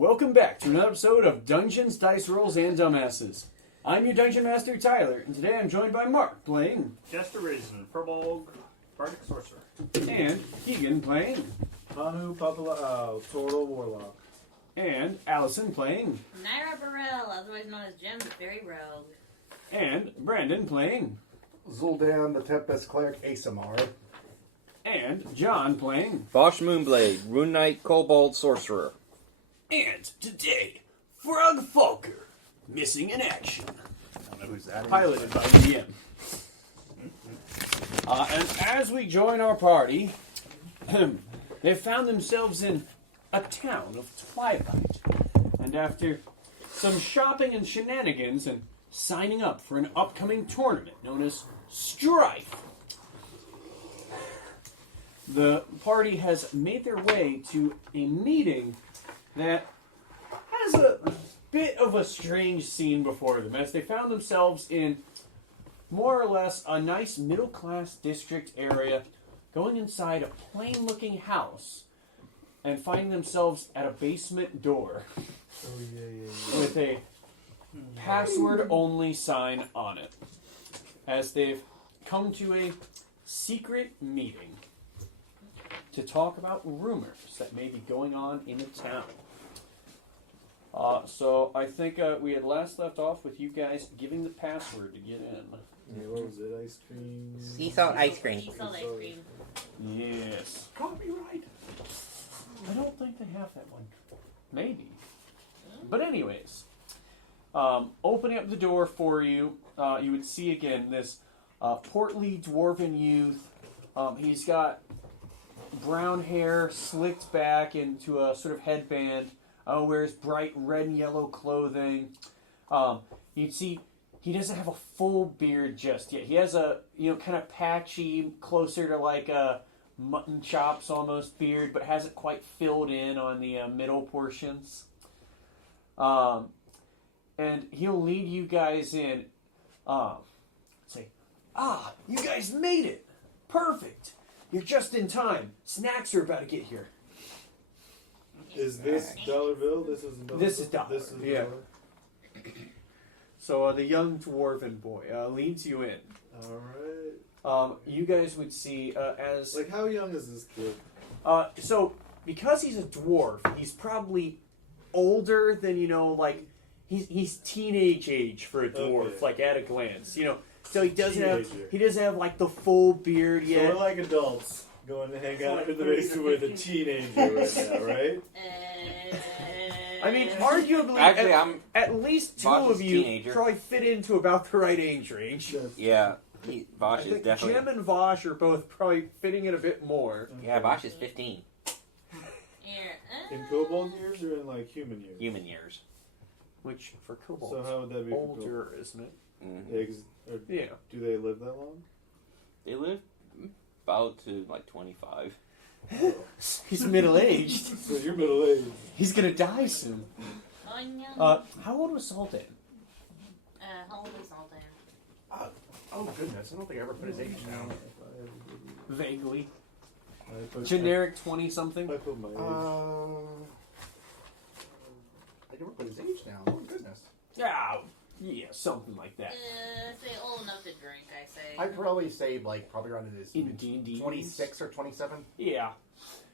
Welcome back to another episode of Dungeons, Dice Rolls, and Dumbasses. I'm your Dungeon Master, Tyler, and today I'm joined by Mark, playing... Jester Raisin, Furbolg, Bardic Sorcerer. And Keegan, playing... Manu Papala, Total Warlock. And Allison, playing... Naira Burrell, otherwise known as Jim the Fairy Rogue. And Brandon, playing... Zul'dan, the Tempest Cleric, Asamar. And John, playing... Bosch Moonblade, Rune Knight, Kobold, Sorcerer. And today, Frog Falker, missing in action. I don't know who's that. Piloted by DM. And as we join our party, they found themselves in a town of Twilight. And after some shopping and shenanigans and signing up for an upcoming tournament known as Strife, the party has made their way to a meeting that has a bit of a strange scene before them, as they found themselves in more or less a nice middle-class district area, going inside a plain-looking house and finding themselves at a basement door with a password-only sign on it, as they've come to a secret meeting to talk about rumors that may be going on in the town. So I think we had last left off with you guys giving the password to get in. Yeah, what was it? Ice cream? Sea salt ice cream. Sea salt ice cream. Yes. Copyright. I don't think they have that one. Maybe. But anyways, opening up the door for you, you would see again this portly dwarven youth. He's got brown hair slicked back into a sort of headband. Wears bright red and yellow clothing. You'd see he doesn't have a full beard just yet. He has a kind of patchy, closer to like a mutton chops almost beard, but hasn't quite filled in on the middle portions. And he'll lead you guys in. Say, you guys made it! Perfect! You're just in time. Snacks are about to get here. Is this dollar bill? This is dollar. This is dollar. This is Yeah. dollar. So the young dwarven boy leads you in. All right. You guys would see as Like, how young is this kid? so because he's a dwarf, he's probably older than like he's teenage age for a dwarf, Okay. like at a glance, So he doesn't Teenager. have like the full beard So yet. we're like adults going to hang out in the basement with a teenager right now, right? I mean, arguably, Actually, at least two Bosch of is you teenager. probably fit into about the right age range. Yeah, Bosch I is think definitely. Jim and Vosh are both probably fitting in a bit more. Yeah, Bosch is 15. In kobold years or in like human years? Human years. Which, for kobolds, So how would that be for kobolds? older, isn't it? Mm-hmm. Yeah. Do they live that long? They live about to like 25. He's middle-aged. So you're middle aged. He's gonna die soon. How old was Sultan? How old is Alden? Oh, goodness. I don't think I ever put his age down. Vaguely. Generic. Generic 20-something? I put my age. I never put his age down. Oh, goodness. Yeah, something like that. Say old enough to drink, I say. I'd probably say, probably around his In D&D. 26 or 27. Yeah.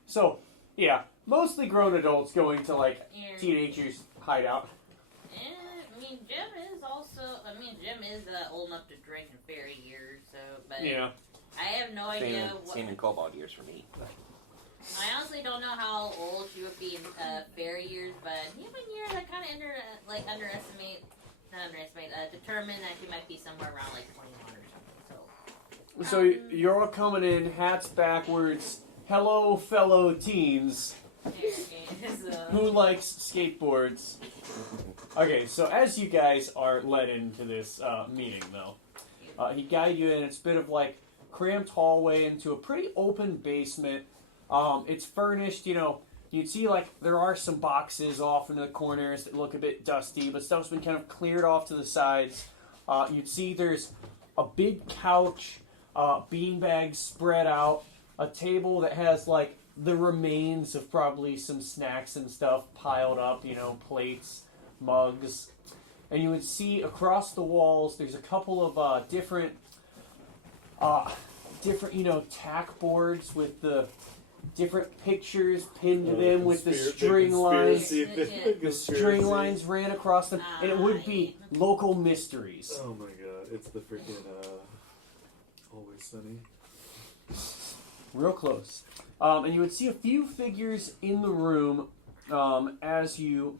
So, yeah, mostly grown adults going to, Yeah. teenagers' hideout. Jim is old enough to drink in fairy years, so, but Yeah. I have no idea Same in Kobold years for me. I honestly don't know how old she would be in fairy years, but human years I kind of determine that she might be somewhere around like 21 or something. So you're all coming in, hats backwards. Hello, fellow teens. Who likes skateboards? Okay, so as you guys are led into this meeting, though, he guided you in. It's a bit of cramped hallway into a pretty open basement. It's furnished, you'd see there are some boxes off in the corners that look a bit dusty, but stuff's been kind of cleared off to the sides. You'd see there's a big couch, beanbags spread out, a table that has the remains of probably some snacks and stuff piled up, plates, mugs. And you would see across the walls, there's a couple of different, tack boards with the different pictures pinned to them with the string lines. The string lines ran across them, and it would be local mysteries. Oh my god, it's the freaking Always Sunny. Real close. And you would see a few figures in the room as you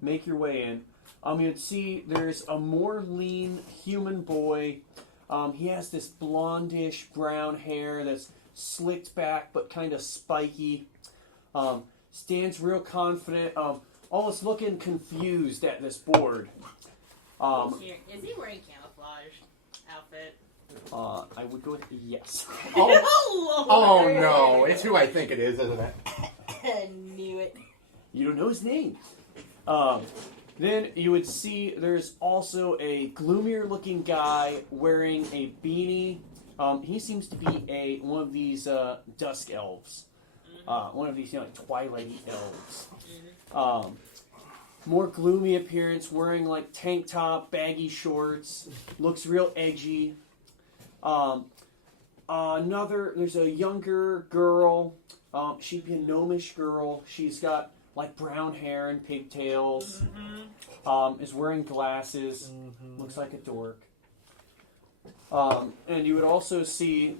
make your way in. You'd see there's a more lean human boy. He has this blondish brown hair that's slicked back but kind of spiky. Stands real confident, almost looking confused at this board. Is he wearing camouflage outfit? I would go with yes. Oh no, it's who I think it is, isn't it? I knew it. You don't know his name. Then you would see there's also a gloomier looking guy wearing a beanie. He seems to be one of these dusk elves. One of these twilight elves. More gloomy appearance, wearing like tank top, baggy shorts. Looks real edgy. There's a younger girl. She'd be a gnomish girl. She's got like brown hair and pigtails. Is wearing glasses. Looks like a dork. And you would also see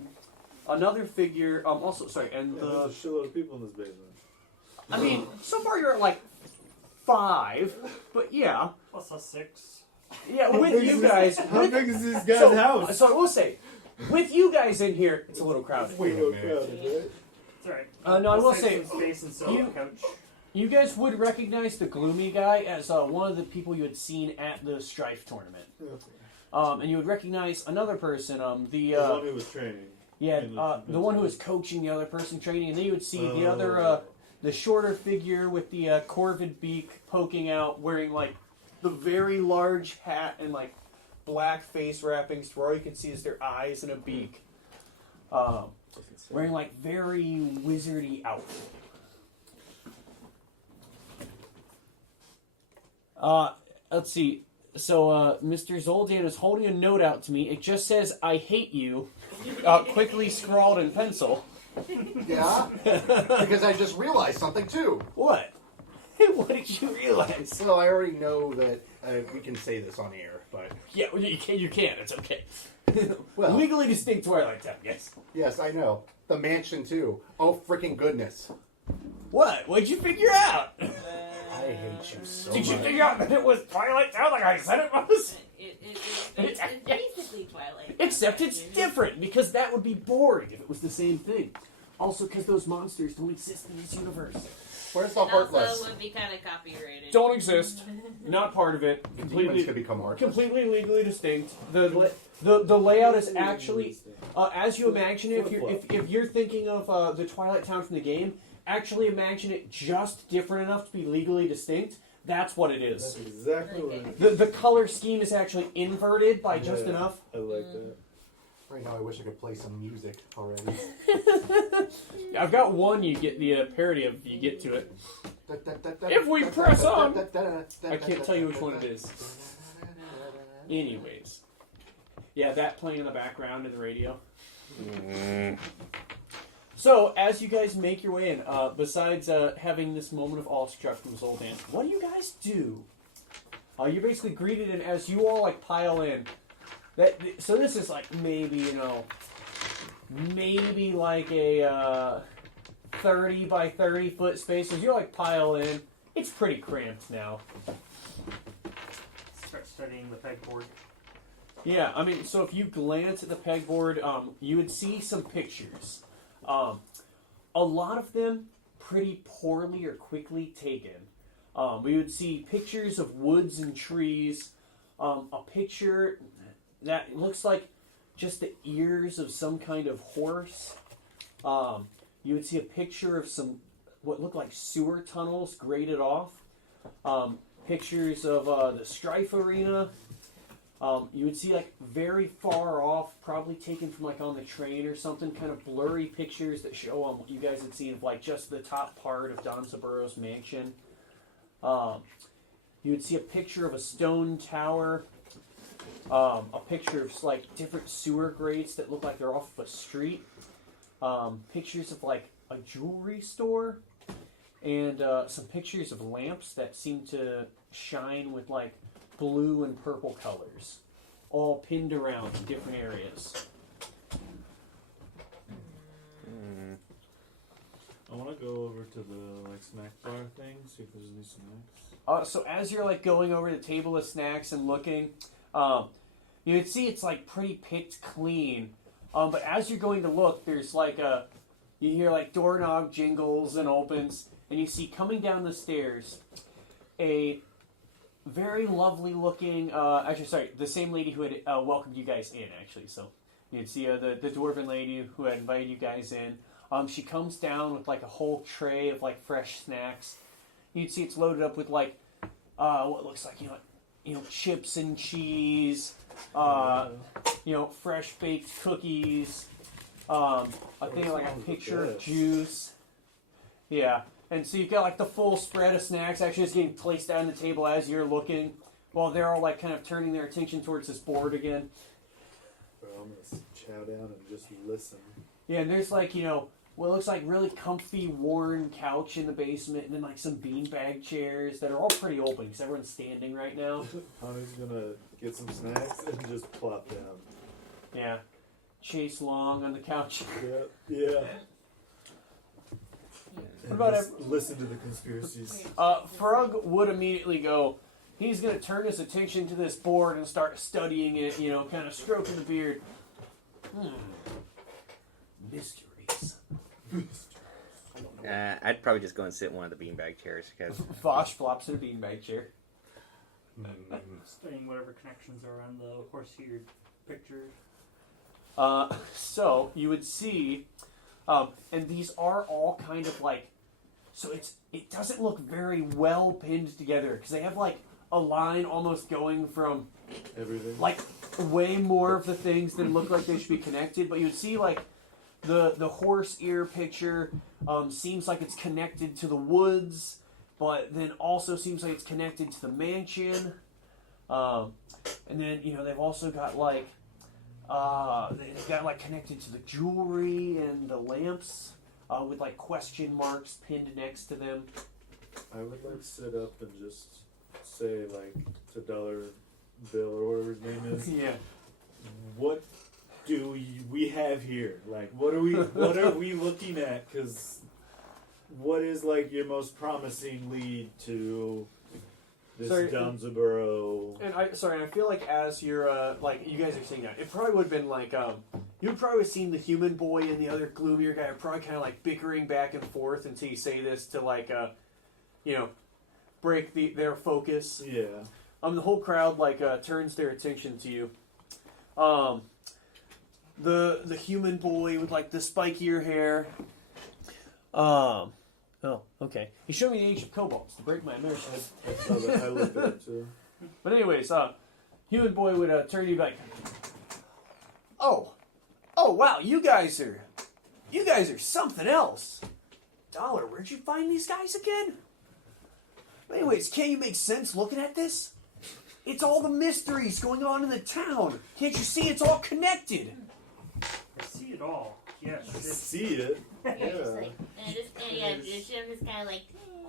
another figure. And there's a shitload of people in this basement. I mean, so far you're at like 5, but yeah. Plus a 6. Yeah, with you guys. How big is this guy's house? So I will say, with you guys in here, it's a little crowded. Wait a minute. It's alright. No, I will say, some space and sit on the couch. you guys would recognize the gloomy guy as one of the people you had seen at the Strife tournament. And you would recognize another person, the one who was training. Yeah, the one who was coaching the other person training, and then you would see the other, the shorter figure with the corvid beak poking out, wearing like the very large hat and like black face wrappings, where all you can see is their eyes and a beak. Wearing like very wizardy outfit. Let's see. So, Mr. Zoldan is holding a note out to me. It just says, "I hate you," quickly scrawled in pencil. Yeah? Because I just realized something, too. What? What did you realize? Well, I already know that we can say this on air, but... Yeah, well, you can. It's okay. Well, Legally distinct Twilight Town, yes. yes, I know. The mansion, too. Oh, freaking goodness. What? What'd you figure out? I hate you so Did you much. figure out that it was Twilight Town like I said it was? It's basically Twilight. Except it's different, because that would be boring if it was the same thing. Also, because those monsters don't exist in this universe. Where's the Also Heartless? would be kind of copyrighted. Don't exist. Not part of it. Demons Completely, could become Heartless. completely legally distinct. The layout is actually, as you imagine it, if you're thinking of the Twilight Town from the game, actually imagine it just different enough to be legally distinct. That's what it is. That's exactly what it is. The color scheme is actually inverted by just enough. I like that. Right now, I wish I could play some music already. I've got one you get the parody of. You get to it. If we press on, I can't tell you which one it is. Anyways, yeah, that playing in the background in the radio. So, as you guys make your way in, besides having this moment of awestruck from Zoldan, what do you guys do? You're basically greeted, and as you all like pile in, so this is like maybe like a 30 by 30 foot space. As you like pile in, it's pretty cramped now. Start studying the pegboard. Yeah, I mean, so if you glance at the pegboard, you would see some pictures. A lot of them pretty poorly or quickly taken. We would see pictures of woods and trees. A picture that looks like just the ears of some kind of horse. You would see a picture of some what looked like sewer tunnels graded off. Pictures of the Strife Arena. You would see like very far off, probably taken from like on the train or something, kind of blurry pictures that show what you guys had seen of like just the top part of Don Saburo's mansion. You would see a picture of a stone tower, a picture of like different sewer grates that look like they're off of a street, pictures of like a jewelry store, and some pictures of lamps that seem to shine with like blue and purple colors, all pinned around in different areas. I want to go over to the like snack bar thing, see if there's any snacks. So as you're like going over the table of snacks and looking, you would see it's like pretty picked clean. But as you're going to look, there's like you hear like doorknob jingles and opens, and you see coming down the stairs a very lovely looking, the same lady who had welcomed you guys in, actually. So you'd see the dwarven lady who had invited you guys in. She comes down with like a whole tray of like fresh snacks. You'd see it's loaded up with like what looks like chips and cheese, fresh baked cookies, I think like a picture of juice. Yeah, and so you've got like the full spread of snacks actually just getting placed down the table as you're looking, while they're all like kind of turning their attention towards this board again. Bro, I'm gonna chow down and just listen. Yeah, and there's like what looks like really comfy, worn couch in the basement, and then like some beanbag chairs that are all pretty open because everyone's standing right now. Honey's gonna get some snacks and just plop down. Yeah. Chase Long on the couch. Yeah. What about just listen to the conspiracies? Frug would immediately go, he's going to turn his attention to this board and start studying it, kind of stroking the beard. Mysteries. I'd probably just go and sit in one of the beanbag chairs because Vosh flops in a beanbag chair. Studying whatever connections are on the horse-eared pictures. So you would see, and these are all kind of like, so it doesn't look very well pinned together because they have like a line almost going from everything, like way more of the things that look like they should be connected. But you would see like the horse ear picture seems like it's connected to the woods, but then also seems like it's connected to the mansion. And then they've also got like. They've got like connected to the jewelry and the lamps with like question marks pinned next to them. I would like sit up and just say like to Dollar Bill or whatever his name is. Yeah. What do we have here? Like, what are we looking at? Because what is like your most promising lead to this Domsaburo? And I feel like as you're like you guys are saying that, it probably would have been like you'd probably seen the human boy and the other gloomier guy are probably kind of like bickering back and forth until you say this to like break their focus. Yeah. The whole crowd like turns their attention to you. The human boy with like the spikier hair. Oh, okay. He showed me the age of kobolds to break my immersion. I looked at it too. But anyways, human boy would turn to you like, oh wow, you guys are something else. Dollar, where'd you find these guys again? Anyways, can't you make sense looking at this? It's all the mysteries going on in the town. Can't you see it's all connected? I see it all. Yes. See it? Just kind of like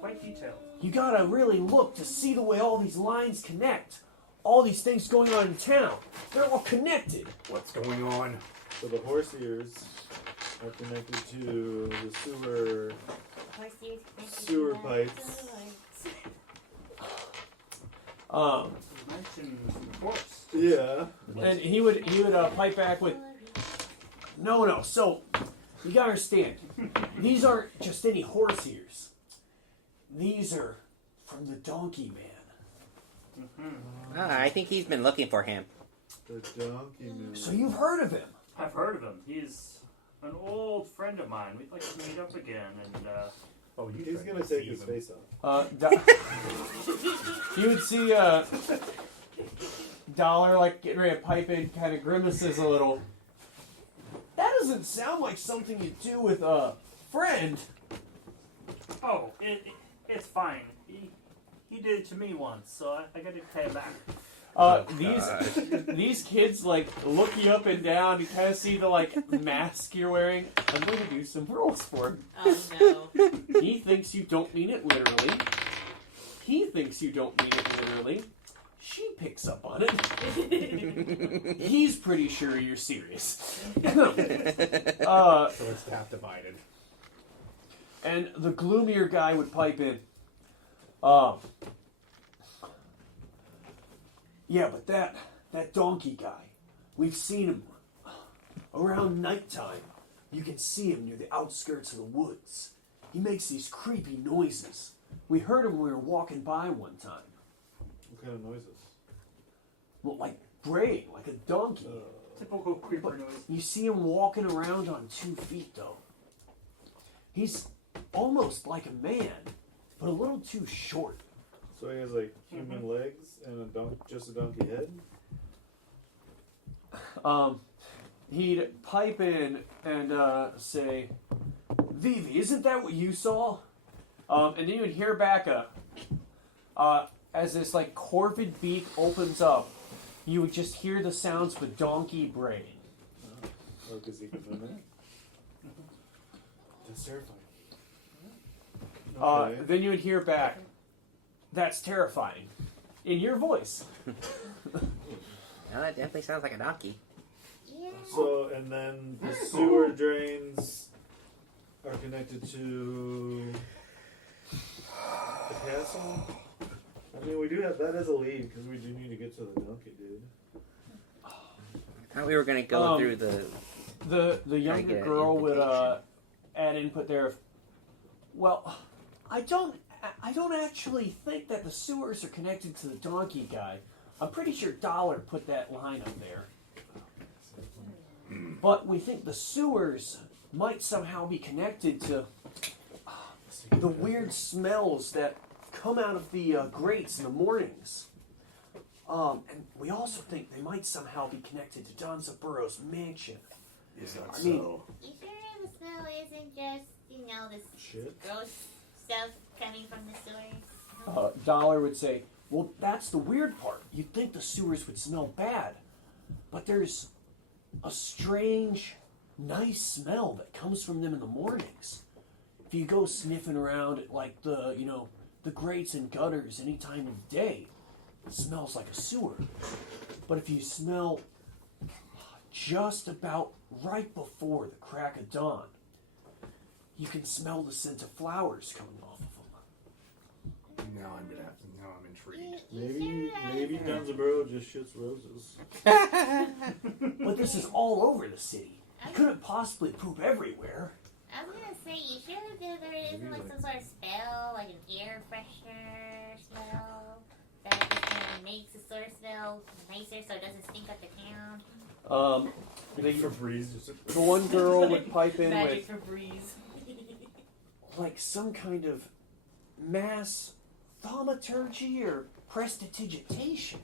Quite detailed. You gotta really look to see the way all these lines connect. All these things going on in town. They're all connected. What's going on? So the horse ears are connected to the sewer pipes. Mentions the horse. Yeah. And he would pipe back with, no. So you gotta understand, these aren't just any horse ears. These are from the Donkey Man. Mm-hmm. I think he's been looking for him. The Donkey Man. So you've heard of him? I've heard of him. He's an old friend of mine. We'd like to meet up again and He's gonna take his face off. You would see Dollar, like, getting ready to pipe in, kind of grimaces a little. That doesn't sound like something you do with a friend. Oh, it's fine. He did it to me once, so I got to pay him back. These kids, like, look you up and down. You kind of see the, like, mask you're wearing. I'm going to do some rolls for him. Oh no. He thinks you don't mean it literally. He thinks you don't mean it literally. She picks up on it. He's pretty sure you're serious. So it's half divided. And the gloomier guy would pipe in. Yeah, but that donkey guy, we've seen him around nighttime. You can see him near the outskirts of the woods. He makes these creepy noises. We heard him when we were walking by one time. What kind of noises? Well, like braying, like a donkey. Typical creeper noise. You see him walking around on 2 feet, though. He's almost like a man, but a little too short. So he has like human legs and just a donkey head? He'd pipe in and say, Vivi, isn't that what you saw? And then you would hear back as this like corvid beak opens up, you would just hear the sounds of a donkey braying. Oh, because he can mimic? That's terrifying. Okay. Then you would hear back, that's terrifying, in your voice. Well, that definitely sounds like a donkey. Yeah. So, and then the sewer drains are connected to the castle? I mean, we do have that as a lead, because we do need to get to the donkey, dude. I thought we were going to go through The younger get girl would invitation. add input there of, well, I don't actually think that the sewers are connected to the donkey guy. I'm pretty sure Dollar put that line up there. But we think the sewers might somehow be connected to the weird smells that come out of the grates in the mornings. And we also think they might somehow be connected to Don Zaburro's mansion. Is that I mean, so? You sure the smell isn't just, this Shit. gross stuff coming from the sewers? Dollar would say, well, that's the weird part. You'd think the sewers would smell bad. But there's a strange, nice smell that comes from them in the mornings. If you go sniffing around at, like, the grates and gutters any time of day, it smells like a sewer. But if you smell just about right before the crack of dawn, you can smell the scent of flowers coming off of them. Now I'm intrigued. Maybe Don Zaburro just shoots roses. But this is all over the city. You couldn't possibly poop everywhere. I was gonna say, you sure that there isn't like some sort of spell, like an air freshener smell, that just kind of makes the sewer smell nicer so it doesn't stink up the town? The one girl would pipe in Magic with, Febreze. like, some kind of mass thaumaturgy or prestidigitation.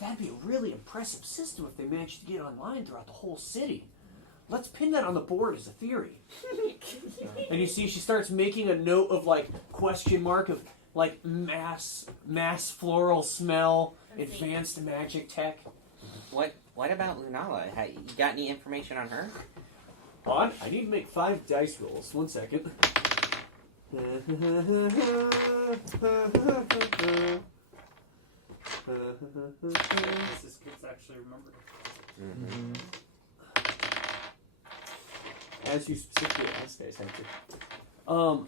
That'd be a really impressive system if they managed to get online throughout the whole city. Let's pin that on the board as a theory. And you see she starts making a note of, like, question mark of, like, mass floral smell, advanced magic tech. What about Lunala? You got any information on her? On, I need to make 5 dice rolls. 1 second. This gets actually remembered. Mm-hmm. As you specifically asked, guys, had to.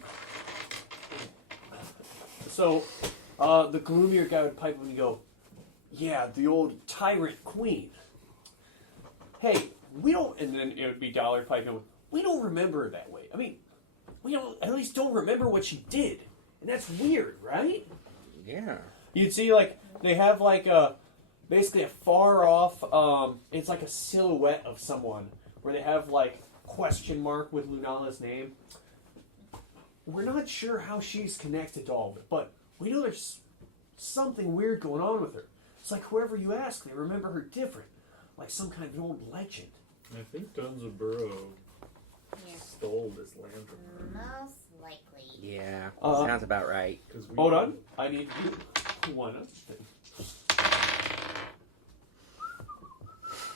So, the gloomier guy would pipe up and go, yeah, the old tyrant queen. Hey, we don't, and then it would be Dollar piping up, we don't remember her that way. I mean, we don't, at least don't remember what she did. And that's weird, right? Yeah. You'd see, like, they have, like, basically a far off, it's like a silhouette of someone, where they have, like, question mark with Lunala's name. We're not sure how she's connected to all of it, but we know there's something weird going on with her. It's like whoever you ask, they remember her different, like some kind of old legend. I think Dunsborough Yeah. stole this land from her. Most likely. Yeah, Uh, sounds about right. 'Cause we Hold on, I need to do one other thing.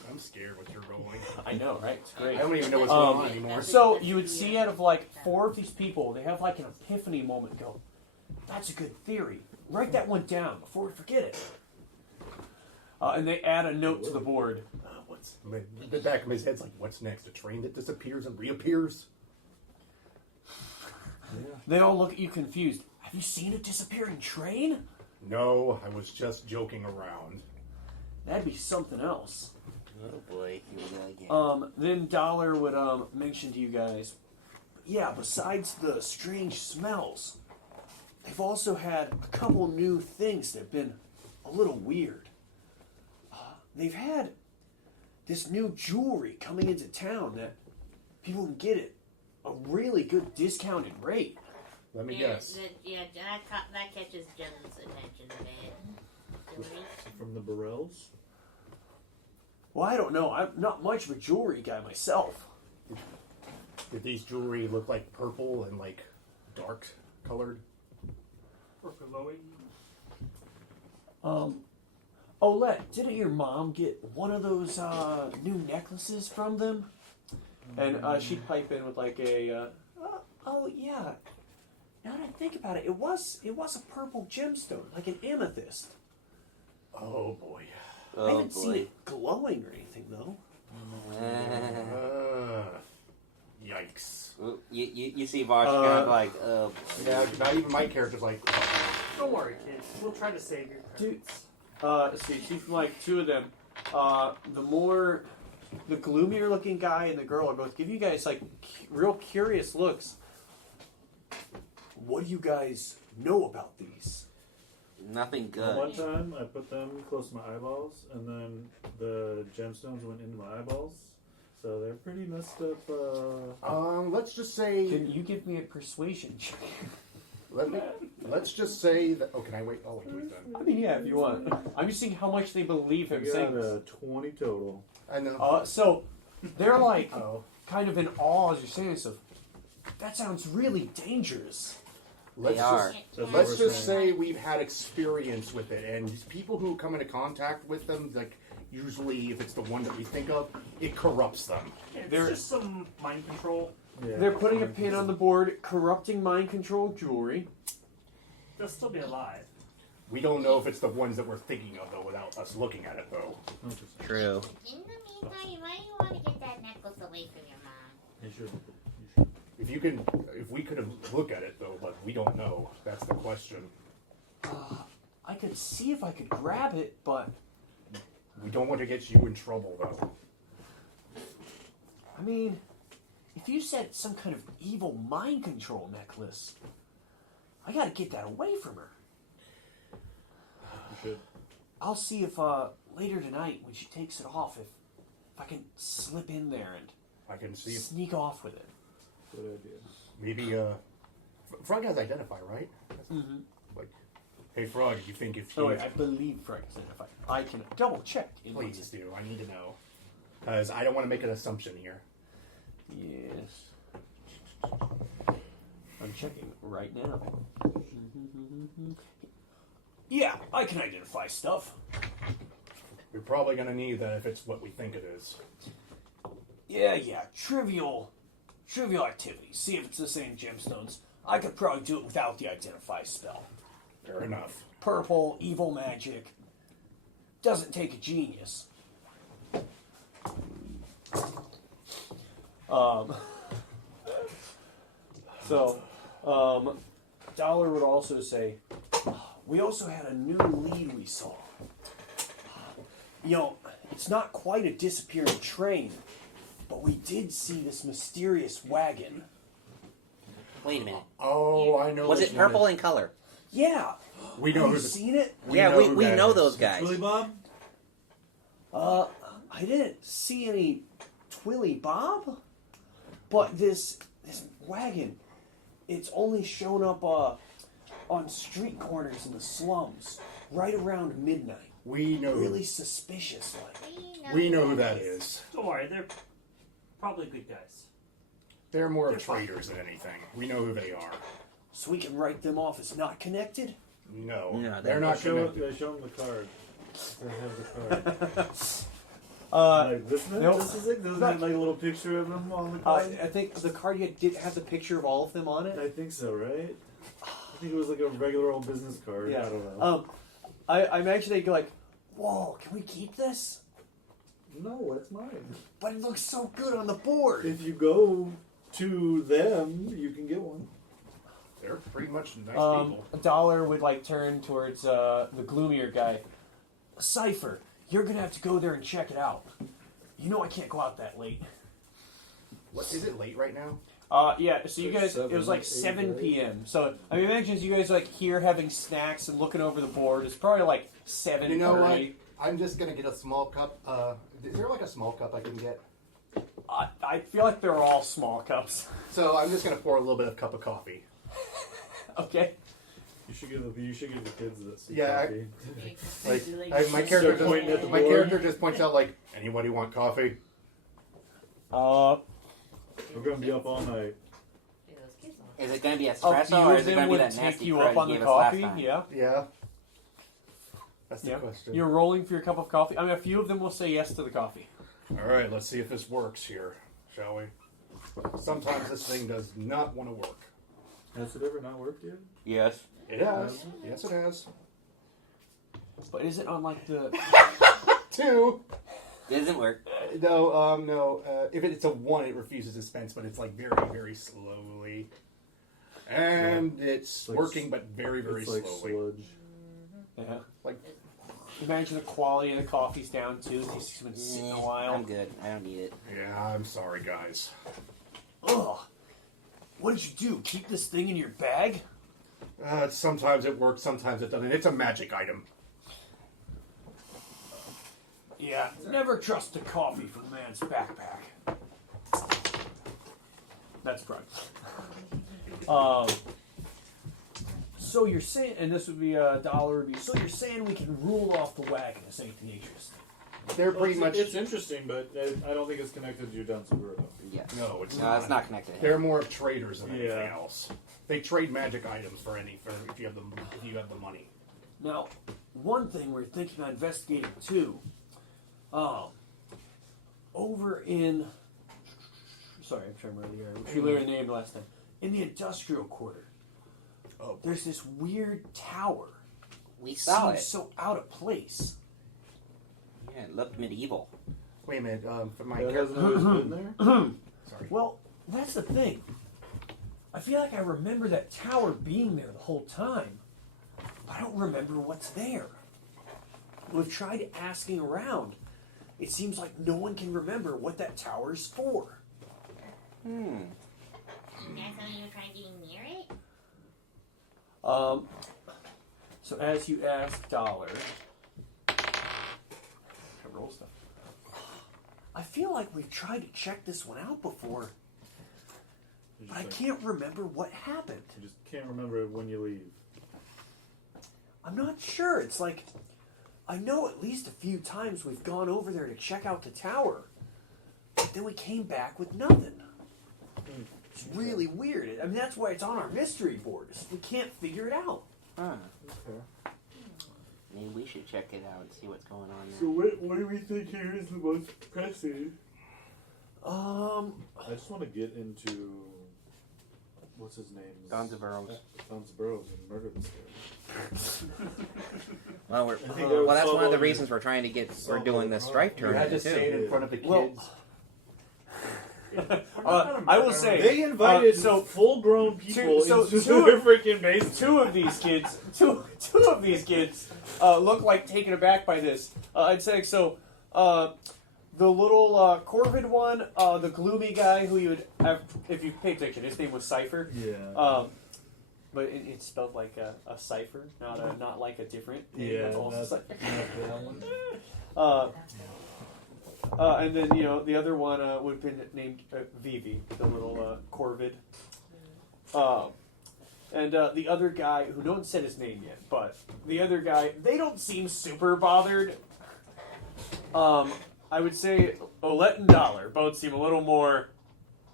I'm scared what you're rolling. I know, right? It's great. I don't even know what's Um, going on anymore. So you would see out of like 4 of these people, they have like an epiphany moment. Go, that's a good theory. Write that one down before we forget it. And they add a note to the board. What's the back of his head's like, what's next? A train that disappears and reappears? They all look at you confused. Have you seen a disappearing train? No, I was just joking around. That'd be something else. Oh boy, here we go again. Then Dollar would mention to you guys, yeah, besides the strange smells, they've also had a couple new things that have been a little weird. They've had this new jewelry coming into town that people can get at a really good discounted rate. Let me guess. That catches Jim's attention a bit. From the Burrells? Well, I don't know. I'm not much of a jewelry guy myself. Did these jewelry look like purple and like dark colored? Olette, didn't your mom get one of those new necklaces from them? And she'd pipe in with like a, oh yeah. Now that I think about it, it was a purple gemstone, like an amethyst. Oh boy. I haven't seen it glowing or anything though. Yikes. You see Vosh kind of like, oh boy. Yeah, not even my character's like, Don't worry, kids. We'll try to save your Dude. parents. See from like 2 of them, the gloomier looking guy and the girl are both give you guys like real curious looks. What do you guys know about these? Nothing One good. time I put them close to my eyeballs, and then the gemstones went into my eyeballs. So they're pretty messed up. let's just say, Can you give me a persuasion check? let's just say that, oh, can I wait? Oh, wait, then. I mean, yeah, if you want. I'm just seeing how much they believe I him got saying. a 20 total. I know. So they're like Oh. kind of in awe as you're saying this. Of that sounds really dangerous. Let's They are. just, That's what let's we're just saying. say we've had experience with it, and people who come into contact with them, like, usually if it's the one that we think of, it corrupts them. It's There- just some mind control. Yeah. They're putting a pin on the board, corrupting mind control jewelry. They'll still be alive. We don't know if it's the ones that we're thinking of, though, without us looking at it, though. True. In the meantime, you might want to get that necklace away from your mom. You should. If we could have looked at it, though, but we don't know. That's the question. I could see if I could grab it, but We don't want to get you in trouble, though. I mean, if you said some kind of evil mind control necklace, I gotta get that away from her. You should. I'll see if later tonight when she takes it off, if I can slip in there and I can see if sneak off with it. Good idea. maybe, Frog has Identify, right? Mm-hmm. Like, hey, Frog, you think if Oh you... wait, I believe Frank is identified. I can double check. Please do. I need to know. Because I don't want to make an assumption here. Yes. I'm checking right now. Yeah, I can identify stuff. We're probably going to need that if it's what we think it is. Yeah, trivial activities. See if it's the same gemstones. I could probably do it without the identify spell. Fair enough. Purple, evil magic. Doesn't take a genius. Dollar would also say, we also had a new lead we saw. You know, it's not quite a disappearing train, but we did see this mysterious wagon. Wait a minute. Oh, I know. Was which it one purple in color? Yeah. We know Have who you the- seen it? Yeah, know who we that know is. those guys. Really, Bob? I didn't see any Twilly Bob, but this wagon, it's only shown up on street corners in the slums right around midnight. We know. really suspicious. Like, We know who that is. Don't worry, they're probably good guys. They're more of traitors than anything. We know who they are. so we can write them off as not connected. No, No, they're I not show connected. them the card. They have the card. Like this one? nope. This is it? Does it have like a little picture of them on the card? I think the card you did have the picture of all of them on it. I think so, right? I think it was like a regular old business card. Yeah. I don't know. I imagine they go like, "Whoa, can we keep this?" No, it's mine. But it looks so good on the board. If you go to them, you can get one. They're pretty much nice people. $1 would like turn towards the gloomier guy. Cypher, you're gonna have to go there and check it out. You know I can't go out that late. What is it late right now? Yeah. So you guys, it was like 7 p.m. So I mean, imagine as you guys like here having snacks and looking over the board. It's probably like 7:30. You know what? I'm just gonna get a small cup. Is there like a small cup I can get? I feel like they're all small cups. So I'm just gonna pour a little bit of cup of coffee. Okay. You should give the kids that. Yeah, coffee. My character Start pointing at the my board. character just points out like, anybody want coffee? We're gonna be up all night. Is it going to be A espresso few or of is it them going to be would that take nasty you crud up on you the gave us last coffee. time? Yeah. Yeah. That's the Yeah. question. You're rolling for your cup of coffee. I mean, a few of them will say yes to the coffee. All right, let's see if this works here, shall we? Sometimes this thing does not want to work. Has it ever not worked yet? Yes. It has. Yes, it has. But is it on like the? 2. Doesn't work. No. If it's a 1, it refuses dispense, but it's like very, very slowly. And it's like working, but very, very It's like slowly. sludge. Yeah. Like, Imagine the quality of the coffee's down too. It's been sitting a while. I'm good. I don't need it. yeah, I'm sorry, guys. Ugh. What did you do? Keep this thing in your bag? Sometimes it works, sometimes it doesn't. It's a magic item. Yeah. Never trust a coffee from a man's backpack. That's right. So you're saying, and this would be a $1 review. So you're saying we can rule off the wagon as ain't the interest? They're pretty much... It's interesting, but I don't think it's connected to your Danzaburo. Yeah. No, it's No, not. it's not connected. They're more of traders than anything Yeah. else. They trade magic items for if you have the money. Now, one thing we're thinking of investigating too. Over in, sorry, I'm trying to remember the area. Which we literally named last time. In the industrial quarter, there's this weird tower. We saw Seems it. so out of place. Yeah, it looked medieval. Wait a minute, for my That character... hasn't always been there? Sorry. Well, that's the thing. I feel like I remember that tower being there the whole time. I don't remember what's there. We've tried asking around. It seems like no one can remember what that tower's for. Hmm. Next time you were trying getting near it? So as you ask $1, I roll stuff. I feel like we've tried to check this one out before, but I can't remember what happened. You just can't remember it when you leave. I'm not sure. It's like, I know at least a few times we've gone over there to check out the tower, but then we came back with nothing. It's really weird. I mean, that's why it's on our mystery board. We can't figure it out. Huh. Okay. Maybe we should check it out and see what's going on So there. what do we think here is the most pressing? I I just want to get into what's his name? Danzaburos. Danzaburos and murder this guy. Well, I think that well, was that's one of the following- reasons we're trying to get. We're doing the Strife You had tournament to say it too. in front of the kids. Well, I will say, They invited so full-grown people so into two- their freaking basement. two of these kids look like taken aback by this. I'd say so. The little corvid one, the gloomy guy who you would have if you pay attention. His name was Cypher. Yeah. But it's spelled like a cipher, not like a different. Yeah, That's also that's Cypher. not that one. And then the other one would have been named Vivi, the little corvid. And the other guy, who no one said his name yet, but the other guy, they don't seem super bothered. I would say Olette and Dollar both seem a little more,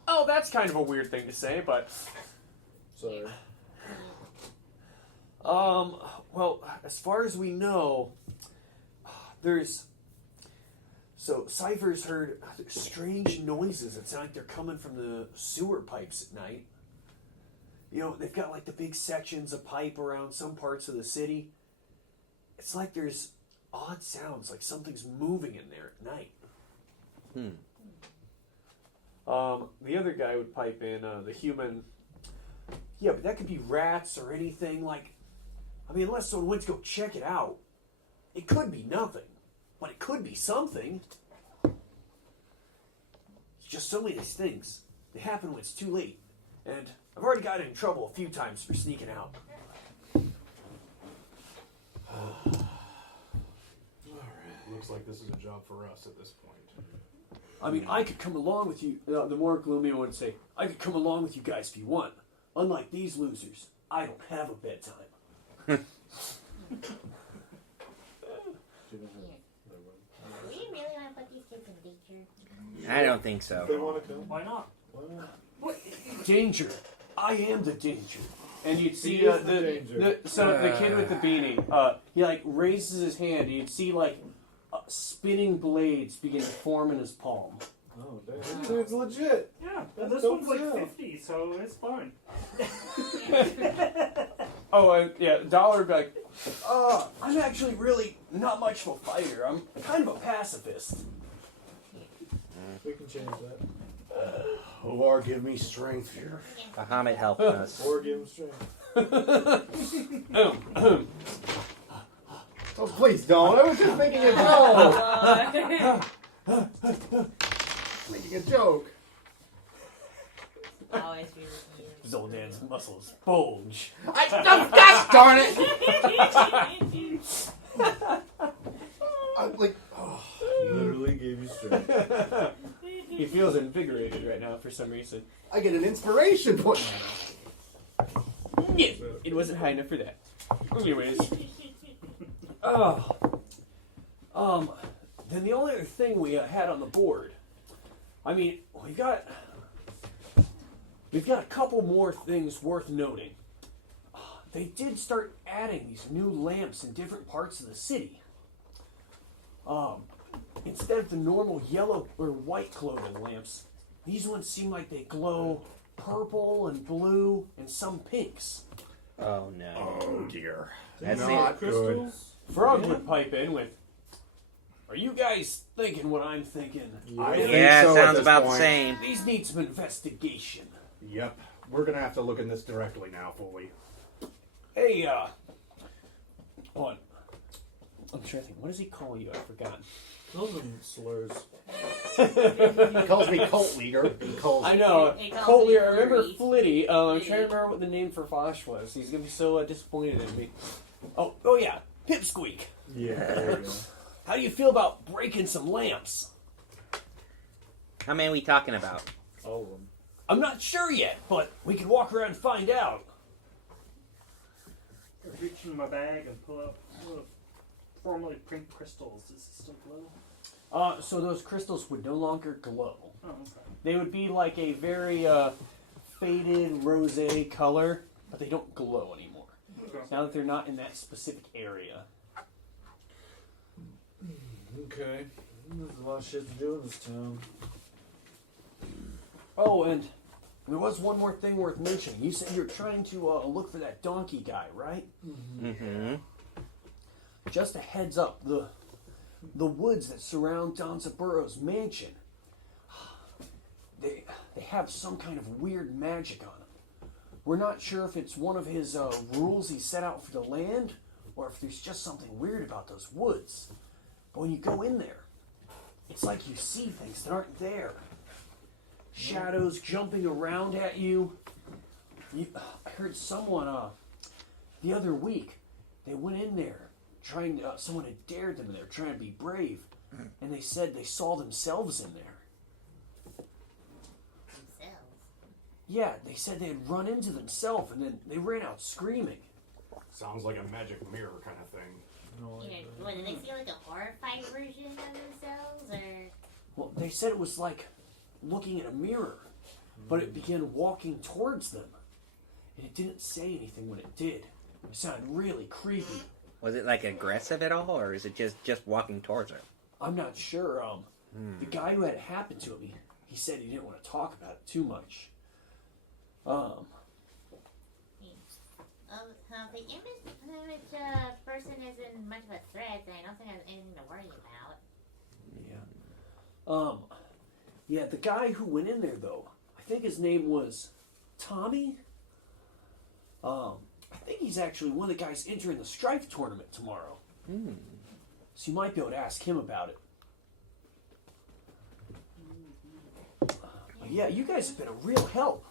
oh, that's kind of a weird thing to say, but... Sorry. Well, as far as we know, So Cypher's heard strange noises. It sounds like they're coming from the sewer pipes at night. You know, they've got like the big sections of pipe around some parts of the city. It's like there's odd sounds, like something's moving in there at night. The other guy would pipe in, the human. Yeah, but that could be rats or anything. Like, I mean, unless someone went to go check it out, it could be nothing, but it could be something. It's just so many of these things. They happen when it's too late, and I've already gotten in trouble a few times for sneaking out. Looks like this is a job for us at this point. I mean, I could come along with you. The more gloomy one would say, I could come along with you guys if you want. Unlike these losers, I don't have a bedtime. Do we really want to put these kids in danger? I don't think so. They want to come. Why not? Why not? Danger. I am the danger. And you'd see He is the danger. the kid with the beanie, he like raises his hand. And you'd see like spinning blades begin to form in his palm. Oh, that dude's legit. Yeah, That's this dope one's like as hell. 50, so it's fine. Oh, and yeah, Dollar would be like, I'm actually really not much of a fighter. I'm kind of a pacifist. We can change that. Or give me strength here. Bahamut helped us. Or give him strength. Oh, please don't. I was just making a joke. Making a joke. Always be with you. His old man's muscles bulge. Gosh darn it! I'm like, Literally gave you strength. He feels invigorated right now for some reason. I get an inspiration point. Yeah, it wasn't high enough for that. Anyways. Then the only other thing we had on the board, I mean, we've got a couple more things worth noting. They did start adding these new lamps in different parts of the city. Instead of the normal yellow or white clothing lamps, these ones seem like they glow purple and blue and some pinks. Oh no. Oh dear. That's Not good. Crystals? Frog would pipe in with, are you guys thinking what I'm thinking? I think Yeah, so at sounds this about the point. same. These need some investigation. Yep. We're gonna have to look in this directly now, fully. Hey, what? I'm trying to think. What does he call you? I forgot. Those are slurs. He calls me cult leader. He calls I know. He calls Coley, me I remember Flurry. Flitty. I'm trying to remember what the name for Fosh was. He's gonna be so disappointed in me. Oh yeah, Pipsqueak. Yeah, there you go. How do you feel about breaking some lamps? How many are we talking about? All of them. I'm not sure yet, but we can walk around and find out. I reach in my bag and pull out formerly pink crystals. Does it still glow? So those crystals would no longer glow. Oh, okay. They would be like a very faded rosé color, but they don't glow anymore. Okay. Now that they're not in that specific area. Okay. There's a lot of shit to do in this town. Oh, and there was one more thing worth mentioning. You said you're trying to look for that donkey guy, right? Mm-hmm. Just a heads up, the woods that surround Don Zaburo's mansion, they have some kind of weird magic on them. We're not sure if it's one of his rules he set out for the land, or if there's just something weird about those woods. But when you go in there, it's like you see things that aren't there. Shadows jumping around at you. I heard someone the other week, they went in there trying someone had dared them and they were trying to be brave, and they said they saw themselves in there. Themselves. Yeah, they said they had run into themselves and then they ran out screaming. Sounds like a magic mirror kind of thing. No, You know, what, did they see like a horrified version of themselves, or? Well, they said it was like looking at a mirror, but it began walking towards them. And it didn't say anything when it did. It sounded really creepy. Was it like aggressive at all, or is it just walking towards her? I'm not sure. The guy who had it happen to me, he said he didn't want to talk about it too much. The image person isn't much of a threat, and I don't think I have anything to worry about. Yeah. Yeah, the guy who went in there, though, I think his name was Tommy. I think he's actually one of the guys entering the Strife tournament tomorrow. So you might be able to ask him about it. But yeah, you guys have been a real help.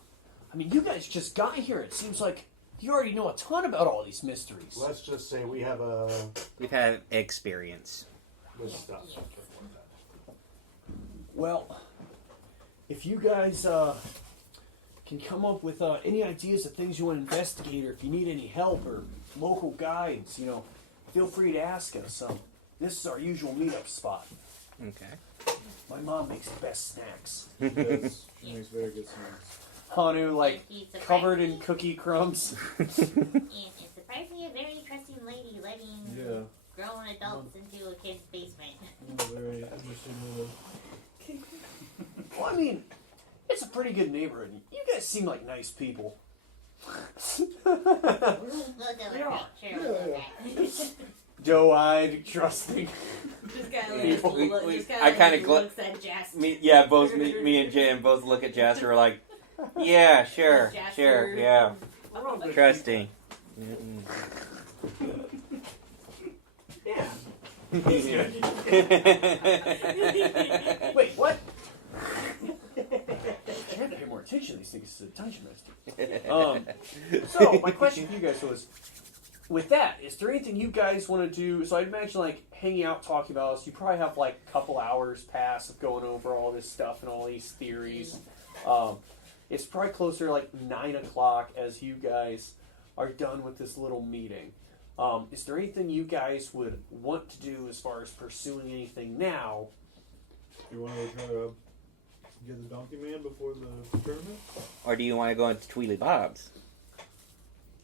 I mean, you guys just got here. It seems like you already know a ton about all these mysteries. Let's just say we've had experience with stuff. Well, if you guys can come up with any ideas of things you want to investigate, or if you need any help or local guides, feel free to ask us. This is our usual meetup spot. Okay. My mom makes the best snacks. She does. She makes very good snacks. Hanu, covered in cookie crumbs. And it's surprisingly a very trusting lady, letting grown adults into a kid's basement. Very interesting little. Well, I mean, it's a pretty good neighborhood. You guys seem like nice people. We'll do it, right? Sure, we'll do that. Doe-eyed, trusting. Just kind I kind of looks at Jasper. me and Jan both look at Jasper. We're like, yeah, sure, yeah, trusting. Yeah. Wait, what? I have to pay more attention to these things. It's a dungeon master. So, my question for you guys was, with that, is there anything you guys want to do? So I'd imagine, hanging out, talking about this, you probably have, a couple hours pass of going over all this stuff and all these theories. It's probably closer to, 9 o'clock as you guys are done with this little meeting. Is there anything you guys would want to do as far as pursuing anything now? You want to try to get the donkey man before the tournament? Or do you want to go into Tweely Bob's?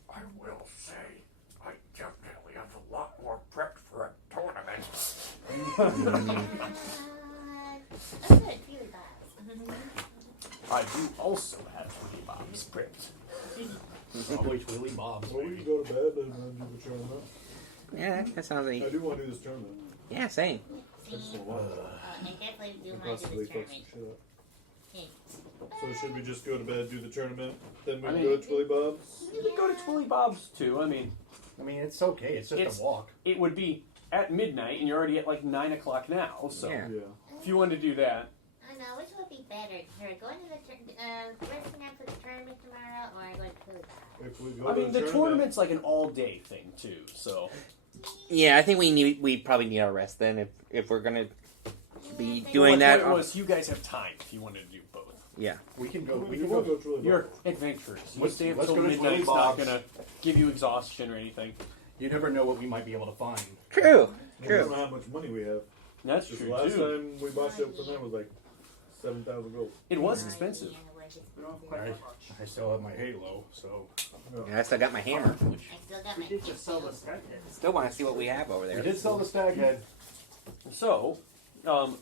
I will say, I definitely have a lot more prepped for a tournament. I'm good, really bad. I do also have Tweety Bob's prepped. Probably Twilly Bob's. Well, we can go to bed and do the tournament. Yeah, that sounds I like. do want to do this tournament. Yeah, same. I definitely do want to Possibly do this fuck some tournament. shit up. So should we just go to bed, do the tournament, then we I can mean- go to Twilly Bob's? You could go to Twilly Bob's too. I mean, It's okay. It's just a walk. it would be at midnight, and you're already at 9 o'clock now. So Yeah. if you wanted to do that, I know, which would be better? Her going to the resting after the tournament tomorrow, or going to the If we go I to mean, the tournament's an all-day thing too. So Yeah, I think we probably need our rest then if we're gonna be doing Well, that. the point was, you guys have time if you wanted to do both. Yeah. We can go. We We can can go go. to Twilly You're Bob's. adventurers. You Let's- stay up let's till go to midnight. It's Twilly not Bob's. gonna give you exhaustion or anything. You never know what we might be able to find. True. We don't know how much money we have. That's Just true the last too. time we bought it from them was 7,000 gold. It was expensive. We don't have quite that much. I still have my Halo, so And I still got my hammer. I still got We my did just sell the stack head. Still want to see what we have over we there. did sell the stag head. So,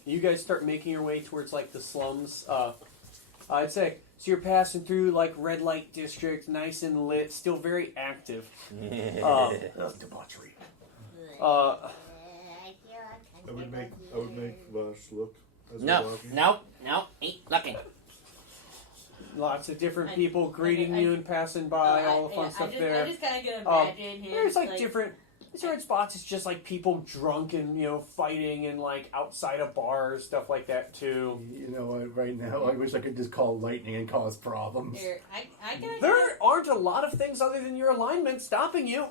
you guys start making your way towards the slums. I'd say so. You're passing through red light district, nice and lit, still very active. Debauchery. I would make Vosh look as we're No, walking. no, ain't looking. Lots of different people greeting you and passing by, all the fun stuff there. I just kind of can imagine him. There's different spots. It's just people drunk and fighting and outside of bars, stuff like that too. You know what? Right now, I wish I could just call lightning and cause problems. Here, I can There aren't a lot of things other than your alignment stopping you.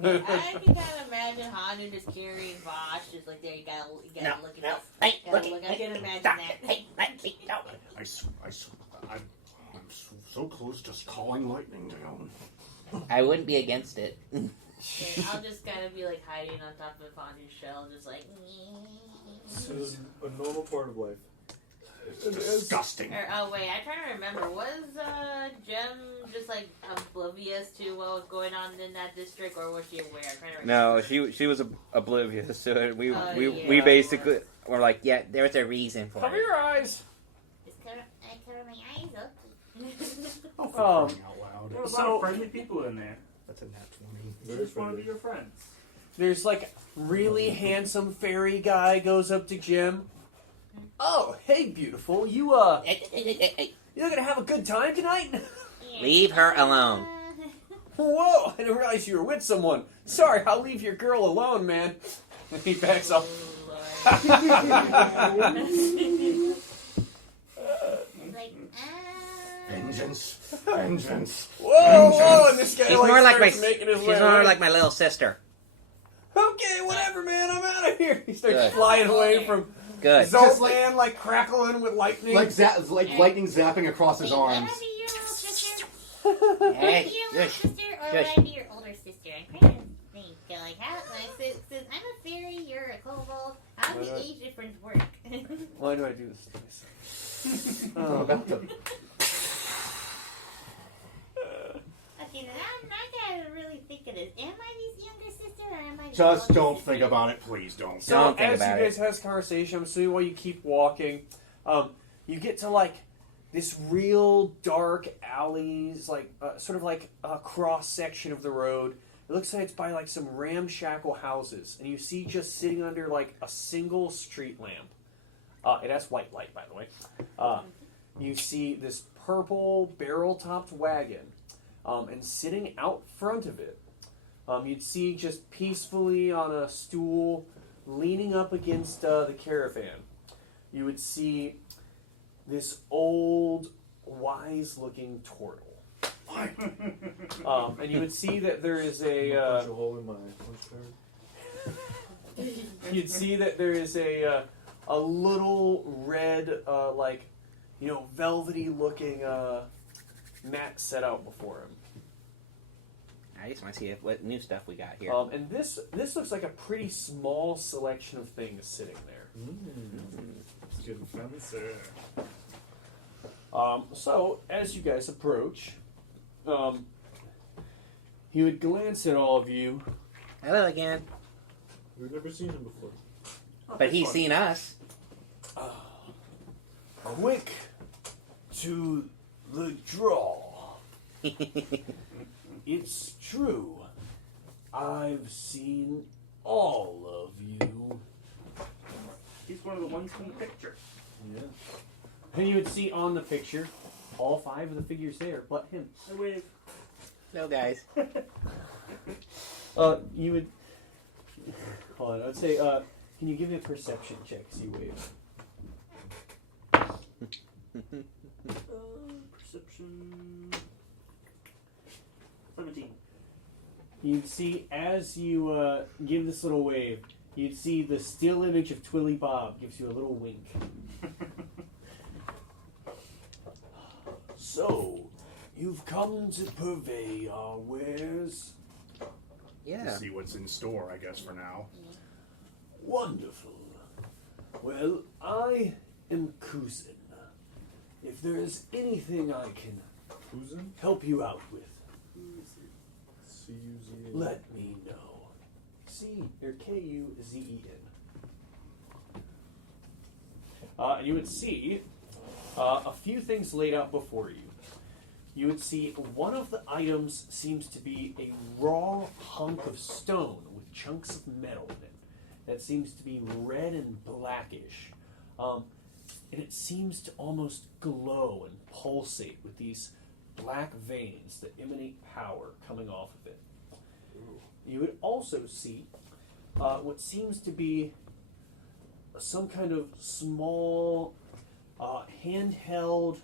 I can kind of imagine Hanu just carrying Vosh, just there. You gotta look at this. Hey, Gotta look. I can imagine that. Hey, let me go. I'm so close to calling lightning down. I wouldn't be against it. Okay, I'll just kind of be like hiding on top of Hanu's shell, just like. This is a normal part of life. Disgusting. Oh wait, I'm trying to remember. Was Jem just like oblivious to what was going on in that district, or was she aware? I'm trying to remember. No, she was oblivious to it. We yeah, basically were like, yeah, there's a reason for Cover it. your eyes. I cover my eyes up. Oh, for Um, crying out loud. There are a lot So- of friendly people in there. That's a nat 20. They just want to be your friends. There's like really handsome fairy guy goes up to Jim. Oh, hey, beautiful. You you're gonna have a good time tonight? Yeah. Leave her alone. Whoa! I didn't realize you were with someone. Sorry, I'll leave your girl alone, man. And he backs up. Like, Vengeance. Vengeance. Whoa! And this guy She's more like starts making his way she's more away. like my little sister. Okay, whatever, man. I'm out of here. He starts Good. flying away from Good. Zolt like- Man, like crackling with lightning. Like lightning zapping across his wait, would I arms. be your little sister? Hey, Would I be your little shush. sister, or Shush. would I be your older sister? I'm trying to think. Like, how? Like, since I'm a fairy, you're a kobold. How does the age difference work? Why do I do this to myself? I'm Oh. about to. Okay, then I gotta really think of this. Am I his younger sister, or am I? Just don't think about it, please don't. So Don't think as about you guys it. have this conversation, I'm assuming while you keep walking, you get to like this real dark alleys, like sort of like a cross section of the road. It looks like it's by like some ramshackle houses, and you see just sitting under like a single street lamp. It has white light, by the way. You see this purple barrel-topped wagon, and sitting out front of it, you'd see just peacefully on a stool, leaning up against the caravan, you would see this old, wise-looking turtle. And you would see that there is Punch a. a hole in my punch card. You'd see that there is a little red, like, velvety-looking mat set out before him. I just want to see what new stuff we got here. And this looks like a pretty small selection of things sitting there. It's getting fancy. So as you guys approach, he would glance at all of you. Hello again. We've never seen him before. But he's seen us. Quick to the draw. It's true. I've seen all of you. He's one of the ones from the picture. Yeah. And you would see on the picture all 5 of the figures there, but him. I wave. No, guys. You would. Hold on. I'd say. Can you give me a perception check? See wave. Perception. 17. You'd see as you give this little wave, you'd see the still image of Twilly Bob gives you a little wink. So, you've come to purvey our wares. Yeah. See what's in store, I guess, for now. Wonderful. Well, I am Kuzin. If there is anything I can Who's in? help you out with, C-U-Z-A. let me know. K-U-Z-E-N. And you would see a few things laid out before you. You would see one of the items seems to be a raw hunk of stone with chunks of metal in it that seems to be red and blackish. And it seems to almost glow and pulsate with these black veins that emanate power coming off of it. You would also see what seems to be some kind of small, handheld,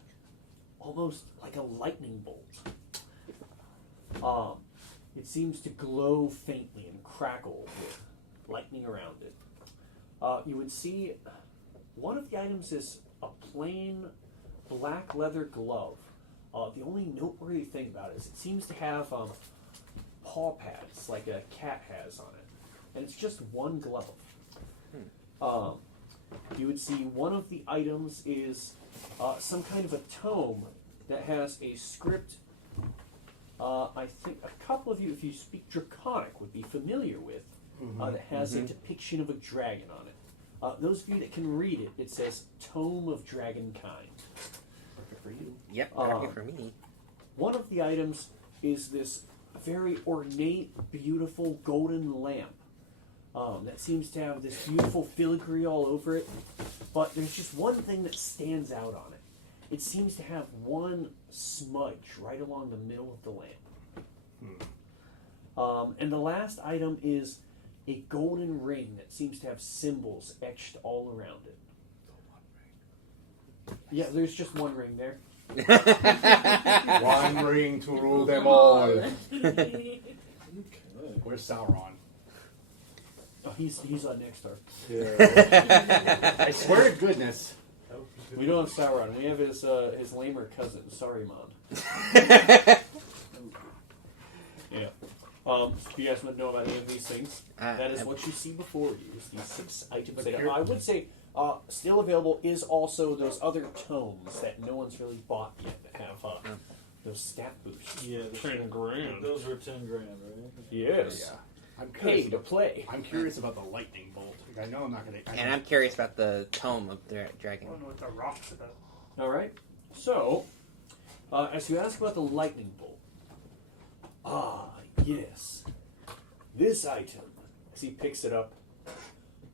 almost like a lightning bolt. It seems to glow faintly and crackle with lightning around it. You would see one of the items is a plain black leather glove The only noteworthy thing about it is it seems to have paw pads like a cat has on it, and it's just one glove. You would see one of the items is some kind of a tome that has a script. I think a couple of you, if you speak Draconic, would be familiar with. That has a depiction of a dragon on it. Those of you that can read it, it says Tome of Dragonkind. Perfect for you. Yep, perfect for me. One of the items is this very ornate, beautiful golden lamp that seems to have this beautiful filigree all over it. But there's just one thing that stands out on it. It seems to have one smudge right along the middle of the lamp. And the last item is a golden ring that seems to have symbols etched all around it. Yeah, there's just one ring there. One ring to rule them all. Okay. Where's Sauron? Oh, he's on next door. Yeah. I swear to goodness. We don't have Sauron. We have his lamer cousin, Saruman. Yeah. You guys want to know about any of these things? That is what you see before you. Is these 6 items. That I would say still available is also those other tomes that no one's really bought yet that have those stat boosts. Yeah, 10 grand. Those were 10 grand, right? Yes. Yeah. I'm Pay curious to about, play. I'm curious about the lightning bolt. I know I'm not going to... And I'm curious about the tome of the dragon. I don't know what the rock's about. All right. So, as you ask about the lightning bolt, yes, this item, as he picks it up,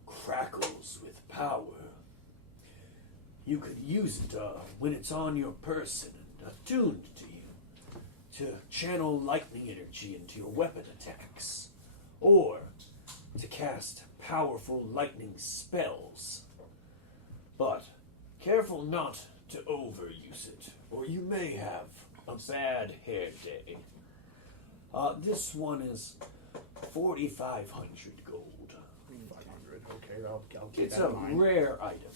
crackles with power. You could use it when it's on your person and attuned to you, to channel lightning energy into your weapon attacks, or to cast powerful lightning spells. But careful not to overuse it, or you may have a bad hair day. This one is 4,500 gold. 500. Okay, I'll keep It's that a in mind. rare item.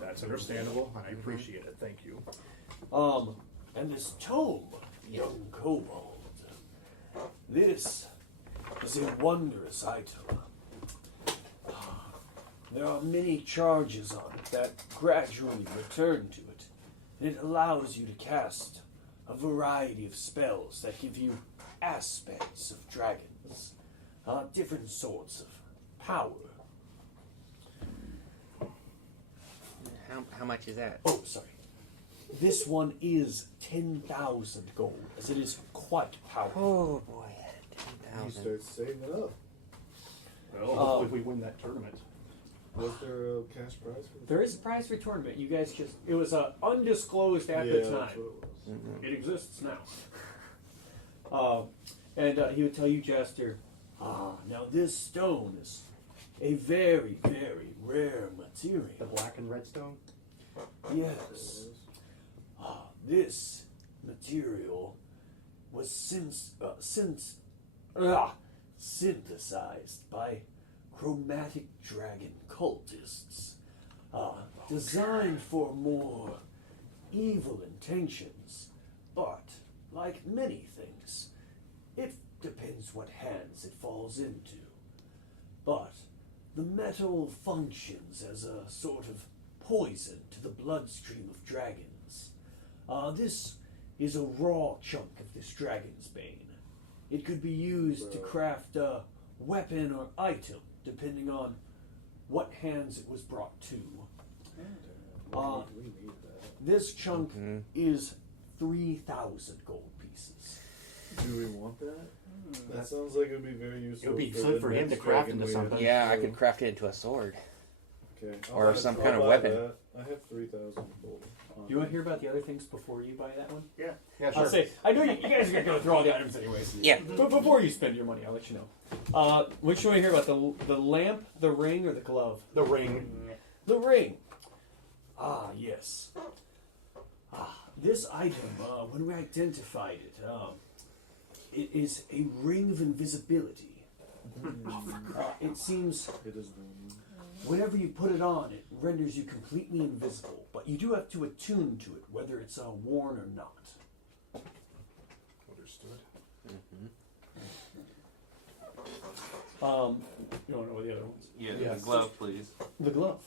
That's understandable, and I appreciate it. Thank you. And this tome, young kobold, this is a wondrous item. There are many charges on it that gradually return to it, and it allows you to cast a variety of spells that give you aspects of dragons, different sorts of power. How much is that? Oh, sorry. This one is 10,000 gold, as it is quite powerful. Oh boy, You 10,000. start saving it up. Well, hopefully we win that tournament. Was there a cash prize for the There is a prize for tournament. You guys just, it was undisclosed at the that's time. what it was. Mm-hmm. It exists now. And he would tell you, Jester, now this stone is a very, very rare material. The black and red stone? Yes. This material was synthesized by chromatic dragon cultists, designed for more evil intentions. But, like many things, it depends what hands it falls into. But the metal functions as a sort of poison to the bloodstream of dragons. This is a raw chunk of this dragon's bane. It could be used to craft a weapon or item, depending on what hands it was brought to. We need that. This chunk is 3,000 gold pieces. Do we want that? That sounds like it would be very useful. It would be for good the for him next to craft dragon into we something. Yeah, I do. could craft it into a sword. Okay. Or some kind of weapon. That. I have 3,000 gold. You want to hear about the other things before you buy that one? Yeah. Yeah, I'll sure. say, I know you guys are going to go through all the items anyways. Yeah. But before you spend your money, I'll let you know. Which one you hear about, the lamp, the ring, or the glove? The ring. The ring. Yes. This item, when we identified it, it is a ring of invisibility. It seems It is. whenever you put it on, it renders you completely invisible. But you do have to attune to it, whether it's worn or not. You don't know what the other ones? Yeah, Yes. the glove, please. The glove.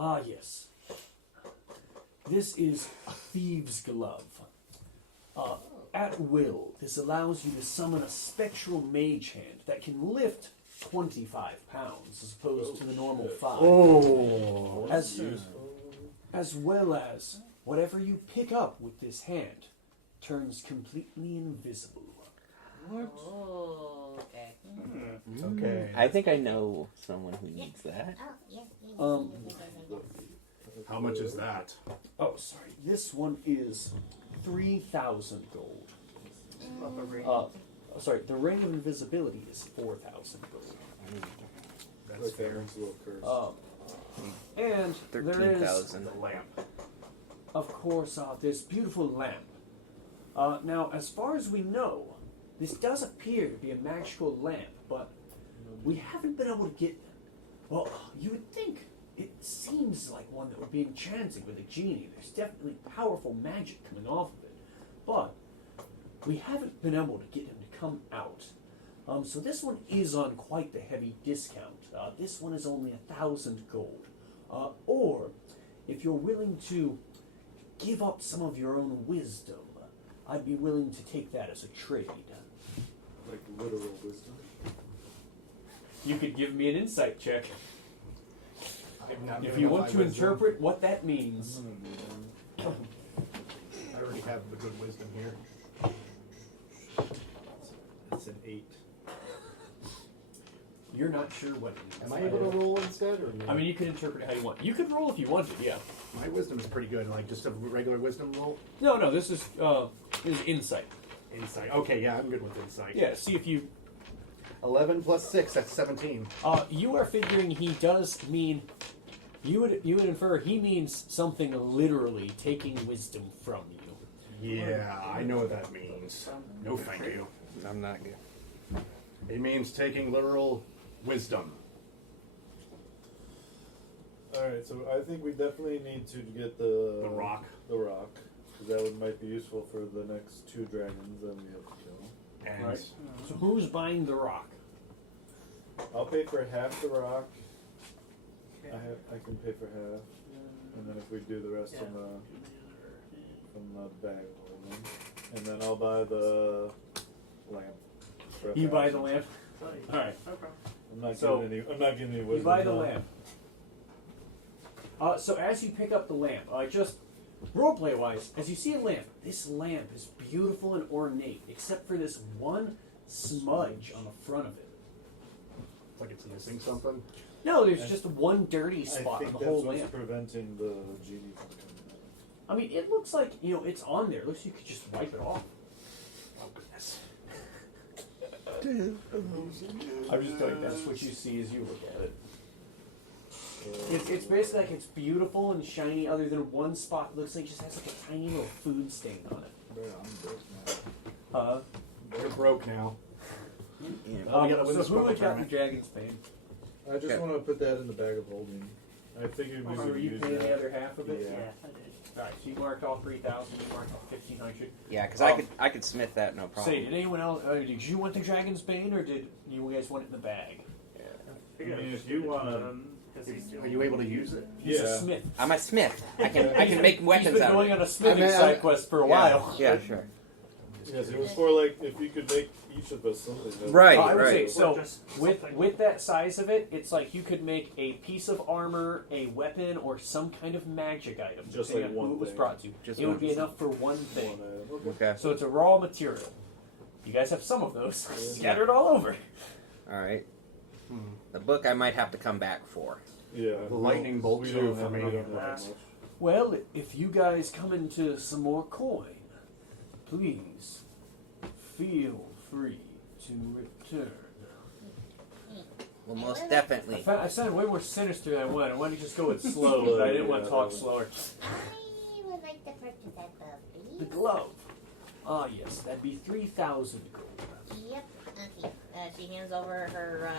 Ah, yes. This is a thieves' glove. At will, this allows you to summon a spectral mage hand that can lift 25 pounds as opposed to the normal 5. Oh, As well as whatever you pick up with this hand turns completely invisible. Oh, okay. Okay. I think I know someone who needs that. Oh, yes. How much is that? Oh, sorry. This one is 3,000 gold. Sorry, the ring of invisibility is 4,000 gold. That's fair. a little curse. And there is, 13,000. The lamp. of course, this beautiful lamp. Now, as far as we know, this does appear to be a magical lamp, but we haven't been able to get. Well, you would think it seems like one that would be enchanted with a genie. There's definitely powerful magic coming off of it, but we haven't been able to get him to come out. So this one is on quite the heavy discount. This one is only 1,000 gold. Or, if you're willing to give up some of your own wisdom, I'd be willing to take that as a trade. Like literal wisdom. You could give me an insight check I'm not if doing you all want my to wisdom. interpret what that means. I already have the good wisdom here. It's an 8. You're not sure what it is. Am I able to roll instead, or I mean, you can interpret it how you want. You could roll if you wanted, yeah. my wisdom is pretty good, like just a regular wisdom roll? No, this is insight. Insight. Okay, yeah, I'm good with insight. Yeah, see if you 11 plus 6, that's 17. you are figuring he does mean. You would infer he means something literally taking wisdom from you. Yeah, I know what that means. No, thank you. I'm not good. It means taking literal wisdom. Alright, so I think we definitely need to get the rock. The rock. Because that might be useful for the next 2 dragons that we have to kill. And Right. So who's buying the rock? I'll pay for half the rock. I can pay for half. And then if we do the rest from the bag holding. And then I'll buy the lamp. for You buy 1,000. the lamp. All right. I'm not So, giving any wisdom. You buy the now. lamp. So as you pick up the lamp, just roleplay wise, as you see a lamp, this lamp is beautiful and ornate, except for this one smudge on the front of it. like it's missing something. No, there's just one dirty I spot think on the that's whole what's lamp. preventing the genie from coming out. I mean, it looks like it's on there. It looks like you could just wipe it off. Oh, goodness. I'm just telling you, that's what you see as you look at it. It's basically like it's beautiful and shiny, other than one spot looks like it just has like a tiny little food stain on it. They're broke now. Yeah. We gotta win So this who football would got the tournament. Dragon's Bane? I just Okay. want to put that in the bag of holding. I figured we So would are you use paying that. the other half of it? Yeah. I did. Alright, so you marked off 3,000, you marked off 1,500. Yeah, because Um, I could smith that, no problem. Say, did anyone else, did you want the Dragon's Bane, or did you guys want it in the bag? I mean, if you wanna- Are you able to use it? He's a Yeah. smith. I'm a smith. I can make He's weapons been out of going it. on a smithing I mean, side quest for a while. Yeah, sure. Yes, it was for like if you could make each of us something. that- Right, I would right. say, Or so just with something. with that size of it, it's like you could make a piece of armor, a weapon, or some kind of magic item. Just depending like on who one it was thing. brought to. Just it would one. be enough for one thing. Okay. Okay. So it's a raw material. You guys have some of those scattered all over. All right. The book I might have to come back for. Yeah. The lightning bolt we too don't for have, me. we don't have much. Well, if you guys come into some more coin, please feel free to return. Well, most definitely. I sounded way more sinister than I wanted. I wanted to just go with slow, but I didn't want to talk slower. I would like to purchase that glove, The please. glove. Ah, yes, that'd be 3,000 gold. Yep. Okay. She hands over her,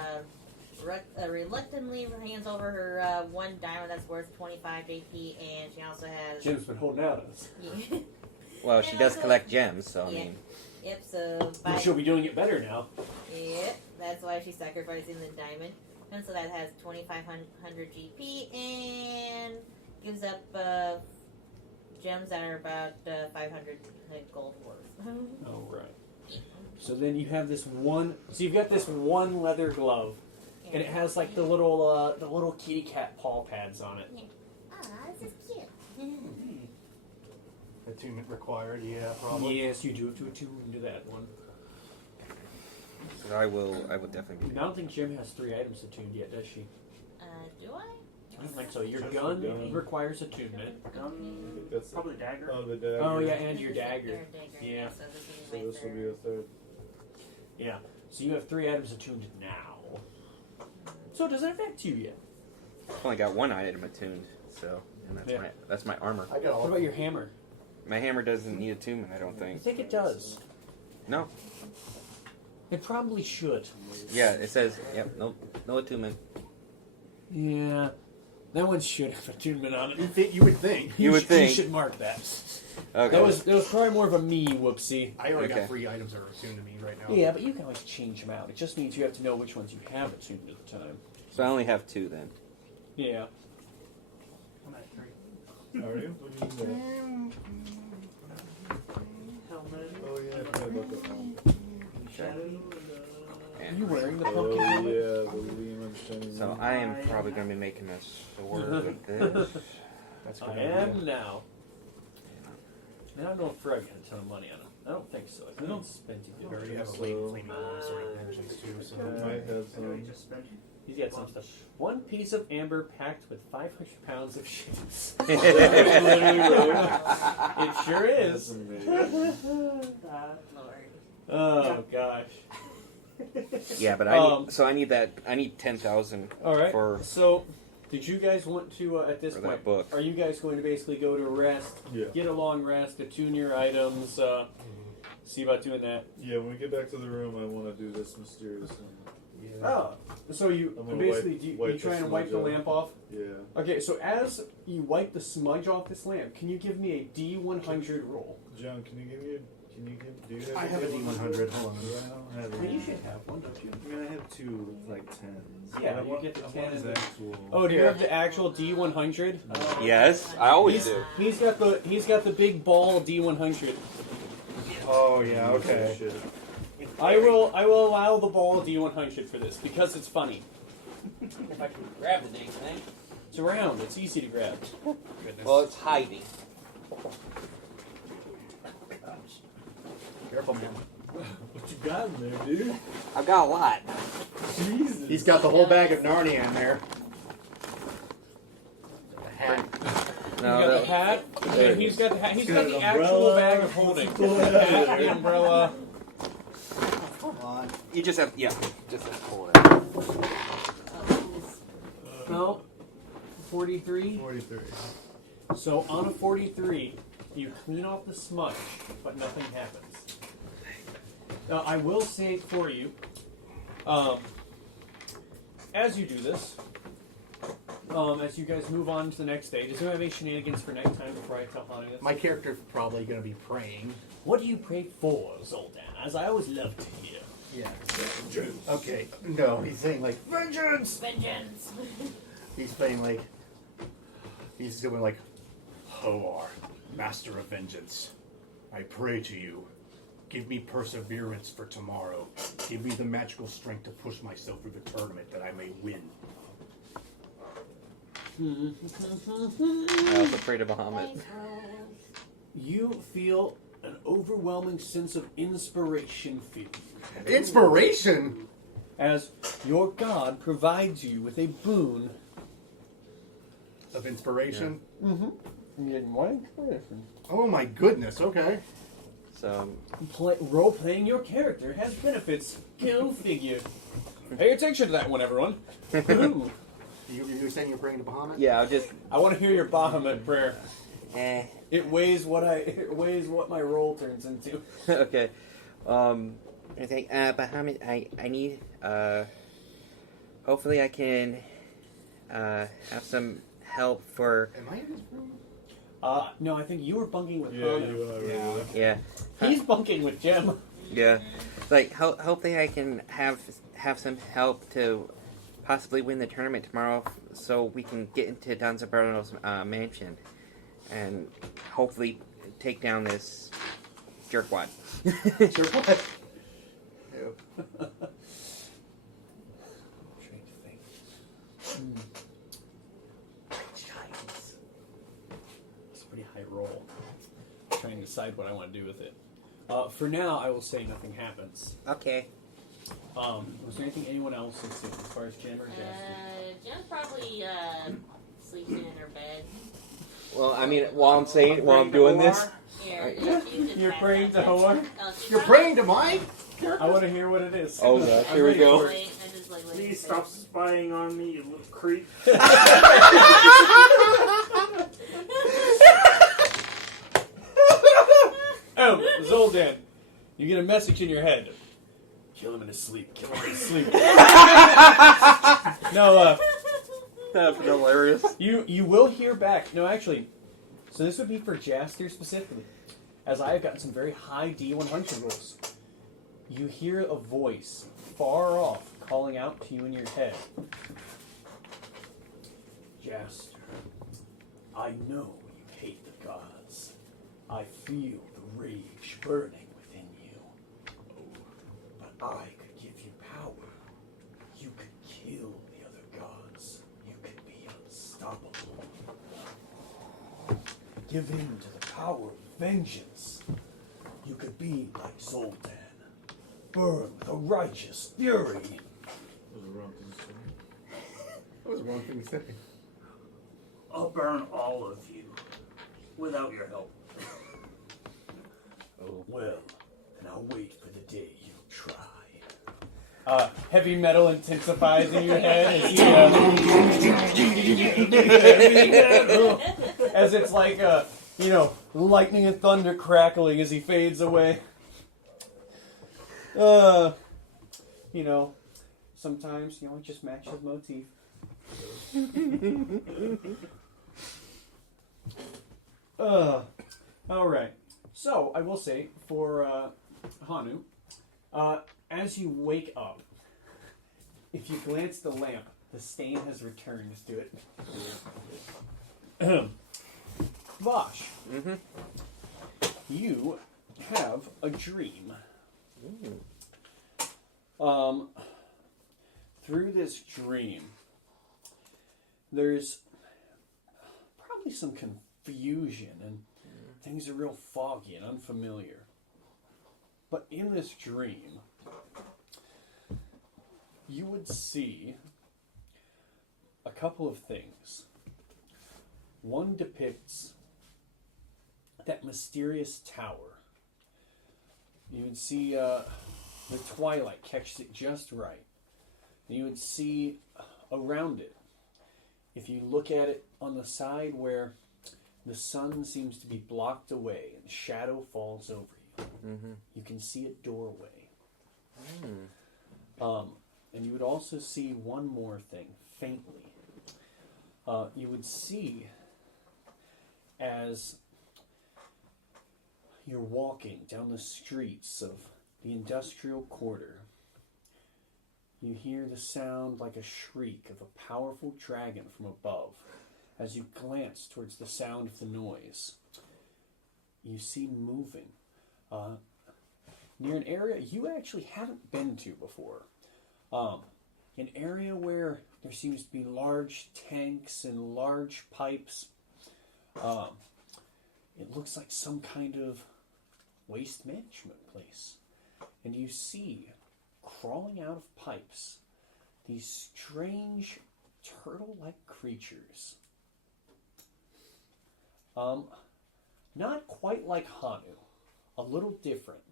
reluctantly hands over her one diamond that's worth 25 AP, and she also has. Jim's been holding out on us. Yeah. Well, she does collect gems, so I Yeah. mean. Yep, so She'll be doing it better now. Yep, that's why she's sacrificing the diamond. And so that has 2,500 GP and gives up gems that are about 500 gold worth. Oh, right. So then you have this one. So you've got this one leather glove, and it has like the little kitty cat paw pads on it. Aw, this is cute. Attunement required, yeah, probably. Yes, you do have to attune to that one. So I will definitely be. I don't think Jim has 3 items attuned yet, does she? Do I? I don't think so. Your Just gun the gun. requires attunement. That's Probably dagger. Oh, the dagger. Oh yeah, and your Your dagger. Yeah. So this is So my this will be a third. Yeah. So you have 3 items attuned now. So it doesn't affect you yet. I've only got 1 item attuned, so and that's my armor. I got all. What about your hammer? My hammer doesn't need attunement, I don't I think. think it does. No. It probably should. Yeah, it says no attunement. Yeah. That one should have attunement on it. You would think. You would think. You should mark that. Okay. That was probably more of a me whoopsie. I already Okay. got 3 items that are attuned to me right now. Yeah, but you can always change them out. It just means you have to know which ones you have attuned at the time. So I only have 2 then. Yeah. I'm at 3. Are you? What do you mean? Helmet. Oh yeah, I forgot about that one. Shadow. Are you wearing the Oh pumpkin yeah, helmet? the Liam Shining. So I am probably going to be making a sword with this. That's I good. am now. And I don't know if Fred got a ton of money on it. I don't think so. I don't spend You it. already have a So- flaming longsword of vengeance too, so I might have I know he some. just spent. He's got some stuff. 1 piece of amber packed with 500 pounds of shit. It sure That's is. amazing. Lord. Oh gosh. Yeah, but I need that. I need 10,000 All right. for So, did you guys want to at this For point? that book. Are you guys going to basically go to rest, Yeah. get a long rest, attune your items, see about doing that? Yeah, when we get back to the room, I want to do this mysterious thing. yeah. Oh, so you I'm gonna basically wipe you try the and wipe the smudge lamp off? Yeah. Okay, so as you wipe the smudge off this lamp, can you give me a D100 roll? John, can you give me? Do you have? I have a D100. Hold on. Do I don't have I mean, you it. should have one, don't you? I mean, I have 2 like 10s. Yeah, I you want, get the I want 10 his and the- actual. Oh, do you have the actual D100? Yes, I always do. He's got the big ball D100. Oh yeah, okay. Shit. I will allow the ball D100 for this because it's funny. If I can grab the dang thing. It's around. It's easy to grab. Goodness. Well, it's hiding. Careful, man. What you got in there, dude? I've got a lot. Jesus. He's got the whole bag of Narnia in there. The hat. He's No, got the that, hat. There He's it got the hat. He's got got the an actual umbrella. bag of holding. Pull The it out of hat, there. the umbrella. come on. You just have just have to pull it out. No. 43. 43. So on a 43, you clean off the smudge, but nothing happens. Now I will say for you, as you do this, as you guys move on to the next day, does anyone have any shenanigans for nighttime before I tell Honey this? My character's probably going to be praying. What do you pray for, Zoltan? As I always love to hear. Yeah. Okay. No, he's saying like vengeance. Vengeance! He's saying like he's doing like Hoar, Master of Vengeance. I pray to you. Give me perseverance for tomorrow. Give me the magical strength to push myself through the tournament that I may win. I also pray to Bahamut. You feel an overwhelming sense of inspiration fill you. Inspiration. As your god provides you with a boon. Of inspiration. Mm-hmm. Oh my goodness. Okay. So Role-playing your character has benefits. Go figure. Pay attention to that one, everyone. Ooh. You're saying you're praying to Bahamut? yeah, I'll just I want to hear your Bahamut prayer. eh. It weighs what my roll turns into. Okay. I think Bahamut. I need hopefully I can have some help for Am I in his room? No, I think you were bunking with Yeah, Bahamut. you are. Yeah. Right. yeah. He's bunking with Jem. Yeah. Like, hopefully I can have some help to possibly win the tournament tomorrow so we can get into Don Zaberno's mansion and hopefully take down this jerkwad. Jerkwad? Ew. Trying to think. It's a pretty high roll. Trying to decide what I want to do with it. For now, I will say nothing happens. Okay. Was there anything anyone else is doing as far as Jem or Jess? Jen probably sleeping in her bed. Well, I mean, while I'm doing this, Here, You're praying to Hoa? You're praying to mine? I want to hear what it is. Oh, gosh, here we go. Please stop spying on me, you little creep. Oh, Zoldan, you get a message in your head. Kill him in his sleep. Kill him in his sleep. No, That's hilarious. you will hear back. No, actually, so this would be for Jaster specifically, as I have gotten some very high D100 rolls. You hear a voice far off calling out to you in your head. Jaster, I know you hate the gods. I feel the rage burning within you. But I could give you power. You could kill the other gods. You could be unstoppable. Give in to the power of vengeance. You could be like Zoltan. Burn with a righteous fury. That was the wrong thing to say. I'll burn all of you without your help. Oh, well, then I'll wait for the day you try. Heavy metal intensifies in your head as, as it's like, lightning and thunder crackling as he fades away. Sometimes, it just matches the motif. Alright. So, I will say, for Hanu, as you wake up, if you glance at the lamp, the stain has returned to it. Vosh, you have a dream. Through this dream, there's probably some confusion and things are real foggy and unfamiliar. But in this dream, you would see a couple of things. One depicts that mysterious tower. You would see the twilight catches it just right. And you would see around it, if you look at it on the side where the sun seems to be blocked away and shadow falls over you, you can see a doorway. And you would also see one more thing, faintly. You would see, as you're walking down the streets of the industrial quarter, you hear the sound like a shriek of a powerful dragon from above. As you glance towards the sound of the noise, you see moving near an area you actually haven't been to before. An area where there seems to be large tanks and large pipes. It looks like some kind of waste management place. And you see, crawling out of pipes, these strange turtle-like creatures. Not quite like Hanu, a little different.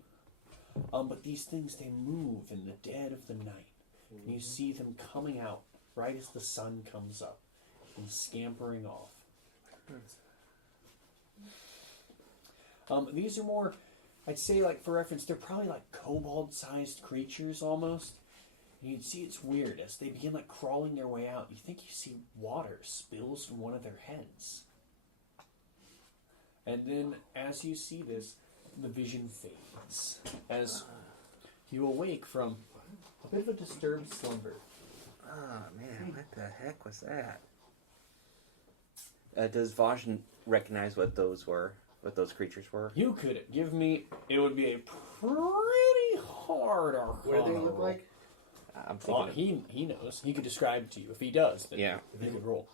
But these things, they move in the dead of the night. And you see them coming out right as the sun comes up and scampering off. These are more, I'd say, like, for reference, they're probably like kobold-sized creatures almost. And you'd see it's weird. As they begin like crawling their way out, you think you see water spills from one of their heads. And then as you see this, the vision fades. As You awake from a bit of a disturbed slumber. Oh man, what the heck was that? Does Vaj recognize what those were? What those creatures were? You could give me. It would be a pretty hard Arcana. What do they look like? I'm thinking. He knows. He could describe it to you. If he does, then Yeah. he could roll.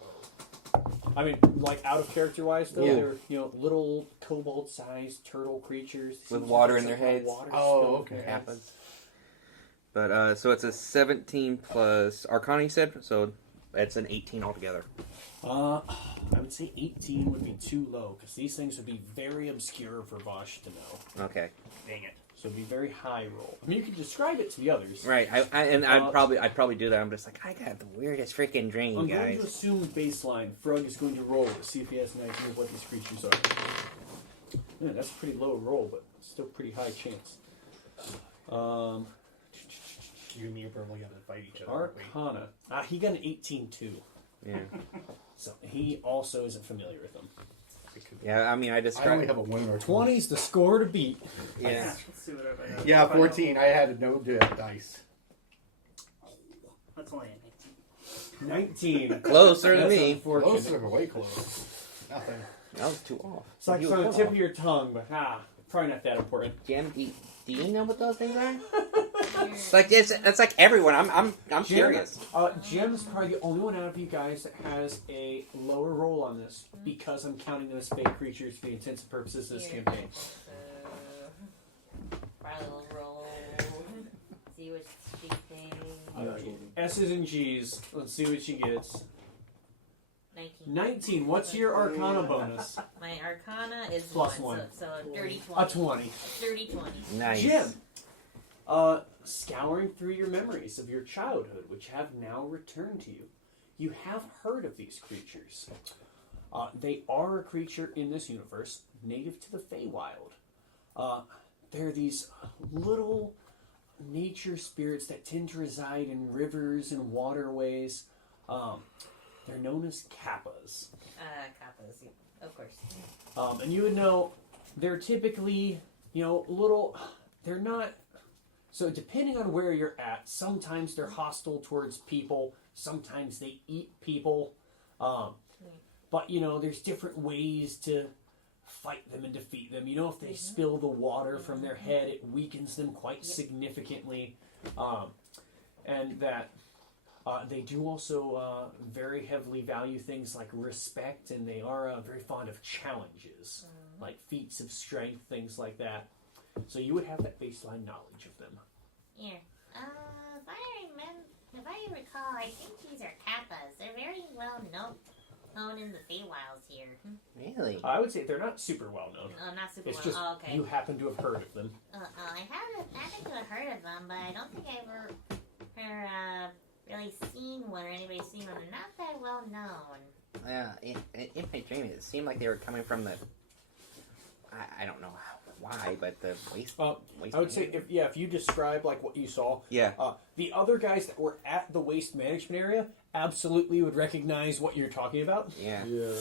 I mean, like out of character wise, though, Yeah. they're little kobold-sized turtle creatures With Seems water like in their some kind of heads. water Oh, spilled okay. in their heads. Happens. But so it's a 17 plus Arcana, you said? So it's an 18 altogether. I would say 18 would be too low because these things would be very obscure for Vosh to know. Okay. Dang it. So it'd be very high roll. I mean, you could describe it to the others. Right. I'd probably do that. I'm just like, I got the weirdest freaking dream, I'm going guys. to assume baseline. Frog is going to roll to see if he has an idea of what these creatures are. Man, that's a pretty low roll, but still pretty high chance. You and me are probably going to fight each other. aren't we? Arcana. He got an 18 too. Yeah. So he also isn't familiar with them. Yeah. I mean, I I only described. have a 1 or 20's the score to beat. Yeah. Let's see what everybody Yeah, got. 14. I had no dice. That's only 19. Closer to That's me. unfortunate. Closer, way close. Nothing. That was too off. It's like it's on the tip of your tongue, but probably not that important. Jim, do you know what those things are? It's like it's like everyone. I'm Jim, curious. Jim's probably the only one out of you guys that has a lower roll on this because I'm counting them as fake creatures for the intents and purposes of this Here. campaign. Probably will roll. See what she thinks. S's and G's. Let's see what she gets. 19. 19. What's your Arcana bonus? My Arcana is Plus 1. one. So a dirty A 20. 20. Dirty 20. Nice. Jim, scouring through your memories of your childhood, which have now returned to you, you have heard of these creatures. They are a creature in this universe, native to the Feywild. They're these little nature spirits that tend to reside in rivers and waterways. They're known as kappas. Kappas, of course. And you would know they're typically, little. They're not. So depending on where you're at, sometimes they're hostile towards people. Sometimes they eat people. But there's different ways to fight them and defeat them. If they spill the water from their head, it weakens them quite significantly. And that they do also very heavily value things like respect, and they are very fond of challenges, like feats of strength, things like that. So you would have that baseline knowledge of them. Here. If I recall, I think these are kappas. They're very well known in the Feywilds here. Really? I would say they're not super well known. Not super It's well. just Oh, okay. you happen to have heard of them. I happen to have heard of them, but I don't think I ever really seen one or anybody's seen one. They're not that well known. Yeah. In my dream, it seemed like they were coming from the. I don't know why, but the waste. I would say if you describe like what you saw, Yeah. the other guys that were at the waste management area absolutely would recognize what you're talking about. Yeah. Yeah.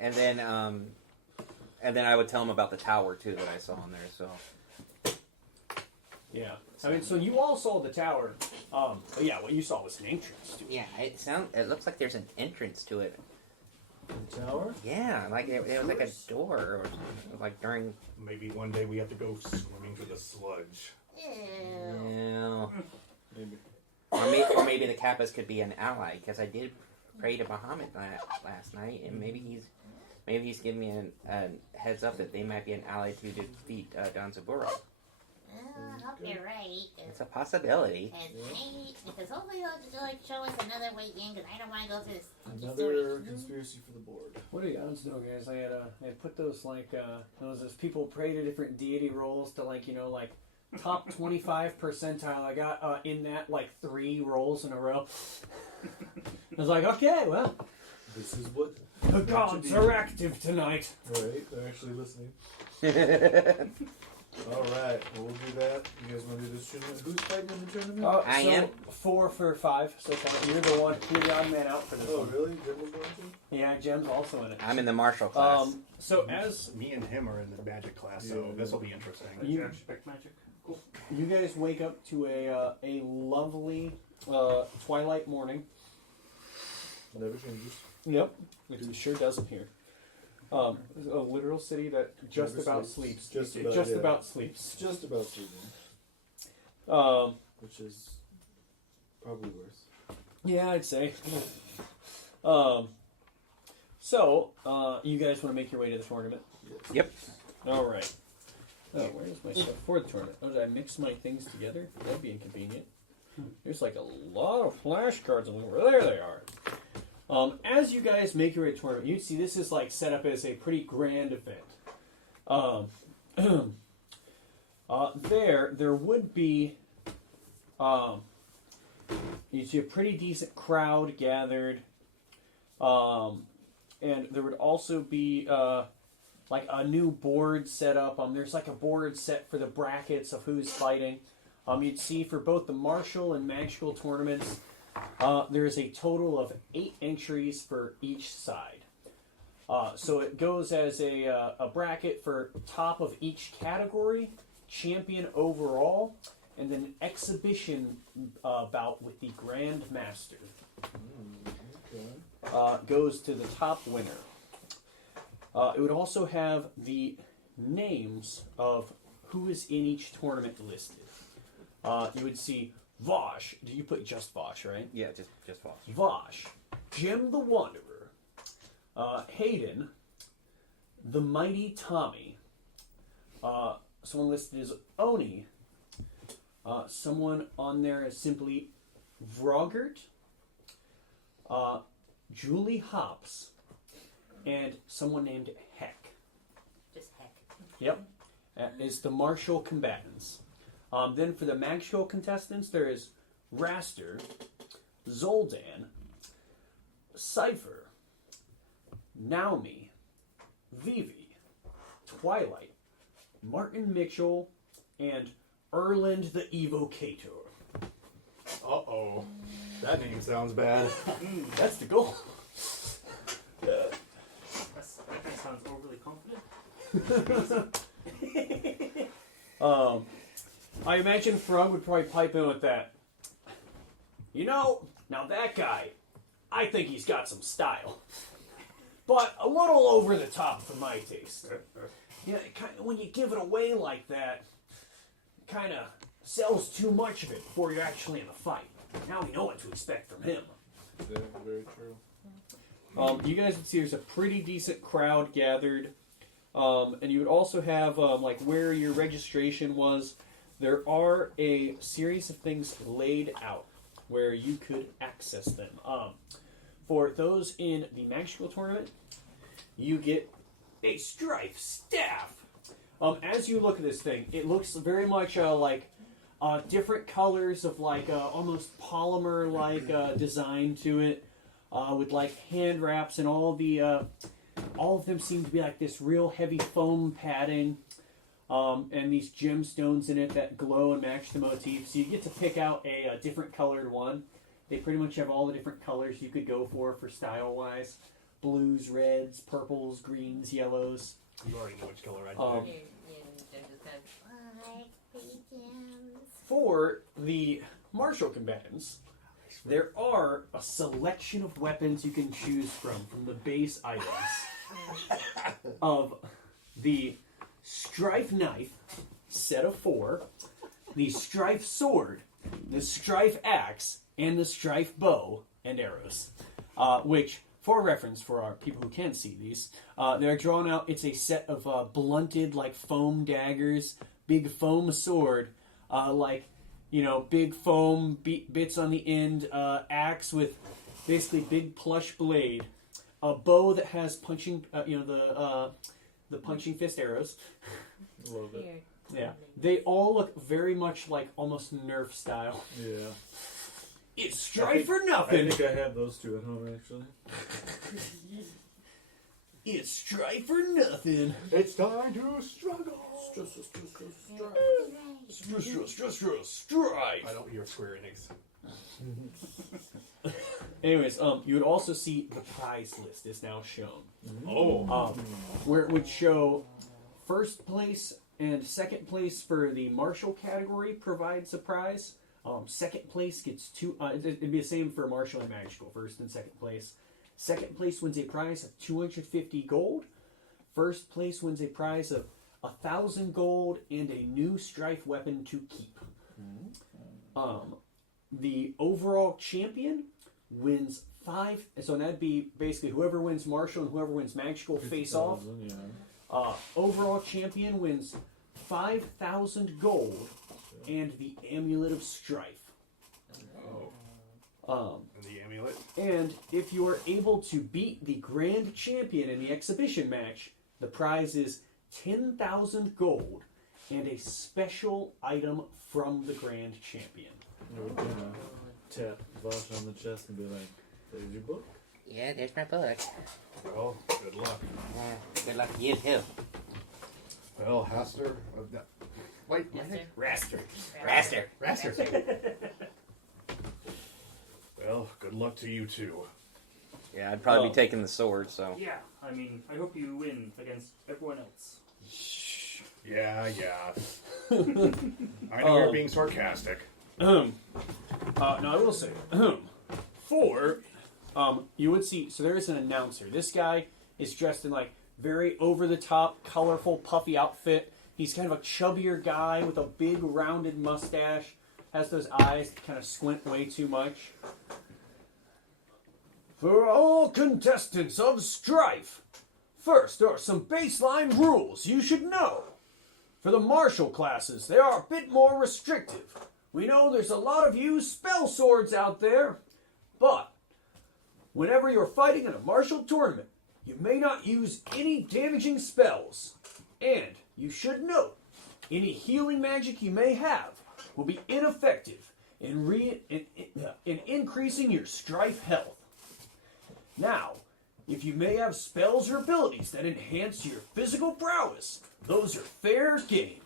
And then I would tell them about the tower too that I saw on there. So Yeah. I mean, so you all saw the tower. But yeah, what you saw was an entrance to it. yeah, it looks like there's an entrance to it. The tower? Yeah, like it was like a door, or like during. Maybe one day we have to go swimming through the sludge. Ew. Yeah. Maybe. Or maybe the Kappas could be an ally, because I did pray to Bahamut last night, and maybe he's giving me a heads up that they might be an ally to defeat Don Zaburo. I hope you're right. It's a possibility. Because hopefully they'll show us another way in, because I don't want to go through this stinky Another story. conspiracy for the board. What are the odds, though, guys? I had put those those people pray to different deity rolls to like top 25 percentile. I got in that 3 rolls in a row. I was like, okay, well, This is what. the gods are active tonight. Right, they're actually listening. Alright, well, we'll do that. You guys want to do this tournament? Who's fighting in the tournament? I am. 4 for 5 so far. You're the one. You're the odd man out for this Oh, one. really? Jim was going to? Yeah, Jem's also in it. I'm in the martial class. So as Me and him are in the magic class, so Yeah. this will be interesting. You- Magic. you guys wake up to a lovely twilight morning. Never changes. Yep, it sure doesn't here. A literal city that just Never about sleeps. sleeps. Just about, just yeah. about sleeps. Just about sleeping. Which is probably worse. Yeah, I'd say. So, you guys want to make your way to the tournament? Yes. Yep. All right. Oh, where's my stuff for the tournament? Oh, did I mix my things together? That'd be inconvenient. There's like a lot of flashcards over there. They are. As you guys make your way to the tournament, you see this is like set up as a pretty grand event. There would be. You see a pretty decent crowd gathered, and there would also be like a new board set up. There's like a board set for the brackets of who's fighting. You'd see for both the martial and magical tournaments, there is a total of 8 entries for each side. So it goes as a bracket for top of each category, champion overall, and then exhibition bout with the Grand Master. Okay. Goes to the top winner. It would also have the names of who is in each tournament listed. You would see Vosh. Do you put just Vosh, right? Yeah, just false. Vosh, Jim the Wanderer, Hayden, the Mighty Tommy. Someone listed as Oni. Someone on there is simply Vrogert, Julie Hops, and someone named Heck. Just heck. Yep. Is the martial combatants. Then for the magical contestants, there is Raster, Zoldan, Cypher, Naomi, Vivi, Twilight, Martin Mitchell, and Erland the Evocator. Uh-oh. That name sounds bad. That's the goal. That kind of sounds overly confident. I imagine Frog would probably pipe in with that. You know, now that guy, I think he's got some style. But a little over the top for my taste. Yeah, when you give it away like that, it kind of sells too much of it before you're actually in a fight. Now we know what to expect from him. Yeah, very true. You guys would see there's a pretty decent crowd gathered. And you would also have, like, where your registration was, there are a series of things laid out where you could access them. For those in the magical tournament, you get a Strife staff. As you look at this thing, it looks very much like different colors of like almost polymer-like design to it, with like hand wraps, and all of them seem to be like this real heavy foam padding, and these gemstones in it that glow and match the motif. So you get to pick out a different colored one. They pretty much have all the different colors you could go for style-wise. Blues, reds, purples, greens, yellows. You already know which color I'd pick. Like bacons. For the martial combatants, there are a selection of weapons you can choose from the base items of the Strife knife, set of 4, the Strife sword, the Strife axe, and the Strife bow and arrows. Which, for reference for our people who can't see these, they're drawn out. It's a set of blunted, like foam daggers, big foam sword, big foam bits on the end, axe with basically big plush blade, a bow that has punching, the punching fist arrows. Love it. Here. Yeah, they all look very much like almost Nerf style. Yeah. It's Strife or I nothing. think I have those two at home, actually. It's Strife or nothing. It's time to struggle. Strife. I don't hear Square Enix. Anyways, you would also see the prize list is now shown. Oh. Where it would show first place And second place for the martial category provides a prize. Second place gets two. It'd be the same for martial and magical. First and second place. Second place wins a prize of 250 gold. First place wins a prize of 1,000 gold and a new Strife weapon to keep. The overall champion wins 5. So that'd be basically whoever wins martial and whoever wins magical face off. Yeah. Overall champion wins 5,000 gold and the Amulet of Strife. And the amulet? And if you are able to beat the grand champion in the exhibition match, the prize is 10,000 gold and a special item from the grand champion. I would tap Vosh on the chest and be like, "There's your book." Yeah, there's my book. Well, good luck. Good luck to you too. Well, Haster. Wait, Raster. Raster. Well, good luck to you too. Yeah, I'd probably be taking the sword, so. Yeah, I mean, I hope you win against everyone else. Yeah. I know you're being sarcastic. Now I will say, for you would see. So there is an announcer. This guy is dressed in like very over the top, colorful, puffy outfit. He's kind of a chubbier guy with a big rounded mustache. Has those eyes that kind of squint way too much. For all contestants of Strife, first there are some baseline rules you should know. For the martial classes, they are a bit more restrictive. We know there's a lot of you spell swords out there, but whenever you're fighting in a martial tournament, you may not use any damaging spells. And you should note, any healing magic you may have will be ineffective in increasing your Strife health. Now, if you may have spells or abilities that enhance your physical prowess, those are fair game.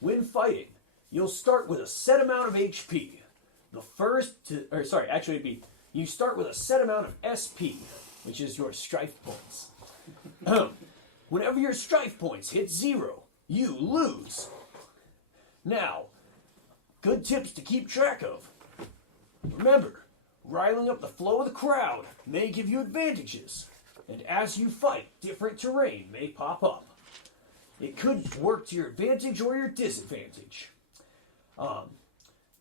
When fighting, you'll start with a set amount of HP. You start with a set amount of SP, which is your Strife points. Whenever your Strife points hit 0, you lose. Now, good tips to keep track of. Remember, riling up the flow of the crowd may give you advantages, and as you fight, different terrain may pop up. It could work to your advantage or your disadvantage.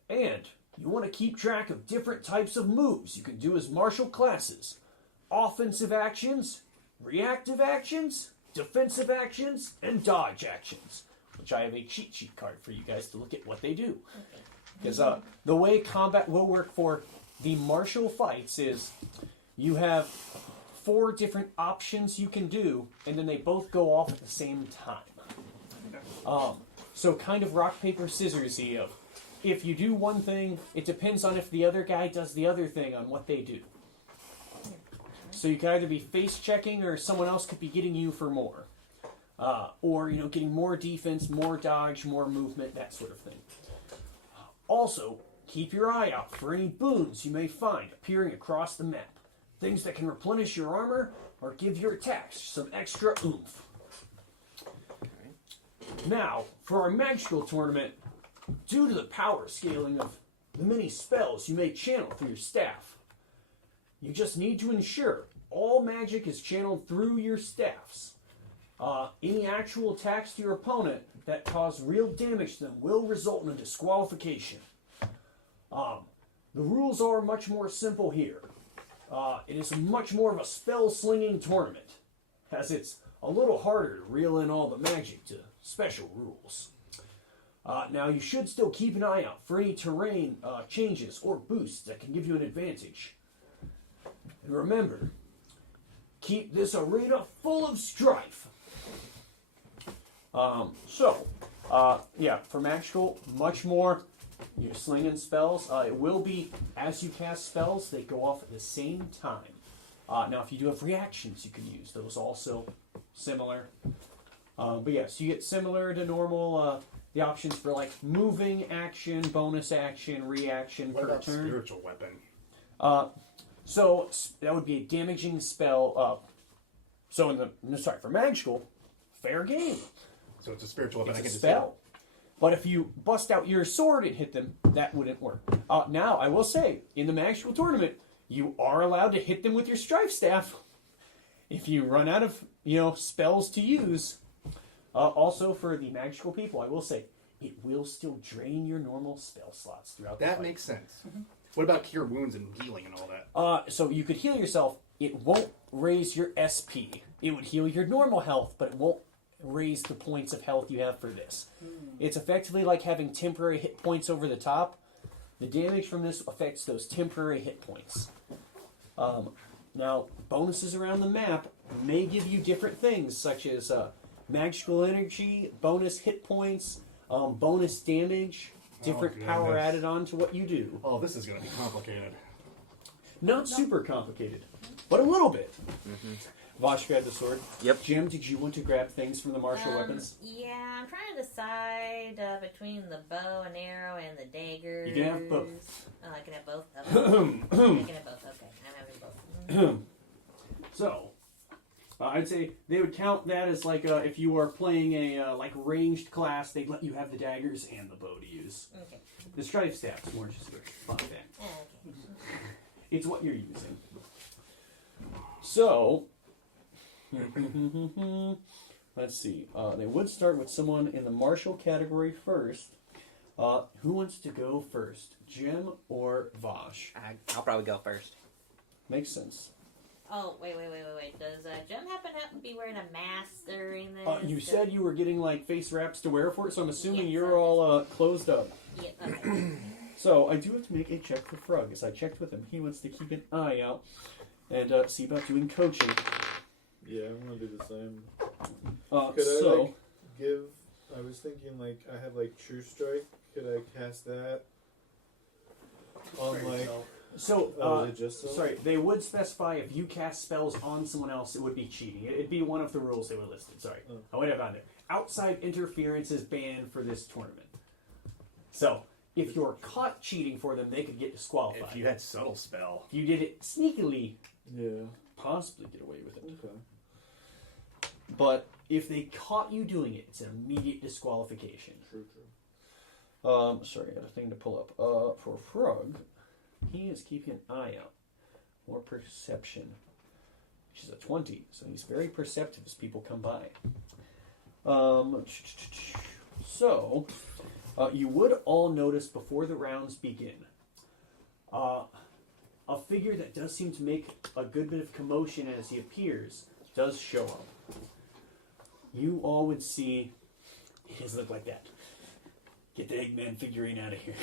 And you want to keep track of different types of moves you can do as martial classes. Offensive actions, reactive actions, defensive actions, and dodge actions. Which I have a cheat sheet card for you guys to look at what they do. Because the way combat will work for the martial fights is you have 4 different options you can do, and then they both go off at the same time. So kind of rock, paper, scissors-y of if you do one thing, it depends on if the other guy does the other thing on what they do. So you can either be face checking or someone else could be getting you for more. Or, getting more defense, more dodge, more movement, that sort of thing. Also, keep your eye out for any boons you may find appearing across the map. Things that can replenish your armor or give your attacks some extra oomph. Now, for our magical tournament, due to the power scaling of the many spells you may channel through your staff, you just need to ensure all magic is channeled through your staffs. Any actual attacks to your opponent that cause real damage to them will result in a disqualification. The rules are much more simple here. It is much more of a spell-slinging tournament, as it's a little harder to reel in all the magic to special rules. Now, you should still keep an eye out for any terrain changes or boosts that can give you an advantage. And remember, keep this arena full of strife. For magical, much more you're slinging spells. It will be, as you cast spells, they go off at the same time. Now, if you do have reactions, you can use those also similar. So you get similar to normal, the options for like moving action, bonus action, reaction What per about turn. spiritual weapon? So that would be a damaging spell. For magical, fair game. So it's a spiritual weapon. It's I a can just spell. But if you bust out your sword and hit them, that wouldn't work. Now, I will say, in the magical tournament, you are allowed to hit them with your strife staff. If you run out of, spells to use. Also, for the magical people, I will say, it will still drain your normal spell slots throughout the That fight. makes sense. What about cure wounds and healing and all that? So you could heal yourself. It won't raise your SP. It would heal your normal health, but it won't raise the points of health you have for this. It's effectively like having temporary hit points over the top. The damage from this affects those temporary hit points. Now, bonuses around the map may give you different things, such as magical energy, bonus hit points, bonus damage, different power goodness. added on to what you do. Oh, this is going to be complicated. Not super complicated, but a little bit. Vosh grabbed the sword. Yep. Jim, did you want to grab things from the martial weapons? Yeah, I'm trying to decide between the bow and arrow and the daggers. You can have both. Oh, I can have both? Okay. I can have both. Okay, I'm having both. So, I'd say they would count that as like if you are playing a ranged class, they'd let you have the daggers and the bow to use. Okay. The strife staff is more just a fun thing. Okay. It's what you're using. So, let's see. They would start with someone in the martial category first. Who wants to go first, Jim or Vosh? I'll probably go first. Makes sense. Oh, wait. Does Jem happen to be wearing a mask during this? You said you were getting face wraps to wear for it, so I'm assuming Yes, you're all closed up. Yeah, okay. So I do have to make a check for Frug. As I checked with him, he wants to keep an eye out and see about doing coaching. Yeah, I'm gonna do the same. Could I was thinking I have True Strike. Could I cast that on is it just so? sorry, they would specify if you cast spells on someone else, it would be cheating. It'd be one of the rules they were listed. Sorry, I would have on there. Outside interference is banned for this tournament. So if you're caught cheating for them, they could get disqualified. If you had subtle spell. If you did it sneakily, Yeah. possibly get away with it. Okay. But if they caught you doing it, it's an immediate disqualification. True. Sorry, I got a thing to pull up. For Frog, he is keeping an eye out. More perception, which is a 20, so he's very perceptive as people come by. So, you would all notice before the rounds begin, a figure that does seem to make a good bit of commotion as he appears does show up. You all would see, he doesn't look like that. Get the Eggman figurine out of here.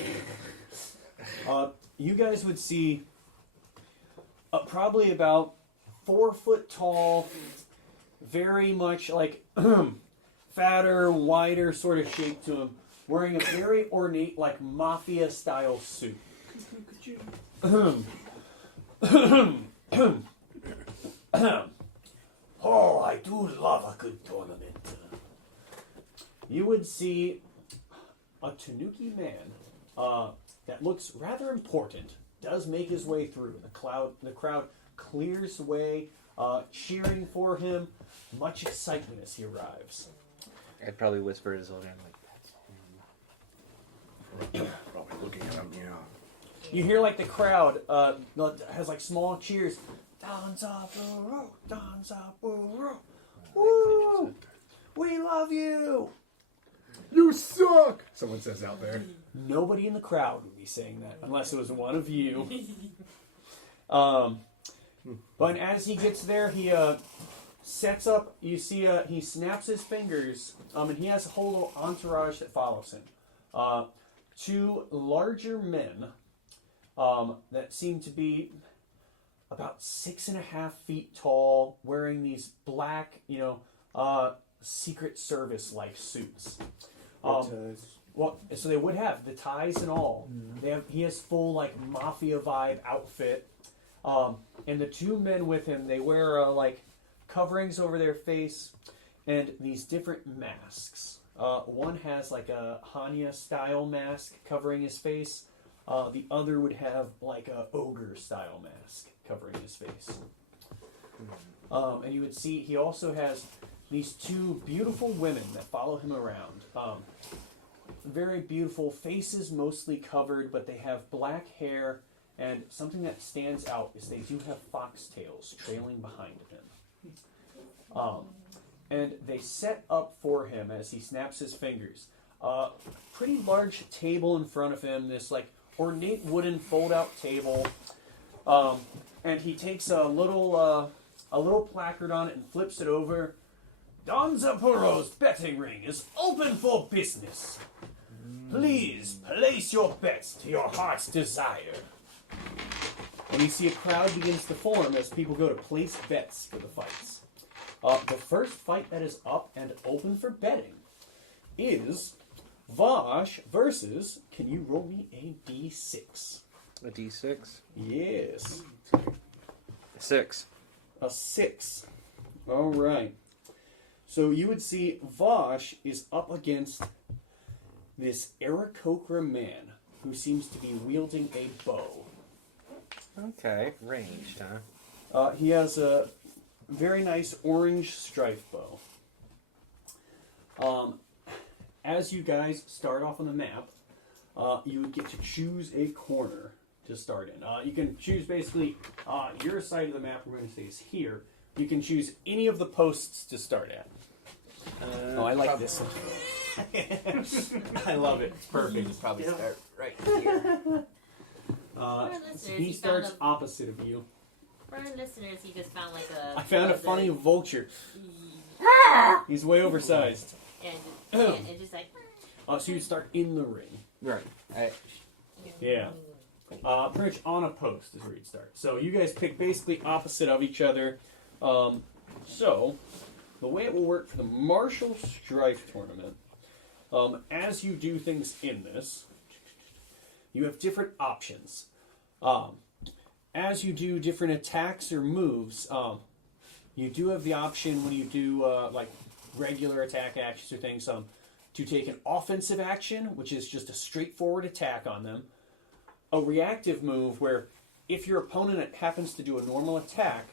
You guys would see probably about 4 foot tall, very much fatter, wider sort of shape to him, wearing a very ornate, mafia style suit. Oh, I do love a good tournament. You would see a Tanuki man that looks rather important does make his way through. The crowd clears the way, cheering for him. Much excitement as he arrives. I'd probably whisper his old name Probably looking at him, You hear the crowd has small cheers. Danzaburo, Danzaburo. Woo! We love you! You suck! Someone says out there. Nobody in the crowd would be saying that unless it was one of you. But as he gets there, he sets up. You see, he snaps his fingers, and he has a whole little entourage that follows him. 2 larger men that seem to be about 6.5 feet tall, wearing these black, Secret Service-like suits. Ties. Well, so they would have the ties and all. He has full mafia vibe outfit, and the 2 men with him, they wear coverings over their face and these different masks. One has a Hanya style mask covering his face. The other would have a ogre style mask covering his face. And you would see he also has these two beautiful women that follow him around. Very beautiful faces, mostly covered, but they have black hair, and something that stands out is they do have foxtails trailing behind him. And they set up for him as he snaps his fingers. Pretty large table in front of him, this like ornate wooden fold-out table, and he takes a little placard on it and flips it over. Don Zaporo's betting ring is open for business. Please place your bets to your heart's desire. And you see a crowd begins to form as people go to place bets for the fights. The first fight that is up and open for betting is Vosh versus, can you roll me a D6? A D6? Yes. 6. A 6. All right. So you would see Vosh is up against this Aarakocra man who seems to be wielding a bow. Okay, ranged, huh? He has a very nice orange strife bow. As you guys start off on the map, you would get to choose a corner to start in. You can choose basically your side of the map, we're going to say is here. You can choose any of the posts to start at. I like this one. I love it. It's perfect. Probably Yeah. start right here. He starts opposite of you. For our listeners, he just found like a. I found a funny vulture. He's way oversized. And just like. So you'd start in the ring. Right. Yeah. Pretty much on a post is where you'd start. So you guys pick basically opposite of each other. So the way it will work for the Martial Strife tournament, as you do things in this, you have different options. As you do different attacks or moves, you do have the option when you do like regular attack actions or things to take an offensive action, which is just a straightforward attack on them. A reactive move where if your opponent happens to do a normal attack,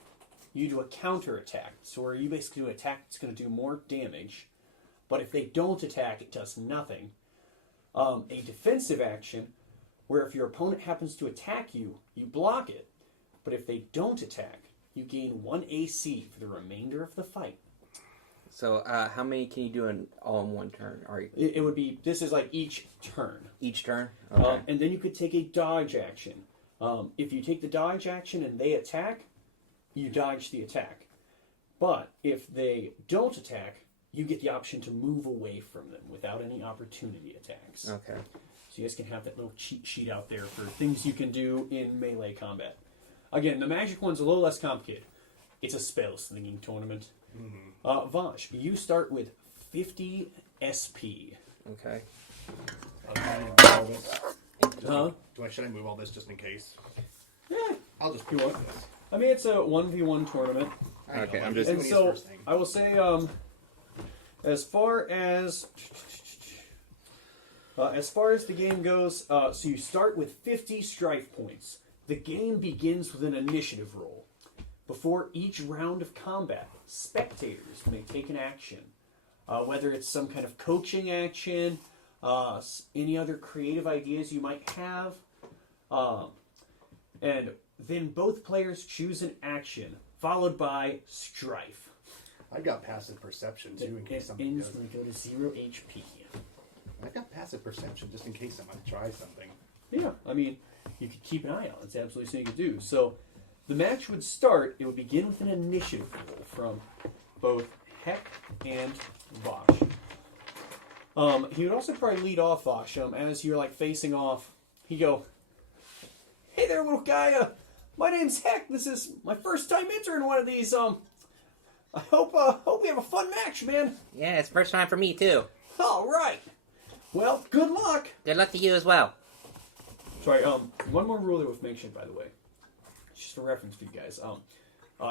you do a counter attack. So where you basically do an attack that's going to do more damage, but if they don't attack, it does nothing. A defensive action where if your opponent happens to attack you, you block it, but if they don't attack, you gain 1 AC for the remainder of the fight. So, how many can you do all in one turn? It would be, this is like each turn. Each turn? Okay. And then you could take a dodge action. If you take the dodge action and they attack, you dodge the attack. But if they don't attack, you get the option to move away from them without any opportunity attacks. Okay. So you guys can have that little cheat sheet out there for things you can do in melee combat. Again, the magic one's a little less complicated. It's a spell slinging tournament. Vosh, you start with 50 SP. Okay. Should I move all this just in case? Yeah, I'll just you do want. this. I mean, it's a 1v1 tournament. Okay, I'm I'm just- And so, I will say, as far as the game goes, so you start with 50 strife points. The game begins with an initiative roll. Before each round of combat, spectators may take an action, whether it's some kind of coaching action, any other creative ideas you might have, and then both players choose an action, followed by strife. I've got passive perception too in case It something ends goes. when we go to 0 HP. I've got passive perception just in case I might try something. Yeah, I mean, you could keep an eye out. It's absolutely something you could do. So, the match would start, it would begin with an initiative roll from both Heck and Vosh. He would also probably lead off Vosh. As you're like facing off, he'd go, "Hey there, little guy. My name's Heck. This is my first time entering one of these. I hope we have a fun match, man. Yeah, it's first time for me, too. All right. Well, good luck." Good luck to you as well. Sorry, one more rule there with makeshift, by the way. Just a reference for you guys.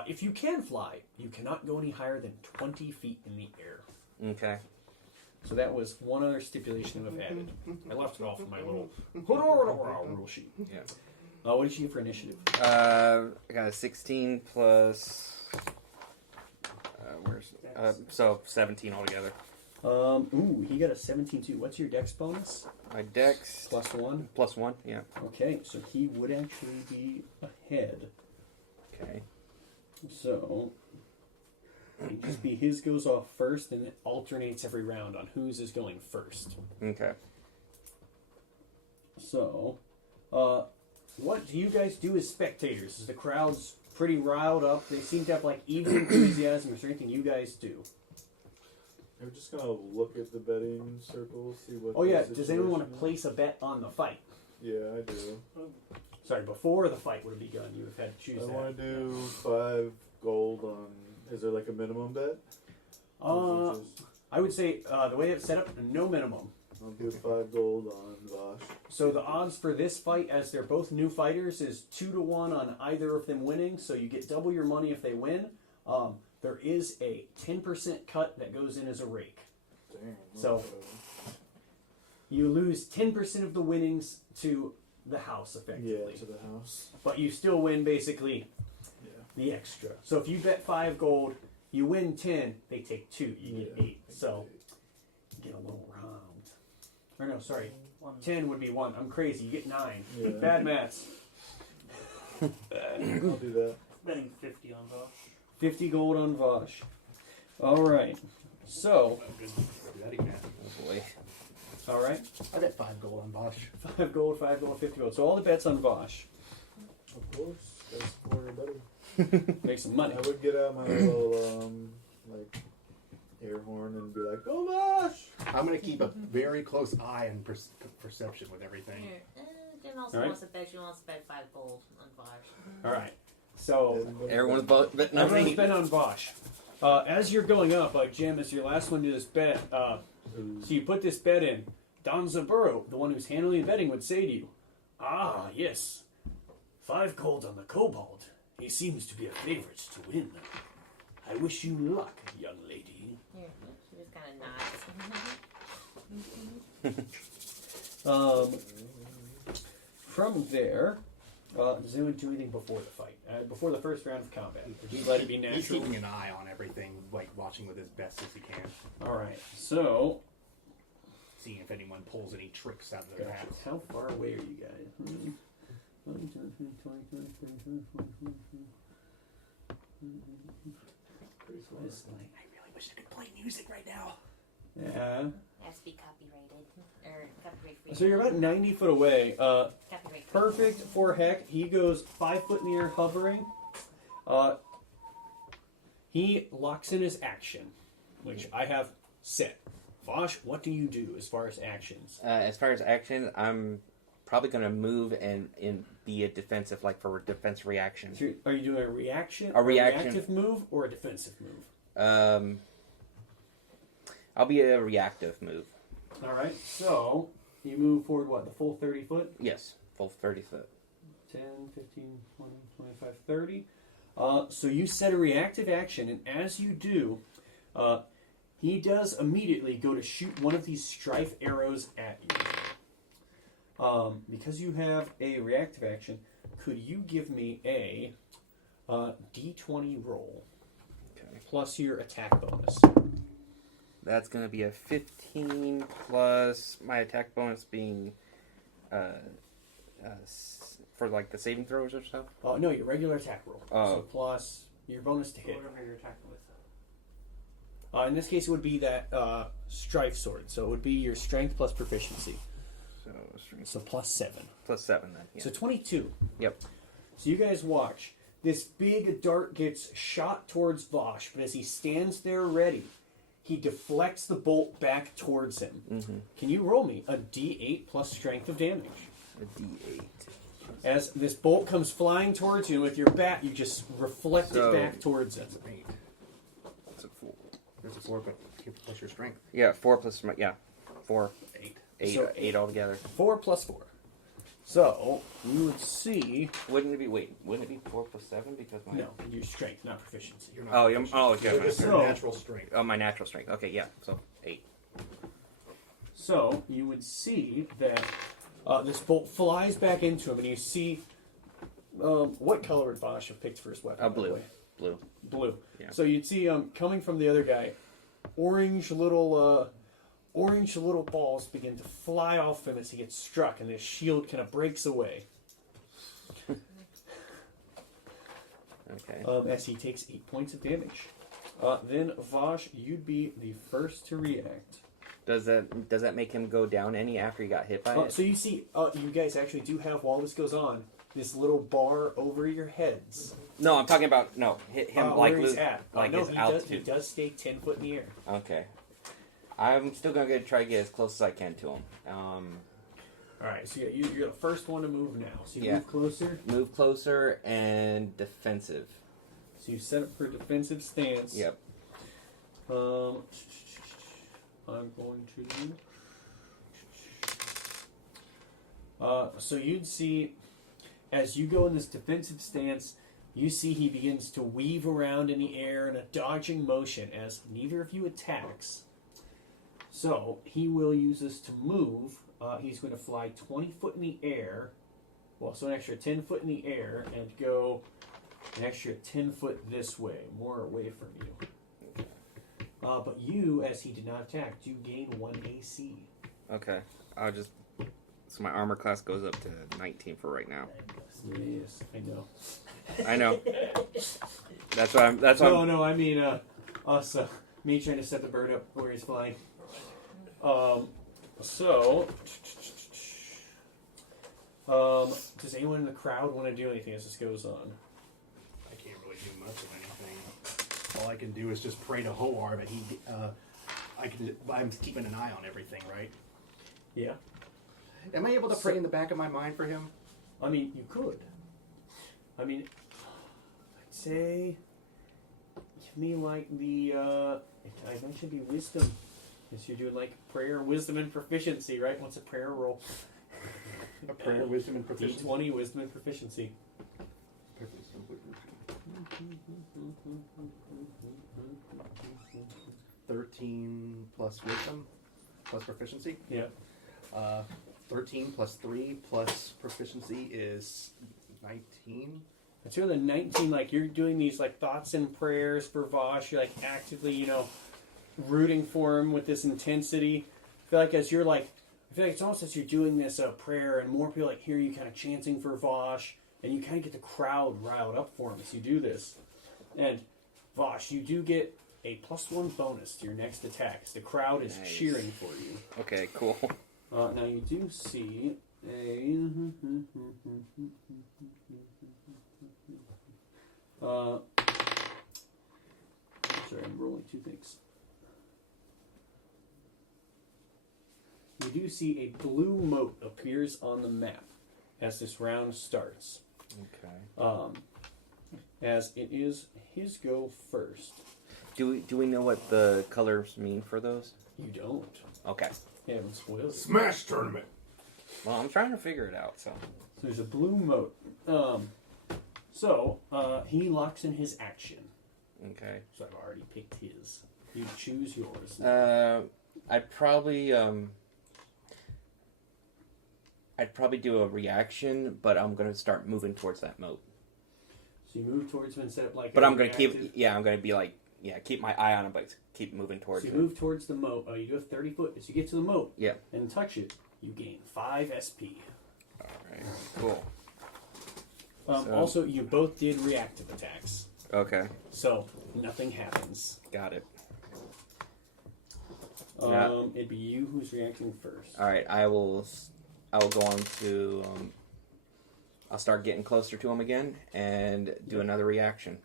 If you can fly, you cannot go any higher than 20 feet in the air. Okay. So that was one other stipulation that I've added. I left it off in my little rule sheet. Yeah. What did you get for initiative? I got a 16 plus So 17 altogether. Ooh, he got a 17 too. What's your dex bonus? My dex +1. +1. Yeah. Okay, so he would actually be ahead. Okay. So it'd just be his goes off first, and it alternates every round on whose is going first. Okay. So, what do you guys do as spectators? Is the crowd's pretty riled up? They seem to have like even enthusiasm. Is there anything you guys do? We're just gonna look at the betting circle, see what. Oh yeah, the does anyone want to situation place a bet on the fight? is. Yeah, I do. Sorry, before the fight would have begun, you would have had to choose I that. want to do 5 gold on. Is there like a minimum bet? Or is it just- I would say the way it's set up, no minimum. I'll do 5 gold on Vosh. So the odds for this fight, as they're both new fighters, is 2-1 on either of them winning. So you get double your money if they win. There is a 10% cut that goes in as a rake. Damn. So- You lose 10% of the winnings to the house, effectively. yeah, to the house. But you still win basically Yeah. the extra. So if you bet 5 gold, you win 10, they take 2, you get Yeah, 8. So you get a little round. Or no, sorry, One. 10 would be 1. I'm crazy. You get 9. Yeah. Bad maths. I'll do that. Betting 50 on Vosh. 50 gold on Vosh. All right. So, Betting man. Oh boy. all right. I bet 5 gold on Bosch. 5 gold, 5 gold, 50 gold. So all the bets on Vosh. Of course. That's for your betting. Make some money. I would get out my little like air horn and be like, "Go Vosh!" I'm gonna keep a very close eye on perception with everything. Here. Jen also Alright. wants to bet. She wants to bet 5 gold on Vosh. All right. So Everyone's betting on everyone's me. bet on Vosh. As you're going up, Jim, as your last one to this bet, so you put this bet in. Don Zaburo, the one who's handling the betting, would say to you, "Ah, yes, 5 gold on the kobold. He seems to be a favorite to win. I wish you luck, young lady." Here. She just kind of nods. From there, does anyone do anything before the fight? Before the first round of combat? Would you let it be He's natural? keeping an eye on everything, like watching with his best as he can, All right. So, seeing if anyone pulls any tricks out of their gotcha. hats. How far away are you guys? This thing. I really wish I could play music right now. Yeah. Has to be copyrighted. Or copyright free. So you're about 90 foot away. Copyright free. Perfect for Heck. He goes 5 foot in the air hovering. He locks in his action, which I have set. Vosh, what do you do as far as actions? As far as action, I'm probably going to move and be a defensive, like for a defense reaction. So are you doing a reaction? A reaction. reactive move or a defensive move? I'll be a reactive move. All right. So you move forward, what, the full 30 foot? Yes, full 30 foot. 10, 15, 20, 25, 30. So you set a reactive action, and as you do, he does immediately go to shoot one of these strife arrows at you. Because you have a reactive action, could you give me a D20 roll Okay. plus your attack bonus? That's going to be a 15 plus my attack bonus being for like the saving throws or stuff. No, your regular attack roll. Oh. So plus your bonus to hit. Whatever you're attacking with. In this case, it would be that strife sword. So it would be your strength plus proficiency. So strength So plus 7. plus 7 then. Yeah. So 22. Yep. So you guys watch. This big dart gets shot towards Vosh, but as he stands there ready, he deflects the bolt back towards him. Mm-hmm. Can you roll me a D8 plus strength of damage? A D8. As this bolt comes flying towards you with your bat, you just reflect So- it back towards it. That's an 8. It's a 4. There's a 4, but plus your strength. Yeah, 4 plus my 4. 8. 8. So 8 altogether. 4 plus 4. So you would see. Wouldn't it be 4 plus 7 because my No, your strength, not proficiency. You're not Oh, yeah, proficient. oh, okay. You're just So- your natural strength. Oh, my natural strength. Okay, yeah. So 8. So you would see that this bolt flies back into him, and you see what color would Vosh have picked for his weapon? A by the blue. way? Blue. Blue. Yeah. So you'd see coming from the other guy, orange little balls begin to fly off him as he gets struck, and his shield kind of breaks away. Okay. As he takes 8 points of damage. Then Vosh, you'd be the first to react. Does that make him go down any after he got hit by it? So you see, you guys actually do have, while this goes on, this little bar over your heads. No, I'm talking about hit him like where he's at. like no, his he altitude. does stay 10 foot in the air. Okay. I'm still gonna try to get as close as I can to him. All right, so you're the first one to move now. So you Yeah. move closer. Move closer and defensive. So you set up for a defensive stance. Yep. I'm going to. So you'd see, as you go in this defensive stance, you see he begins to weave around in the air in a dodging motion as neither of you attacks. So he will use this to move. He's going to fly 20 foot in the air, well, so an extra 10 foot in the air, and go an extra 10 foot this way, more away from you. But you, as he did not attack, do gain 1 AC. Okay. I'll just. So my armor class goes up to 19 for right now. Yes, I know. I know. That's why I'm. That's why. No, I mean us. Me trying to set the bird up where he's flying. So, does anyone in the crowd want to do anything as this goes on? I can't really do much of anything. All I can do is just pray to Hoar that he. I'm keeping an eye on everything, right? Yeah. Am I able to pray in the back of my mind for him? I mean, you could. I mean, I'd say, give me like the. I mentioned be wisdom. Because you're doing like prayer, wisdom, and proficiency, right? What's a prayer roll? A prayer, wisdom, and proficiency. D20, wisdom, and proficiency. 13 plus wisdom plus proficiency. Yeah. 13 plus 3 plus proficiency is 19. It's really 19, like you're doing these like thoughts and prayers for Vosh. You're like actively, rooting for him with this intensity. I feel like as you're like, I feel like it's almost as you're doing this prayer, and more people like hear you kind of chanting for Vosh, and you kind of get the crowd riled up for him as you do this. And Vosh, you do get a +1 bonus to your next attack. As the crowd is Nice. cheering for you. Okay. Cool. Now you do see a. Sorry, I'm rolling 2 things. You do see a blue moat appears on the map as this round starts. Okay. As it is his go first. Do we know what the colors mean for those? You don't. Okay. You haven't spoiled it. Smash tournament. Well, I'm trying to figure it out. So. So there's a blue moat. He locks in his action. Okay. So I've already picked his. You choose yours. I'd probably do a reaction, but I'm gonna start moving towards that moat. So you move towards him instead of like. But a I'm gonna reactive. I'm gonna be like, keep my eye on him, but keep moving towards So it. you move towards the moat. You do a 30 foot. As you get to the moat. Yeah. And touch it, you gain 5 SP. All right. Cool. Also, you both did reactive attacks, Okay. so nothing happens. Got it. It'd be you who's reacting first. All right. I will go on to. I'll start getting closer to him again and do another reaction.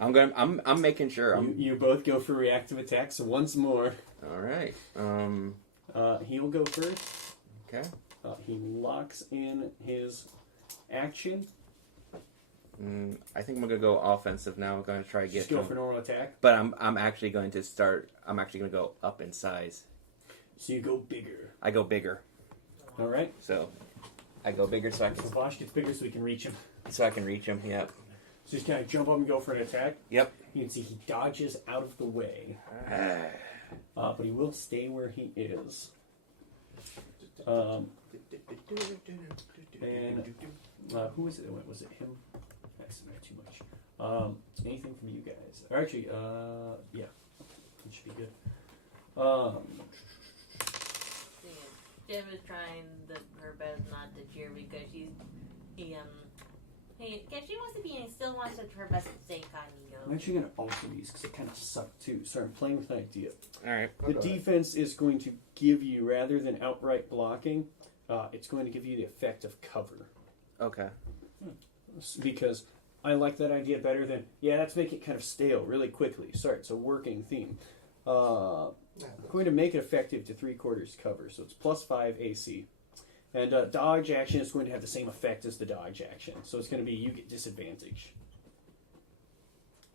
I'm making sure. You both go for reactive attacks once more. All right. He'll go first. Okay. He locks in his action. I think I'm gonna go offensive now. I'm gonna try to get. Just go for normal attack. But I'm actually going to start. I'm actually gonna go up in size. So you go bigger. I go bigger. All right. So I go bigger so I can So Vosh gets bigger so we can reach him. reach him. Yep. So just kind of jump up and go for an attack. Yep. You can see he dodges out of the way. But he will stay where he is. And who was it that went? Was it him? That's not too much. Anything from you guys? Or actually, yeah, it should be good. Jim is trying her best not to cheer because she wants to be and still wants her best to stay incognito. I'm actually going to alter these because it kind of suck too. Sorry, I'm playing with an idea. All right. The defense is going to give you, rather than outright blocking, it's going to give you the effect of cover. Okay. Because I like that idea better than, let's make it kind of stale really quickly. Sorry, it's a working theme. I'm going to make it effective to 3/4 cover, so it's +5 AC. And dodge action is going to have the same effect as the dodge action. So it's going to be you get disadvantage.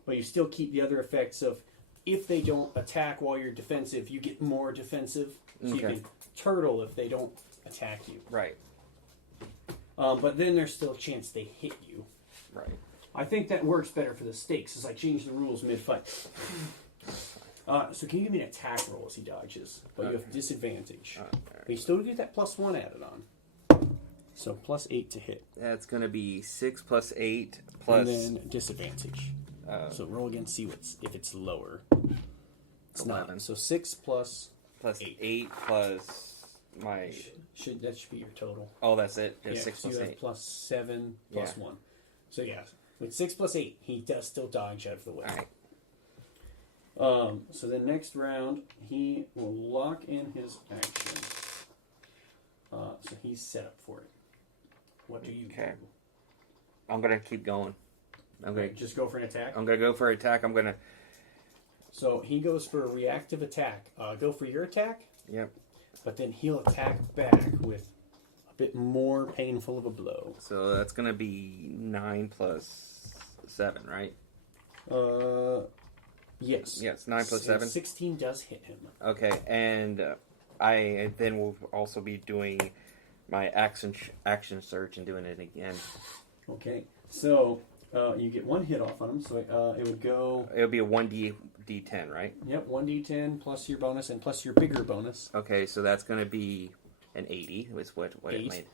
But you still keep the other effects of, if they don't attack while you're defensive, you get more defensive. So you can turtle if they don't attack you. Right. But then there's still a chance they hit you. Right. I think that works better for the stakes, as I change the rules mid-fight. So can you give me an attack roll as he dodges? But you have disadvantage. But you still get that +1 added on. So +8 to hit. That's going to be 6 + 8 plus... And then disadvantage. So roll again, see if it's lower. It's 11. not. So 6 plus 8 plus my... That should be your total. Oh, that's it? Just 6 so plus you 8. have +7 plus 1. So with 6 plus 8, he does still dodge out of the way. All right. So the next round, he will lock in his action. So he's set up for it. What do you do? I'm going to keep going. Just go for an attack? I'm going to go for an attack. So he goes for a reactive attack. Go for your attack. Yep. But then he'll attack back with a bit more painful of a blow. So that's going to be 9 plus 7, right? Yes. Yes, 9 plus 7. 16 does hit him. Okay, and I then will also be doing my action search and doing it again. Okay, so you get 1 hit off on him, so it would go... It would be a 1d10, right? Yep, 1d10 plus your bonus and plus your bigger bonus. Okay, so that's going to be an 80, is what 8. it made.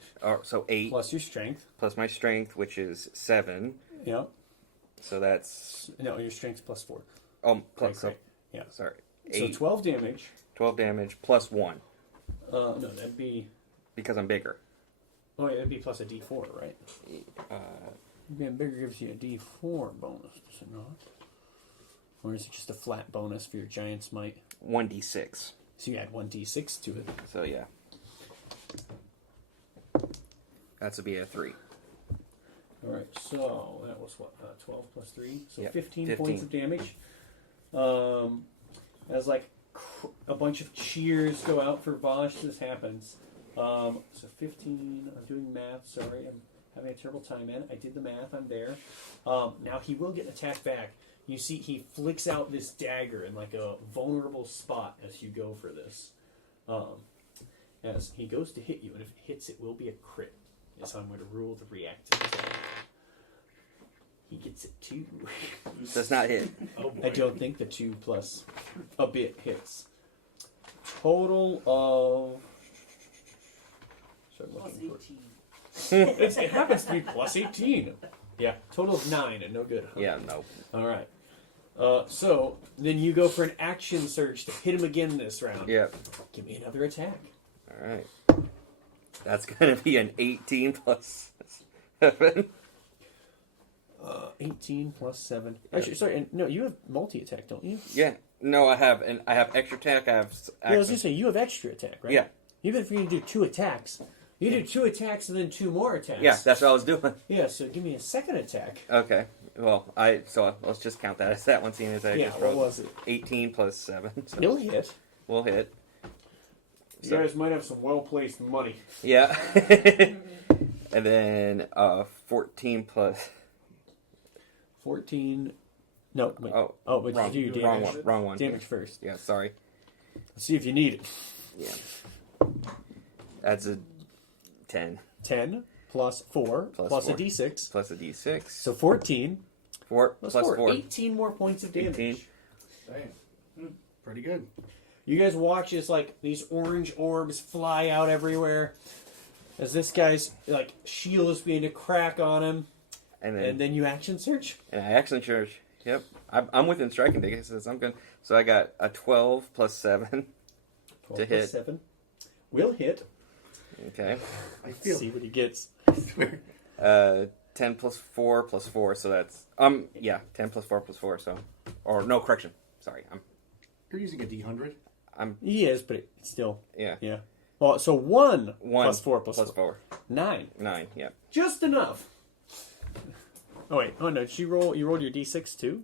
So 8. Plus your strength. Plus my strength, which is 7. Yep. So that's... No, your strength's +4. Oh, plus... Right. Yeah. Sorry. 8. So 12 damage. 12 damage plus 1. No, that'd be... Because I'm bigger. Oh, yeah, that'd be plus a d4, right? Being bigger gives you a d4 bonus, does it not? Or is it just a flat bonus for your giant's might? 1d6. So you add 1d6 to it. So, yeah. That's to be a 3. Alright, so that was what? 12 plus 3? So Yep, 15 points of damage. As like a bunch of cheers go out for Vosh, this happens. So 15, I'm doing math, sorry, I'm having a terrible time, man. I did the math, I'm there. Now he will get an attack back. You see he flicks out this dagger in like a vulnerable spot as you go for this. As he goes to hit you, and if it hits, it will be a crit. So I'm going to rule the reactive attack. He gets it too. Does not hit. I don't think the 2 plus a bit hits. Total of... It happens to be plus 18. Yeah, total of 9 and no good. Huh? Yeah, no. Alright. So, then you go for an action surge to hit him again this round. Yep. Give me another attack. Alright. That's going to be an 18 plus 7. 18 plus 7. Actually, sorry, no, you have multi-attack, don't you? Yeah. No, I have extra attack. I have. Yeah, I was going to say, you have extra attack, right? Yeah. Even if you do 2 attacks. You do 2 attacks and then 2 more attacks. Yeah, that's what I was doing. Yeah, so give me a second attack. Okay. Well, so let's just count that as that one, seeing as I just what rolled was it? 18 plus 7. So You'll hit. we'll hit. You guys might have some well-placed money. Yeah. And then 14 plus... 14... No, wait. But wrong, you do wrong damage. one. Wrong one. Damage first. Yeah, sorry. Let's see if you need it. Yeah. That's a 10. 10 plus 4 plus a 4. d6. Plus a d6. So 14 4 plus plus 4. 4. 18 more points of damage. 18. Damn. Pretty good. You guys watch as like these orange orbs fly out everywhere. As this guy's like shield is beginning to crack on him. And then you action search. And I action search. Yep. I'm within striking distance. I'm good. So I got a 12 plus 7 12 to plus hit. 7. Will hit. Okay. I feel. See what he gets. 10 plus 4 plus 4. So that's 10 plus 4 plus 4. So, or no correction. Sorry. You're using a D100. He is, but it's still. Yeah. Yeah. Well, so 1 1 plus 4 plus 4. 9. 9. Yeah. Just enough. Oh wait. Oh no. Did you roll your d6 too?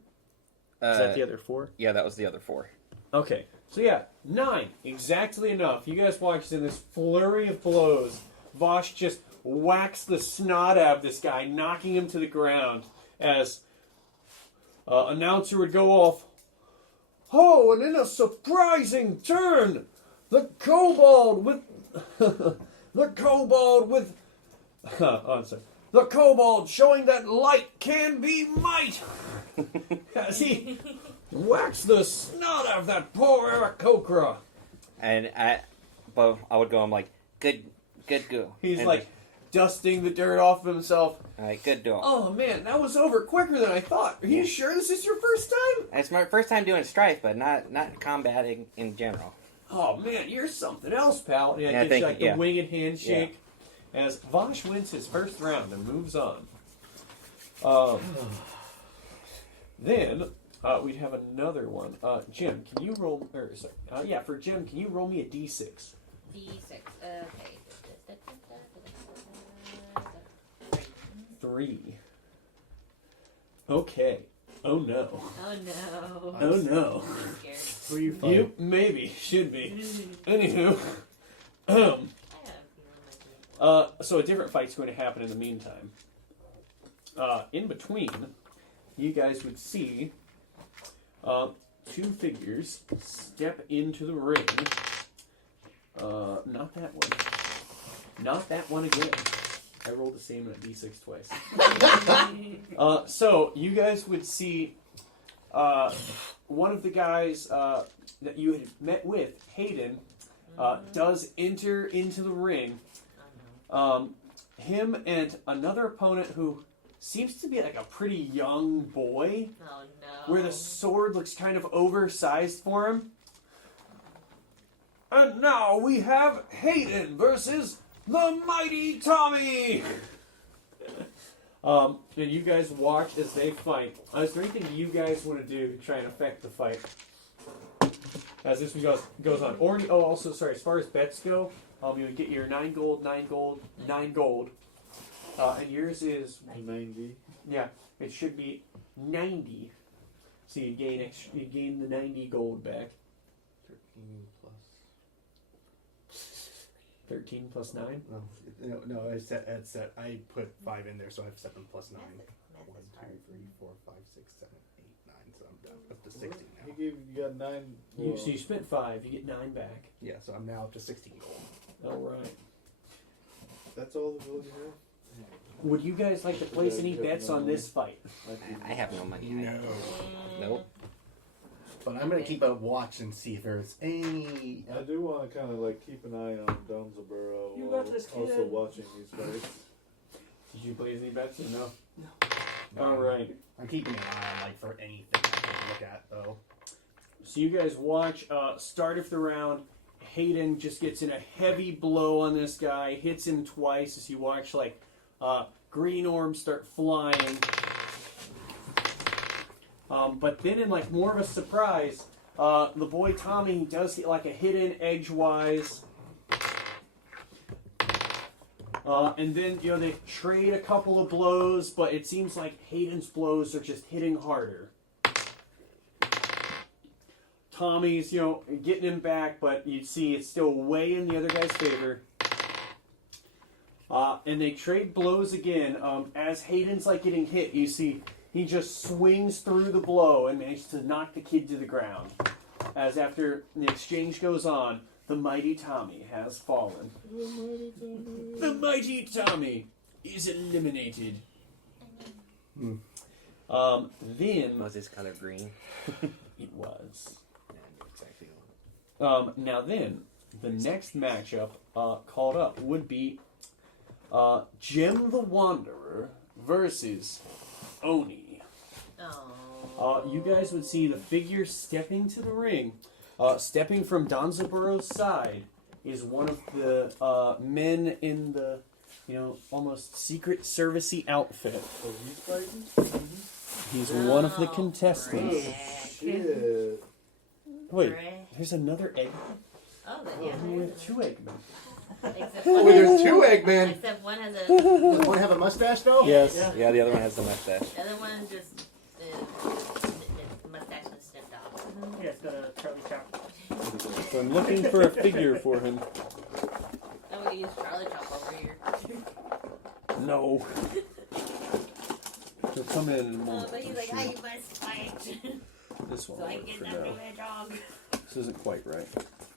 Is that the other 4? Yeah, that was the other 4. Okay. So yeah, 9. Exactly enough. You guys watch in this flurry of blows. Vosh just whacks the snot out of this guy, knocking him to the ground as announcer would go off. Oh, and in a surprising turn, the kobold with the kobold showing that light can be might as he whacks the snot out of that poor Aarakocra. And I would go. I'm like, good go. He's And like dusting the dirt off of himself. all right, good do. Oh man, that was over quicker than I thought. Are you sure this is your first time? It's my first time doing Strife, but not combating in general. Oh man, you're something else, pal. Yeah, Yeah, gives thank you like you, the winged handshake as Vosh wins his first round and moves on. Then we'd have another one. Jim, can you roll? For Jim, can you roll me a d6? D6. Okay. 3. Okay. Oh no. Oh no. Oh no. I'm scared. Who are you fighting? You maybe should be. Anywho, I have no so a different fight's going to happen in the meantime. In between, you guys would see 2 figures step into the ring. Not that one. Not that one again. I rolled the same at D6 twice. So you guys would see one of the guys that you had met with, Hayden, does enter into the ring. Him and another opponent who seems to be like a pretty young boy, Oh no. where the sword looks kind of oversized for him. And now we have Hayden versus the Mighty Tommy! And you guys watch as they fight. Is there anything you guys want to do to try and affect the fight? As this goes on. Or, also, sorry, as far as bets go, you would get your 9 gold, 9 gold, 9 gold. And yours is... 90. Yeah, it should be 90. So you gain the 90 gold back. 13 plus 9? No, it's set. I put 5 in there, so I have 7 plus 9. 1, 2, 3, 4, 5, 6, 7, 8, 9. So I'm up to 16 now. You got 9. So you spent 5, you get 9 back. Yeah, so I'm now up to 16 gold. Alright. That's all the gold you have? Would you guys like to place any bets on this fight? I have no money. No. Nope. But I'm going to keep a watch and see if there's any... I do want to kind of like keep an eye on Donzaburo You while got this, also kid. watching these fights. Did you place any bets or no? Alright. I'm keeping an eye on, like, for anything I can look at, though. So you guys watch, start of the round, Hayden just gets in a heavy blow on this guy, hits him twice as you watch, like, green orbs start flying. But then in, like, more of a surprise, the boy Tommy does get, like, a hit in edgewise. And then, they trade a couple of blows, but it seems like Hayden's blows are just hitting harder. Tommy's, getting him back, but you see it's still way in the other guy's favor. And they trade blows again. As Hayden's, like, getting hit, you see he just swings through the blow and manages to knock the kid to the ground. As after the exchange goes on, the Mighty Tommy has fallen. The Mighty Tommy is eliminated. Then... Was his color green? It was. Now then, the next matchup called up would be Jim the Wanderer versus Oni. Oh. You guys would see the figure stepping to the ring. Stepping from Danzaburo's side is one of the men in the, almost Secret Service-y outfit. Oh, he's fighting? He's one of the Oh, contestants. Shit. Wait, Right. there's another egg. Oh, then yeah. We have 2 Eggmen. Except Wait, one, there's 2 Eggmen. except one has a. Does one have a mustache though? Yes. Yeah, the other one has the mustache. The other one just mustache and snipped off. Yeah, it's got a Charlie Chaplin. So I'm looking for a figure for him. I'm gonna use Charlie Chop over here. No. He'll come in a moment. But he's for like, sure. I must fight. This one So I will work get for after now. that dog. This isn't quite right.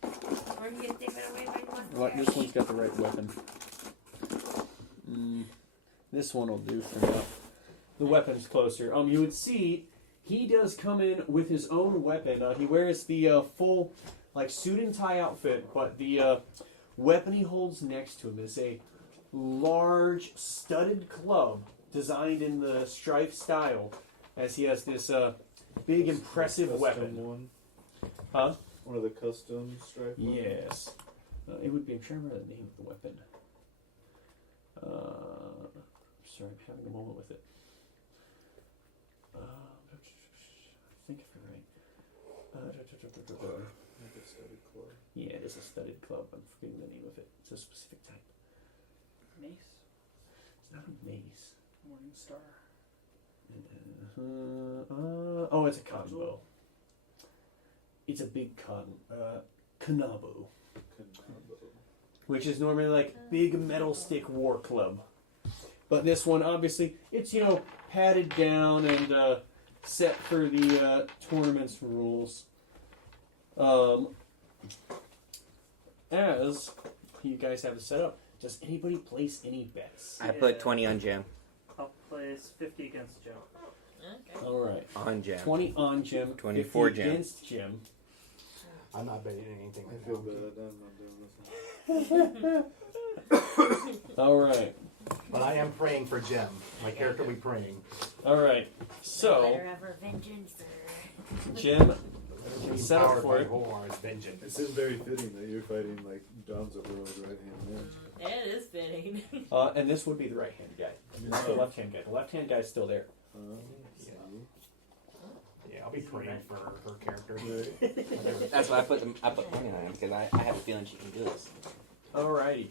Or he gets taken away by the Like, this one's got the right weapon. This one will do for now. The weapon's closer. You would see he does come in with his own weapon. He wears the full, suit and tie outfit, but the weapon he holds next to him is a large, studded club designed in the Strife style, as he has this big, impressive Custom weapon. One. Huh? One of the custom Strife ones? Yes. It would be, I'm trying to remember the name of the weapon. Sorry, I'm having a moment with it. I think if you're right. Like a studded club. Yeah, it is a studded club. I'm forgetting the name of it. It's a specific type. Mace. It's not a mace. Morning Star. Oh, it's a cotton bow. It's a big cotton. Kanabo. Which is normally like big metal stick war club. But this one, obviously, it's, padded down and set for the tournament's rules. As you guys have it set up, does anybody place any bets? I put 20 on Jim. I'll place 50 against Joe. Okay. All right. On Jim. 20 on Jim. 24 50 Jim. against Jim. I'm not betting anything. I right feel now. bad. I'm not doing this. All right. But I am praying for Jim. My character will be praying. All right. So, Letter of our vengeance, sir. Jim, Being set up powered for by it. Hor's vengeance. It seems very fitting that you're fighting like Danzaburo's right hand man. It is fitting. And this would be the right-hand guy. Not the left-hand guy. The left-hand guy's still there. Yeah, I'll be praying for her character. That's why I put 20 on him because I have a feeling she can do this. All righty.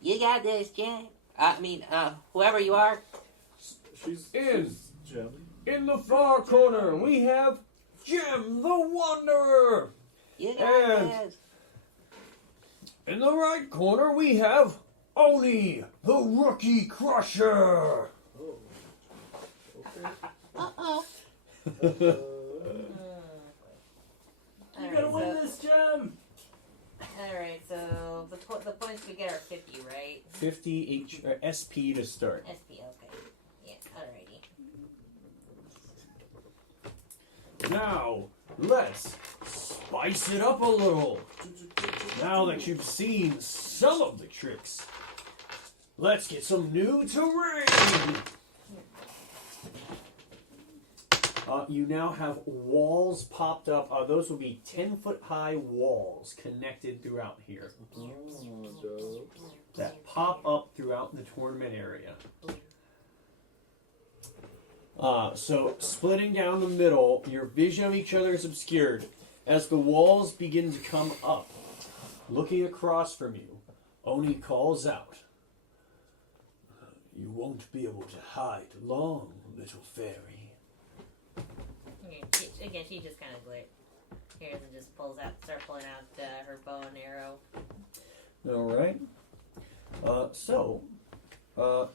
You got this, Jim. Whoever you are. She's In. Jim. In the far corner, we have Jim the Wanderer. You And- this. In the right corner, we have Oni the Rookie Crusher. Oh. Okay. Uh-oh. You gotta win this, Jim! Alright, so the points we get are 50, right? 50 H SP to start. SP, okay. Yeah, alrighty. Now, let's spice it up a little. Now that you've seen some of the tricks, let's get some new terrain. You now have walls popped up. Those will be 10-foot-high walls connected throughout here Oh, dope. that pop up throughout the tournament area. So splitting down the middle, your vision of each other is obscured. As the walls begin to come up, looking across from you, Oni calls out, "You won't be able to hide long, little fairy." Again, she just kind of hears and just starts pulling out her bow and arrow. All right.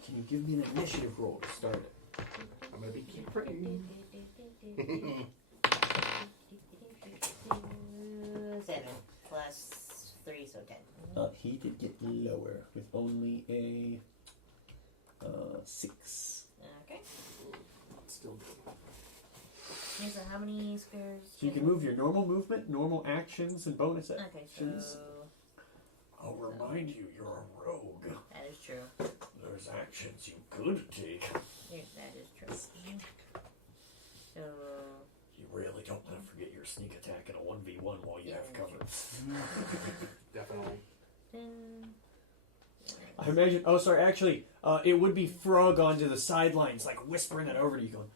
Can you give me an initiative roll to start it? I'm going to keep praying. 7 plus 3, so 10. He did get lower with only a 6. Okay. Still good. Okay, so how many squares? So you can move your normal movement, normal actions, and bonus Okay, actions. so I'll remind you, you're a rogue. that is true. There There's actions you could take. Yeah, that is true. So, You really don't want to forget your sneak attack in a 1v1 while you have cover. Definitely. I imagine. Oh, sorry. Actually, it would be Frog onto the sidelines, like whispering that over to you, going,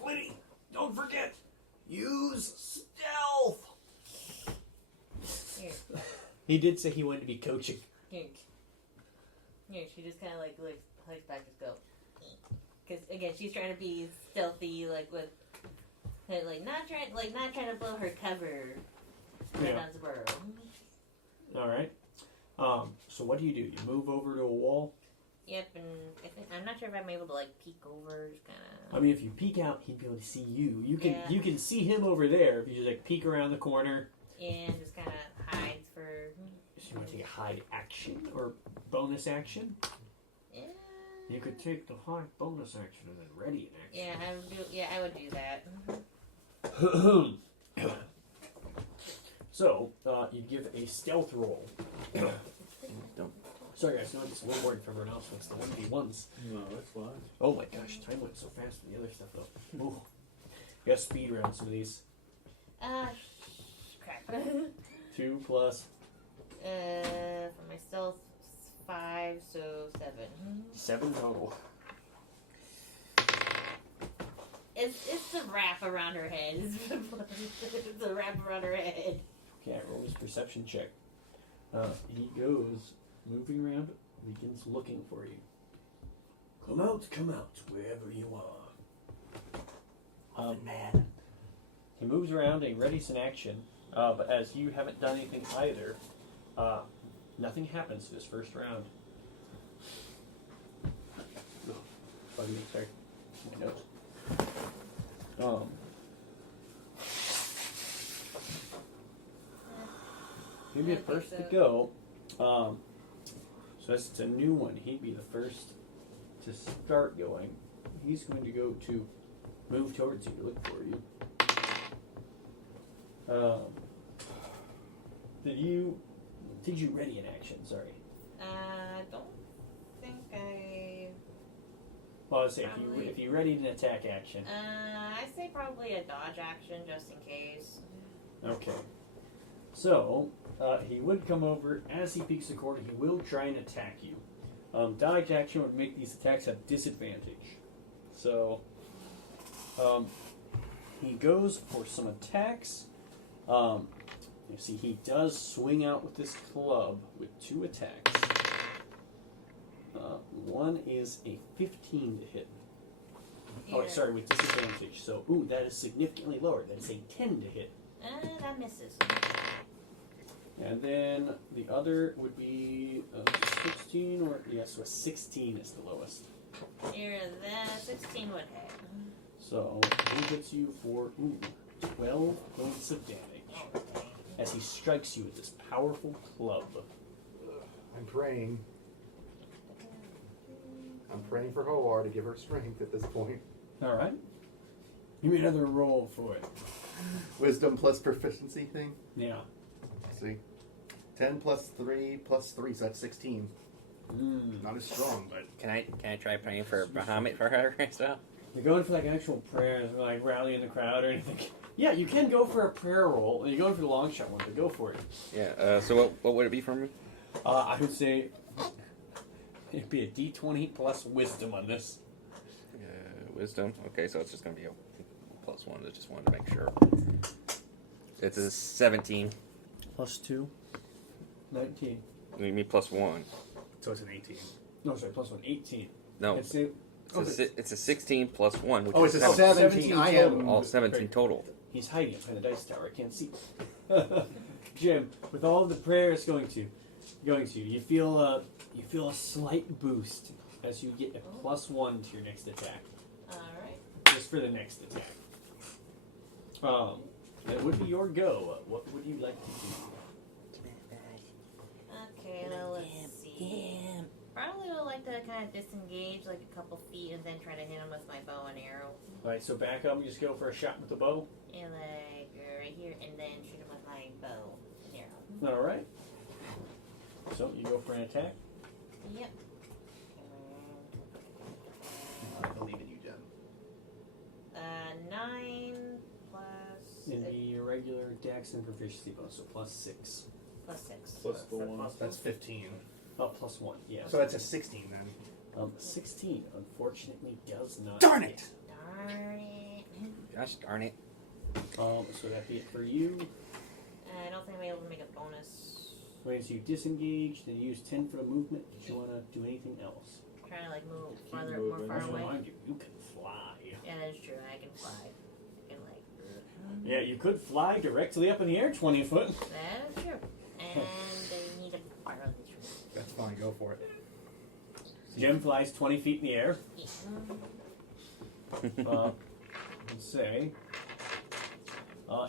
"Flitty, don't forget, use stealth." here, He did say he wanted to be coaching. here. She just kind of like hikes back and go. Because again, she's trying to be stealthy, like with, not trying to blow her cover. Yeah. Dunsboro. All right. So what do? You move over to a wall. Yep, and I'm not sure if I'm able to like peek over, just kind of. I mean, if you peek out, he'd be able to see you. You can Yeah. you can see him over there if you just like peek around the corner. And just kind of hides for. So you want to take a hide action or bonus action? Yeah. You could take the hide bonus action and then ready an action. I would do that. So, you give a stealth roll. Don't. Sorry guys, no, it's a little boring for everyone else once the 1v1s. No, that's fine. Oh my gosh, time went so fast with the other stuff though. Ooh. You gotta speed around some of these. Crap. 2 plus For my stealth, 5, so 7. 7 total. It's a wrap around her head. It's a wrap around her head. Okay, roll this perception check. He goes, moving around, begins looking for you. Come out, wherever you are. Man. He moves around and he readies an action, but as you haven't done anything either, nothing happens this first round. Pardon me, sorry. My notes. He'd be the first to go. So it's a new one. He'd be the first to start going. He's going to go to move towards you, look for you. Did you ready an action? Sorry. I don't think I. Well, I'd say Probably. if you readied an attack action. I say probably a dodge action just in case. Okay. So, he would come over. As he peeks the corner, he will try and attack you. Dodge action would make these attacks have disadvantage. So, he goes for some attacks. You see, he does swing out with this club with 2 attacks. One is a 15 to hit. Oh, Yeah. sorry, with disadvantage. So, that is significantly lower. That's a 10 to hit. That misses. And then the other would be 16, or so a 16 is the lowest. Here, that 16 would hit. So he hits you for 12 points of damage as he strikes you with this powerful club. I'm praying. I'm praying for Hoar to give her strength at this point. All right. Give me another roll for it. Wisdom plus proficiency thing. Yeah. Let's see. 10 plus 3 plus 3, so that's 16. Not as strong, but Can I try praying for Bahamut for her as well? You're going for like actual prayers, like rallying the crowd or anything. Yeah, you can go for a prayer roll. You're going for the long shot one, but go for it. Yeah. So what would it be for me? I would say it'd be a D20 plus wisdom on this. Wisdom. Okay, so it's just gonna be a +1. I just wanted to make sure. It's a 17. Plus 2. 19. You mean +1? so it's an 18. No, sorry, plus 1. 18. No. It's a, It's a 16 + 1, which Oh, is it's a 17. 17. I am. All 17 total. He's hiding it behind the dice tower. I can't see. Jim, with all of the prayers going to you feel a slight boost as you get a +1 to your next attack. Alright. Just for the next attack. That would be your go. What would you like to do? Okay, well, let's see. Probably would like to kind of disengage like a couple feet and then try to hit him with my bow and arrow. Alright, so back up and just go for a shot with the bow. And like right here, and then shoot him with my bow and arrow. Alright. So you go for an attack. Yep. I believe in you, Jen. 9 plus In the regular dex and proficiency bonus, so plus 6. plus 6. Plus the one. That's 15. Oh, plus 1, yeah. So that's a 16 then. 16, unfortunately, does not. Darn hit. it! Darn it. Gosh darn it. So that'd be it for you. I don't think I'll be able to make a bonus. Once you disengage, then use 10 for the movement. Did you want to do anything else? I'm trying to like move Keep farther, moving. more far I'll away. remind you, you can fly. Yeah, that is true. I can fly. I can like. Yeah, you could fly directly up in the air 20 foot. That is true. And I need to borrow this room. That's fine, go for it. Jim flies 20 feet in the air. Yeah. Let's say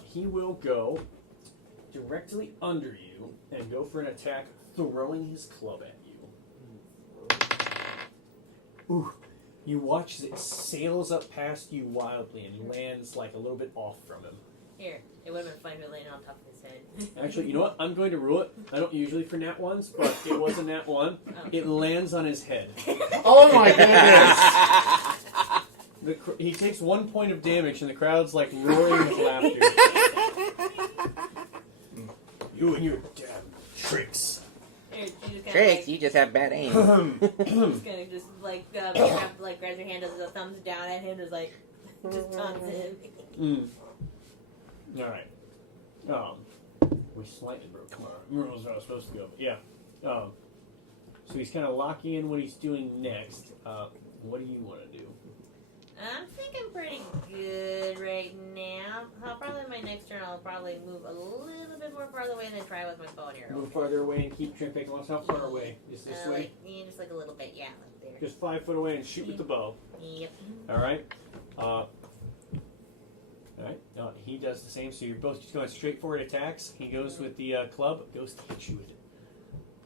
he will go directly under you and go for an attack, throwing his club at you. Ooh. You watch as it sails up past you wildly and lands like a little bit off from him. Here, it would have been fun if it landed on top of his head. Actually, you know what? I'm going to rule it. I don't usually for nat ones, but it was a nat one. Oh. It lands on his head. Oh my goodness! He takes 1 point of damage, and the crowd's like roaring with laughter. You and your damn tricks. Here, you just kinda, Tricks, like, you just have bad aim. just kind of just like grabs your hand, does a thumbs down at him, just like just taunts him. All right. We slightly broke our rules. I was supposed to go. But yeah. So he's kind of locking in what he's doing next. What do you want to do? I'm thinking pretty good right now. Probably my next turn I'll probably move a little bit more farther away and then try with my bow and arrow. Move farther away and keep tripping. How far away? Just this way? Like, yeah, just like a little bit, yeah, like there. Just 5 foot away and shoot with the bow. Yep. All right. All right. He does the same. So you're both just going straight forward attacks. He goes with the club. Goes to hit you with it.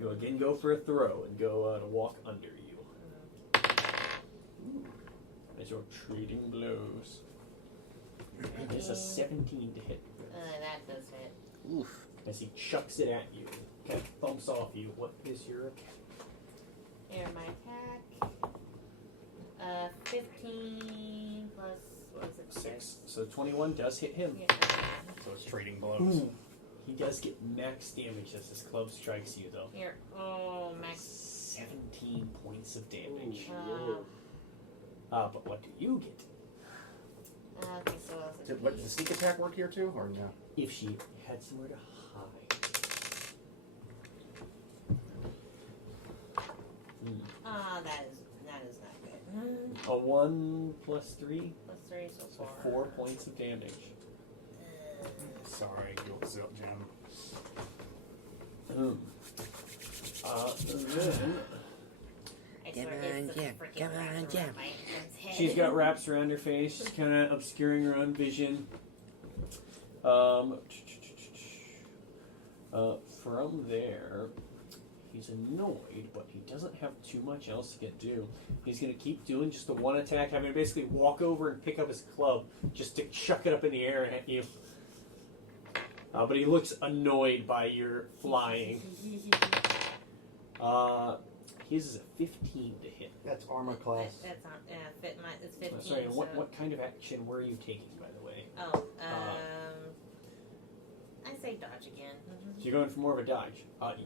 You again go for a throw and go to walk under you. Ooh. As you're trading blows. And it's a 17 to hit. That does hit. Oof. As he chucks it at you, kind of bumps off you. What is your attack? Here, my attack. 15 plus, what was it? 6. So 21 does hit him. Yeah. So it's trading blows. He does get max damage as his club strikes you, though. Here, oh, max. 17 points of damage. But what do you get? Okay, so Does the sneak attack work here too, or no? If she had somewhere to hide. that is not good. A 1 plus 3? Plus 3 so So far. 4 points of damage. Sorry, guilt zip, Jim. Then I swear Come it's on, the Jim. freaking Come on, wraps Jim. around my head's head. she's got wraps around her face. She's kind of obscuring her own vision. From there, he's annoyed, but he doesn't have too much else to do. He's going to keep doing just the one attack, having to basically walk over and pick up his club just to chuck it up in the air at you. But he looks annoyed by your flying. His is a 15 to hit. That's armor class. That's not, it's 15. Sorry, so. what kind of action were you taking, by the way? Oh, I say dodge again. So you're going for more of a dodge.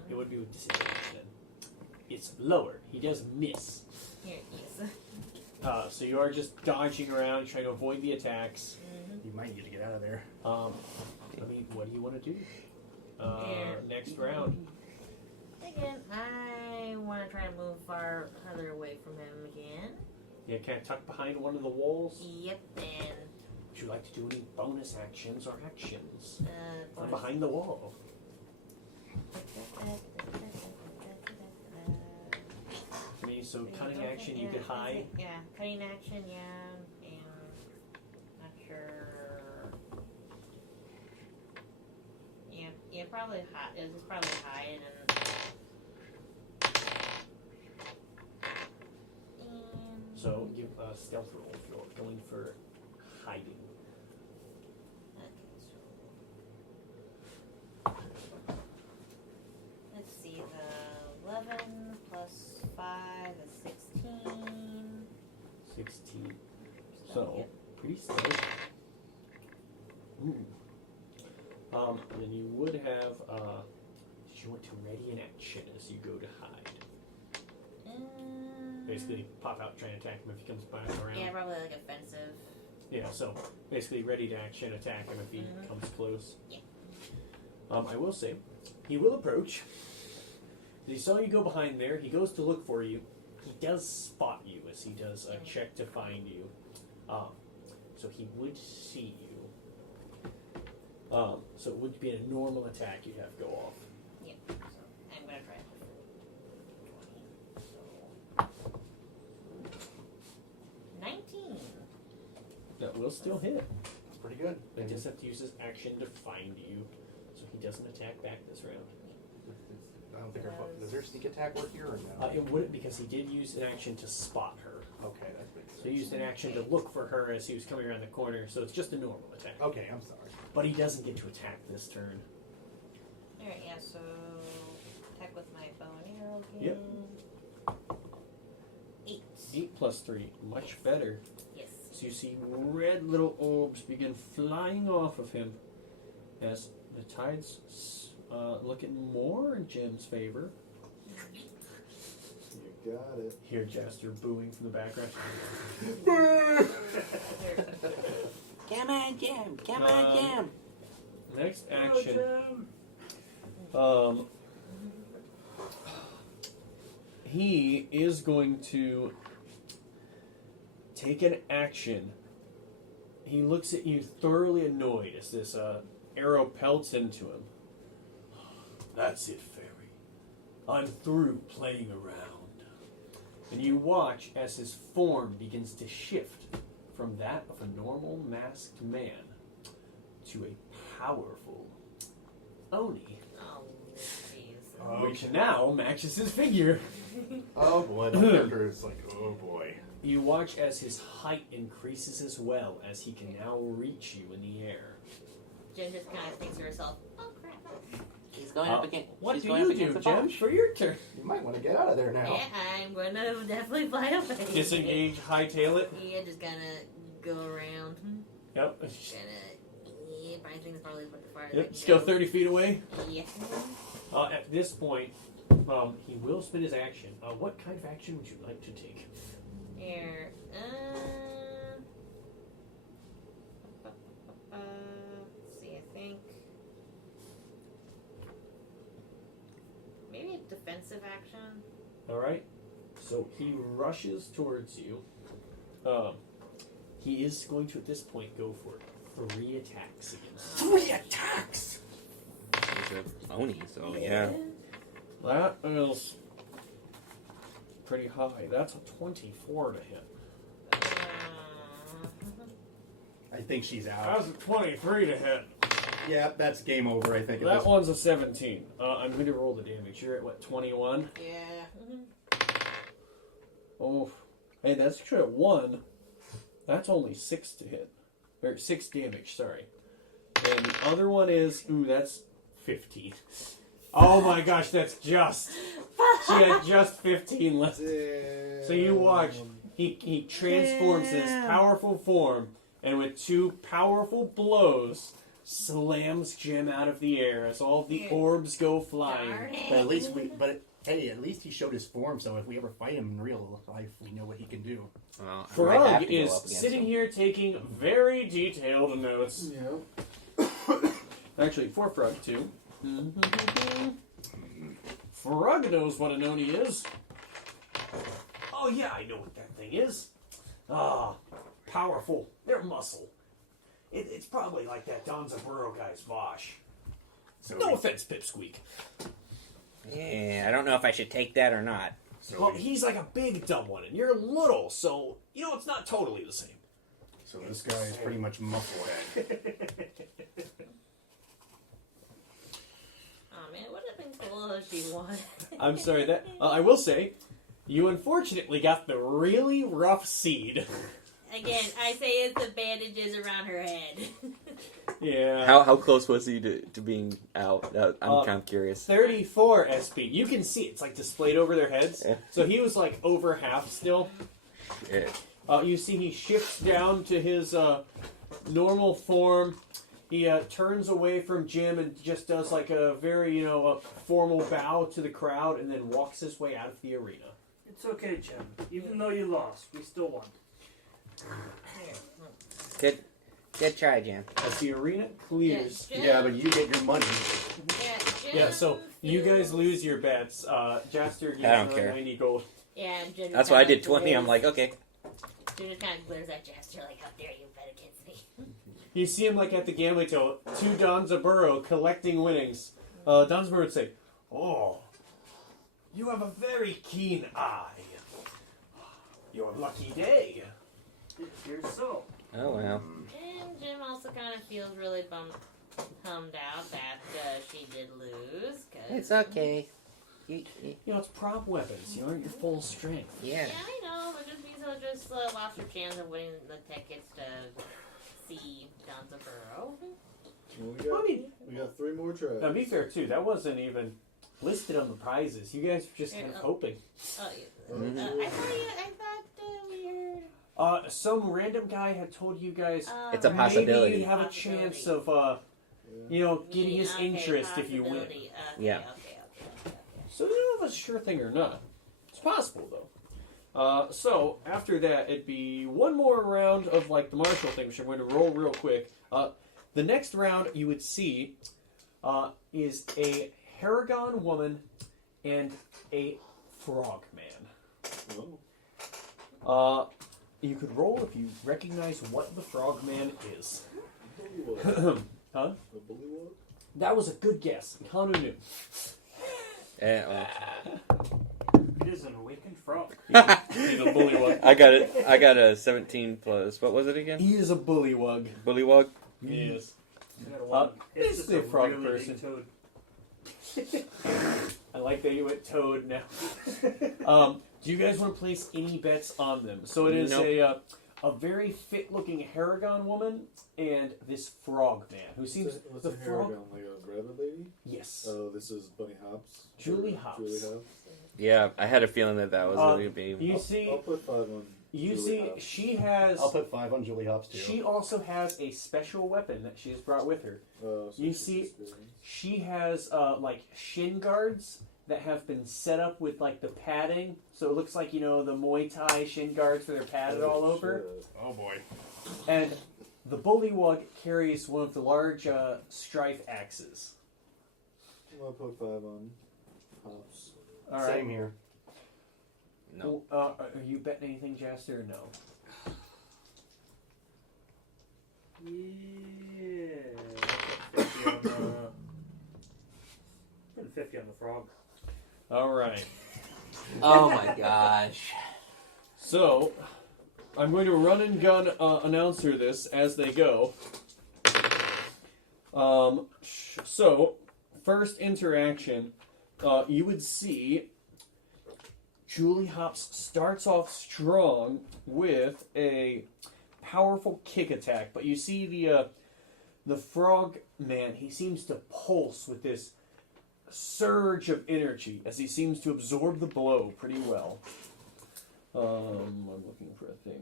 It would be with disadvantage then. It's lower. He does miss. Here, yes. So you are just dodging around, trying to avoid the attacks. You might need to get out of there. I mean, what do you want to do? Here. Next round. Again, I want to try to move farther away from him again. Yeah, kind of tuck behind one of the walls. Yep, and Would you like to do any bonus actions or actions? From bonus- behind the wall. I mean, so cunning action, you could hide. Yeah, cutting action, yeah, and not sure. Yeah, probably hide. It's probably hide and. So give a stealth roll if you're going for hiding. Okay, so let's see, the 11 plus 5 is 16. So 16. So, pretty steady. Then you would have, you want to ready an action as you go to hide. Basically, pop out, try and attack him if he comes by around. Yeah, probably like offensive. Yeah, so basically ready to action, attack him if he comes close. Yeah. I will say, he will approach. He saw you go behind there. He goes to look for you. He does spot you as he does a check to find you. So he would see you. So it would be a normal attack you'd have go off. Yep. So I'm gonna try it. 20. So 19. That will still hit. It's pretty good. He just have to use his action to find you, so he doesn't attack back this round. I don't think does their sneak attack work here or no? It wouldn't, because he did use an action to spot her. Okay, that makes sense. So he used an action to look for her as he was coming around the corner, so it's just a normal attack. Okay, I'm sorry. But he doesn't get to attack this turn. Alright, yeah, so attack with my bow and arrow Yep. again. 8. 8 plus 3, much better. Yes. So you see red little orbs begin flying off of him as the tides looking more in Jim's favor. You got it. Hear Jaster booing from the background. Come on, Jim. Come on, Jim. Next action. He is going to take an action. He looks at you thoroughly annoyed as this arrow pelts into him. That's it, Fairy. I'm through playing around. And you watch as his form begins to shift from that of a normal masked man to a powerful Oni, Oh, jeez. which now matches his figure. Oh boy, the character is like, oh boy. You watch as his height increases as well, as he can now reach you in the air. Jen just kind of thinks to herself, oh crap. She's going up against. What she's do going you up against do, the Jem, Bosch. for your turn? You might want to get out of there now. Yeah, I'm gonna definitely fly away. Disengage, hightail it. Yeah, just gonna go around. Yep. Gonna, yeah, but I think that's probably what the fire. Yep. Just go 30 feet away. Yeah. At this point, he will spend his action. What kind of action would you like to take? Here. Let's see, I think. Maybe a defensive action. All right. So he rushes towards you. He is going to, at this point, go for 3 attacks against you. 3 attacks! He's a Oni, so yeah. That is pretty high. That's a 24 to hit. I think she's out. That's a 23 to hit. Yeah, that's game over, I think. at That this- one's a 17. I'm going to roll the damage. You're at, what, 21? Yeah. Oh, hey, that's actually at 1. That's only 6 to hit. Or 6 damage, sorry. And the other one is, that's 15. Oh my gosh, that's just. She had just 15 left. So you watch, he transforms in this powerful form, and with 2 powerful blows, slams Jim out of the air as all the orbs go flying. But at least hey, at least he showed his form, so if we ever fight him in real life, we know what he can do. Well, I might have Frog to go is up against sitting him. here taking very detailed notes. Yeah. Actually, for Frog, too. Frog knows what an Oni is. Oh, yeah, I know what that thing is. Powerful. They're muscle. It's probably like that Donzaburo guy's Vosh. So No offense, Pipsqueak. yeah, I don't know if I should take that or not. Well, he's like a big dumb one, and you're little, so, it's not totally the same. So this guy is pretty much Musclehead. Oh man, it would have been cool if she won. I'm sorry, that I will say, you unfortunately got the really rough seed. Again, I say it's the bandages around her head. Yeah. How close was he to being out? I'm kind of curious. 34 SP. You can see it's like displayed over their heads. Yeah. So he was like over half still. Shit. You see he shifts down to his normal form. He turns away from Jim and just does like a very, a formal bow to the crowd and then walks his way out of the arena. It's okay, Jim. Even though you lost, we still won. Good try, Jim. As the arena clears. Yeah, but you get your money. Yeah, so you guys lose your bets. Jaster gets I don't care. 90 gold. Yeah, and Jim That's why I did 20. I'm like, okay. Jim just kind of glares at Jester like, how dare you bet against me? You see him like at the gambling table, 2 Donzaburo collecting winnings. Donzaburo would say, "Oh, you have a very keen eye. Your lucky day." It appears so. Oh, well. And Jim also kind of feels really hummed out that she did lose. It's okay. You, It's prop weapons. You're at your full strength. yeah. Yeah, I know, but just means he'll just lost her chance of winning the tickets to see Donzaburo. Well, we got 3 more tries. Now, be fair, too, that wasn't even listed on the prizes. You guys were just kind of hoping. Oh, yeah. Mhm. I thought we were... Some random guy had told you guys It's a maybe possibility. you'd have a chance of, getting his interest if you win. Okay, Yeah. Okay. So we don't know if it's a sure thing or not. It's possible, though. So, after that, it'd be one more round of, the martial thing, which I'm going to roll real quick. The next round you would see is a Haragon woman and a frog man. Oh. You could roll if you recognize what the frog man is. Bullywug. Huh? A bullywug? That was a good guess. Hanu knew. Well. It is an awakened frog. He's a bullywug. I got it. I got a 17 plus. What was it again? He is a bullywug. Bullywug? He is. I got a one. It's just basically a frog really person. big toad. I like that you went toad now. Do you guys want to place any bets on them? So it is Nope. a very fit-looking Haragon woman and this frog man who seems What's the a frog. Haragon? Like a rabbit lady? Yes. Oh, this is Bunny Hops. Julie Hops. Julie Hops. Yeah, I had a feeling that was going to be. You see, I'll put 5 on. you Julie see, Hops. she has. I'll put 5 on Julie Hops too. She also has a special weapon that she has brought with her. So You she's see- experienced. She has shin guards that have been set up with the padding, so it looks like the Muay Thai shin guards where they're padded all over. Shit. Oh boy. And the bullywug carries one of the large strife axes. I'll put 5 on Hops. All right. Same here. No. Are you betting anything, Jaster, or no? Yeah. 50 on the... Putting 50 on the frog. All right. Oh my gosh. So, I'm going to run and gun announcer this as they go. So, first interaction, you would see Julie Hops starts off strong with a powerful kick attack, but you see the frog man, he seems to pulse with this surge of energy as he seems to absorb the blow pretty well. I'm looking for a thing.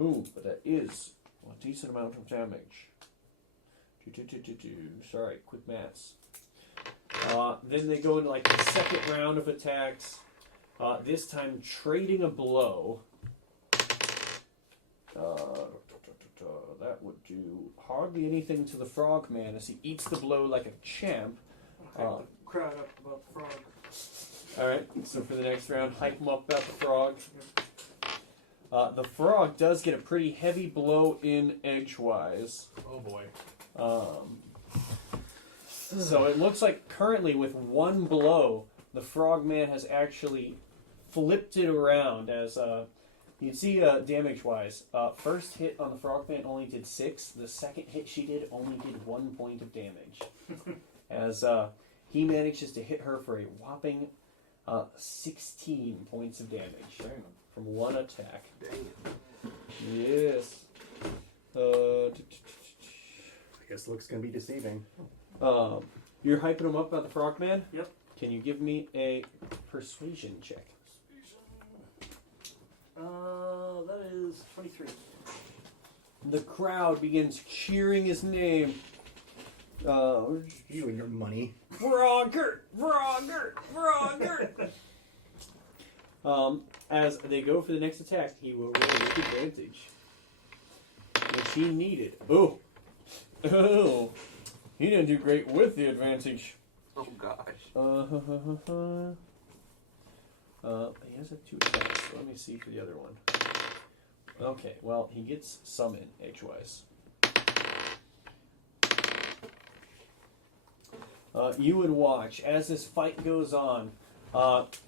Ooh, but that is a decent amount of damage. Sorry, quick maths. Then they go into the second round of attacks. This time trading a blow. That would do hardly anything to the frog man as he eats the blow like a champ. Hype the crowd up about the frog. Alright, so for the next round, hype him up about the frog. The frog does get a pretty heavy blow in edgewise. Oh boy. So it looks like currently with one blow, the frogman has actually flipped it around as you can see damage-wise. First hit on the frogman only did 6. The second hit she did only did 1 point of damage. As he manages to hit her for a whopping 16 points of damage from one attack. Yes. I guess looks gonna be deceiving. You're hyping him up about the frogman? Yep. Can you give me a persuasion check? 23. The crowd begins cheering his name. You and your money. Frogert! Frogert! Frogert! As they go for the next attack, he will roll with advantage. Which he needed. Oh! Oh! He didn't do great with the advantage. Oh gosh. He has 2 attacks, so let me see for the other one. Okay, well, he gets some in, edgewise. You would watch as this fight goes on.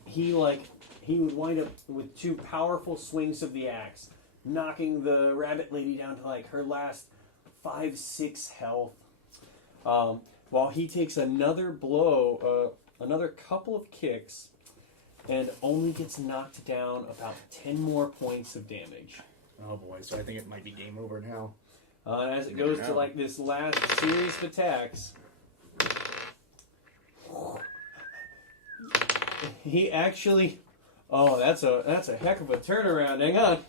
He would wind up with 2 powerful swings of the axe, knocking the rabbit lady down to like her last 5-6 health. While he takes another blow, another couple of kicks, and only gets knocked down about 10 more points of damage. Oh boy, so I think it might be game over now. As it goes to like this last series of attacks, he actually, that's a heck of a turnaround. Hang on.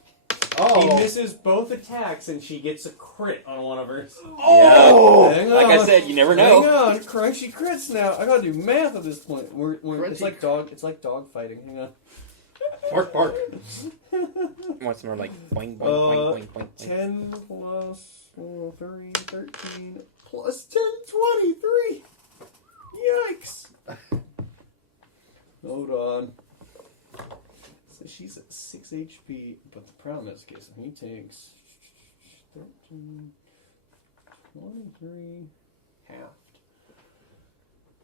He misses both attacks, and she gets a crit on one of hers. Oh! Hang Like on. I said, you never know. Hang on, crunchy crits now. I gotta do math at this point. It's like dog fighting. Hang on. Bark, bark. What's more like boing, boing, boing, boing, boing. 10 plus 3, 13 plus 10, 23. Yikes. Hold on. So she's at 6 HP, but the problem is, okay, so he takes 13, 23, halved.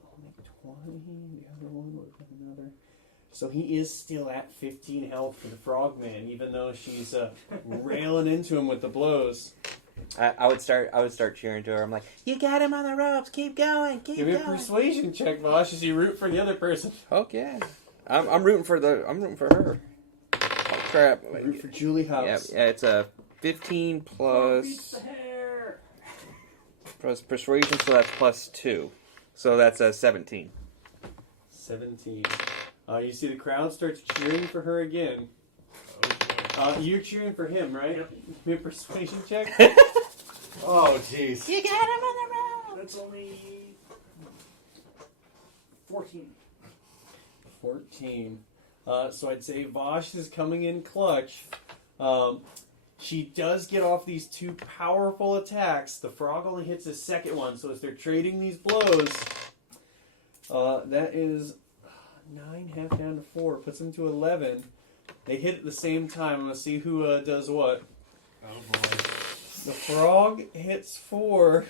I'll make 20, the other one with another. So he is still at 15 health for the frogman, even though she's railing into him with the blows. I would start cheering to her. I'm like, you got him on the ropes. Keep going. Keep Give me a going. persuasion check, Vosh, as you root for the other person. Okay. I'm rooting for her. Oh crap. Root for Julie House. Yeah, it's a 15 Beats plus the hair. persuasion, so that's plus 2. So that's a 17. 17. You see the crowd starts cheering for her again. You're cheering for him, right? Yep. Give me a persuasion check. Oh, jeez. You got him on the road. That's only 14. 14. So I'd say Vosh is coming in clutch. She does get off these 2 powerful attacks. The frog only hits a second one, so as they're trading these blows, that is 9, half down to 4, puts them to 11. They hit at the same time. I'm going to see who does what. Oh boy. The frog hits for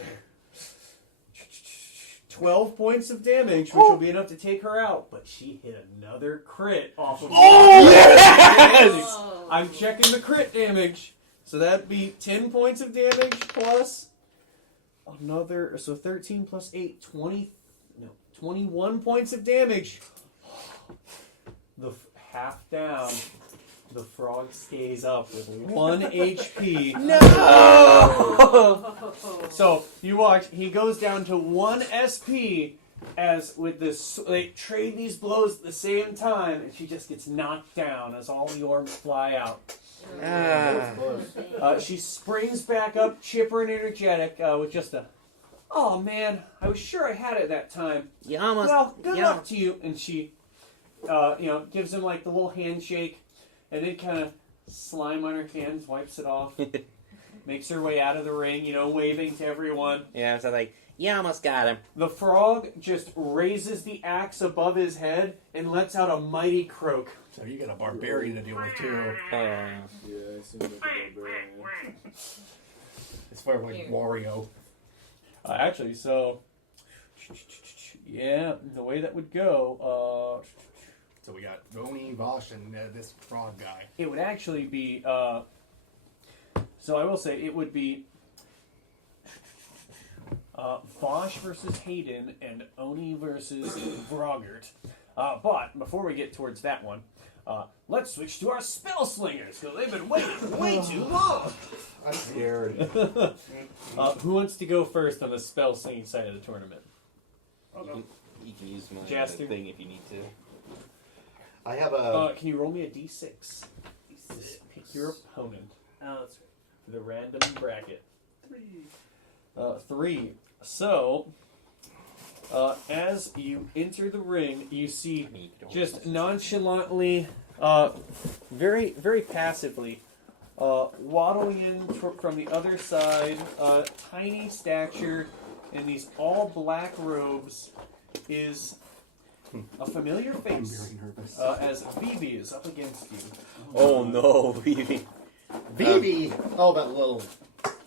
12 points of damage, which will be enough to take her out. But she hit another crit off of Oh! I'm checking the crit damage. So that'd be 10 points of damage plus another. So 13 plus 8, 21 points of damage. The half down. The frog stays up with 1 HP. No! So you watch, he goes down to 1 SP as with this, they trade these blows at the same time, and she just gets knocked down as all the orbs fly out. She springs back up, chipper and energetic, with just a, oh man, I was sure I had it that time. You almost. Well, good luck to you. And she, gives him like the little handshake, and then kind of slime on her hands, wipes it off, makes her way out of the ring, waving to everyone. Yeah, so like, you almost got him. The frog just raises the axe above his head and lets out a mighty croak. So you got a barbarian to deal with too. Yeah, it seems like a barbarian. It's for like Wario. Actually, so yeah, the way that would go, So we got Roni, Vosh, and this frog guy. it would actually be. So I will say it would be Vosh versus Hayden and Oni versus Vrogert. But before we get towards that one, let's switch to our spell slingers because they've been waiting way too long. I'm scared. Who wants to go first on the spell slinging side of the tournament? Okay. You can use my Jaster. thing if you need to. I have a. Can you roll me a d6? Just pick your opponent. Oh, that's right. for the random bracket. 3. 3. So, as you enter the ring, you see just nonchalantly, very, very passively, waddling in from the other side, tiny stature in these all black robes, is a familiar I'm face. very nervous. As Vivi is up against you. Oh no, Vivi. Vivi! Oh, that little.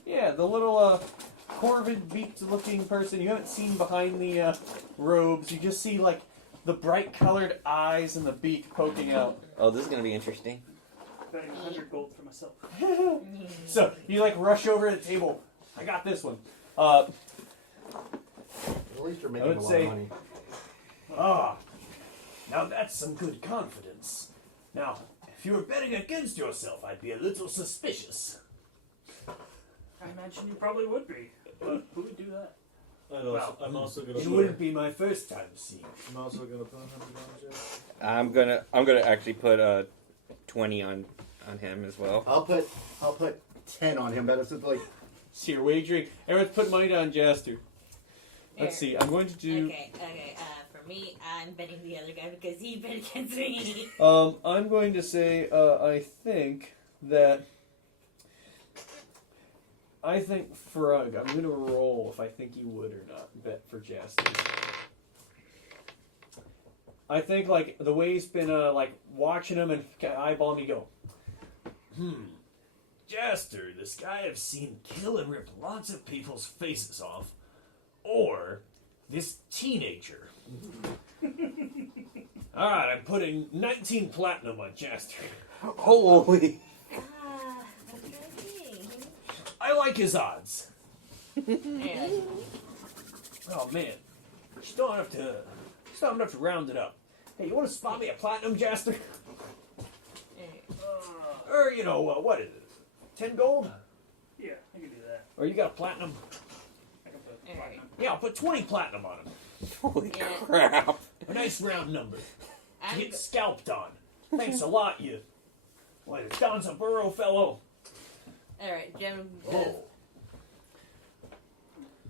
Yeah, the little corvid beaked looking person. You haven't seen behind the robes. You just see like the bright colored eyes and the beak poking out. Oh, this is gonna be interesting. Betting 100 gold for myself. So you like rush over to the table. I got this one. At least you're I making would a lot say- of money. Now that's some good confidence. Now, if you were betting against yourself, I'd be a little suspicious. I imagine you probably would be. But who would do that? I'm also gonna. It wouldn't be my first time seeing. I'm also gonna put 100 on Jeff. I'm gonna actually put 20 on him as well. I'll put 10 on him. That is like. So you're wagering. Everyone's put money down Jaster. Let's see. I'm going to do. Okay. For me, I'm betting the other guy because he bet against me. I'm going to say. I think Frug. I'm going to roll if I think you would or not bet for Jaster. I think like the way he's been like watching him and eyeballing me go. Jaster, this guy I've seen kill and rip lots of people's faces off, or this teenager. All right, I'm putting 19 platinum on Jaster. Holy! That's crazy. I like his odds. Yeah. Oh man, still enough to round it up. Hey, you want to spot me a platinum, Jaster? Or you know what is it? 10 gold? Yeah, I can do that. Or you got a platinum? I can put Alright. platinum. Yeah, I'll put 20 platinum on him. Holy Yeah. crap! A nice round number. I'm Get scalped on. Thanks a lot, you. Why, Don's a burrow fellow. Alright, Jim Oh.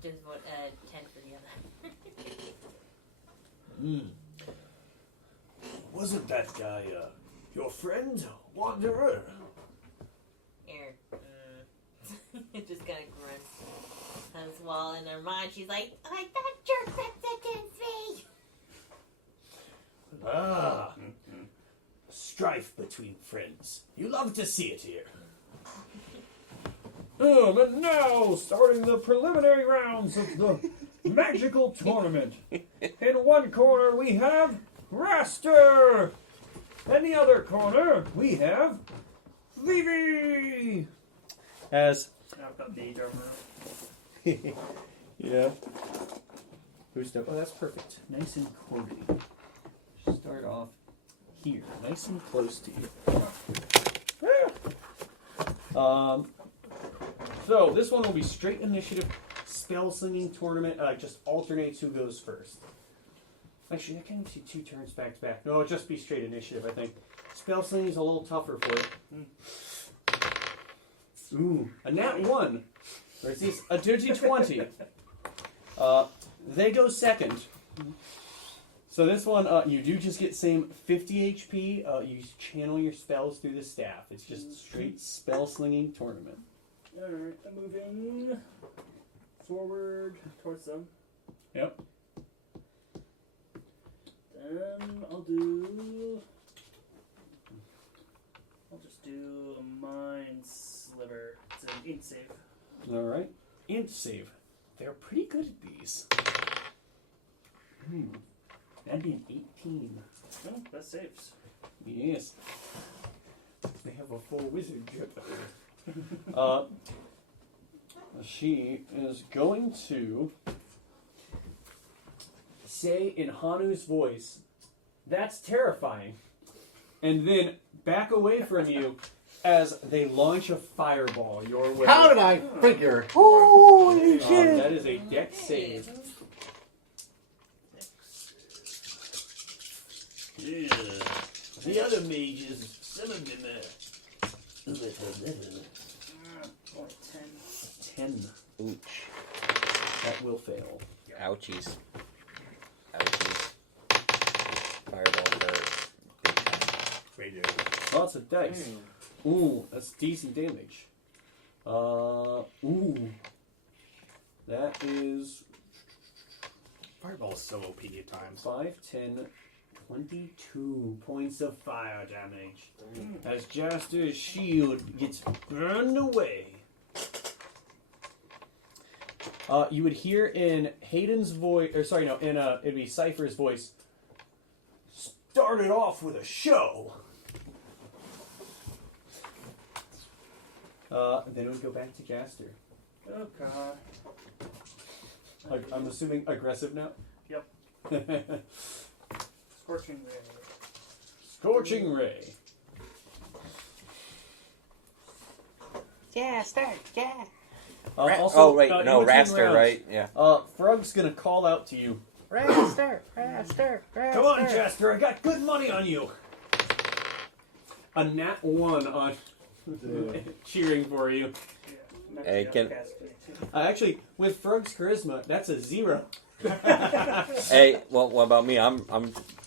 just what 10 for the other. Wasn't that guy, your friend, Wanderer? Here. It just kind of grunts. Hugs Wall in her mind. She's like that jerk bets against me. Ah. Strife between friends. You love to see it here. And now, starting the preliminary rounds of the magical tournament. In one corner, we have Raster. In the other corner, we have Vivi. As I've got the armor. yeah. Boost up. Oh, that's perfect. Nice and cordy. Start off here, nice and close to you. So this one will be straight initiative, spell slinging tournament. Just alternates who goes first. Actually, I can't see 2 turns back to back. No, it'll just be straight initiative, I think. Spell slinging is a little tougher for it. Ooh, a nat 1. Or is this a dirty 20? They go second. So this one, you do just get same 50 HP. You channel your spells through the staff. It's just straight spell slinging tournament. Alright, I'm moving forward towards them. Yep. Then I'll just do a mind sliver. It's an int save. All right. Int save. They're pretty good at these. That'd be an 18. No, that saves. Yes. They have a full wizard. She is going to say in Hanu's voice, "That's terrifying," and then back away from you as they launch a fireball your way. How did I figure? Holy shit! That is a dex save. Yeah. The other mages, some of them are a little better. 10. Ouch. That will fail. Ouchies. Ouchies. Fireball hurt. Big time. Radio. Lots of dice. Ooh, that's decent damage. Ooh. That is Fireball is so OP at times. 5, 10, 22 points of fire damage. As Jaster's shield gets burned away. You would hear in Hayden's voice, or sorry, no, it'd be Cypher's voice. Started off with a show. Then it would go back to Jaster. Oh god. I'm assuming aggressive now. Yep. Scorching ray. Scorching ray. Yeah, start. Yeah. Also, oh wait, in no, between Raster, rounds, right? Yeah. Frog's gonna call out to you. Raster. Come on, Jasper, I got good money on you. A nat 1 on cheering for you. Yeah. Hey, can- Actually, with Frog's charisma, that's a 0. Hey, well, what about me? I'm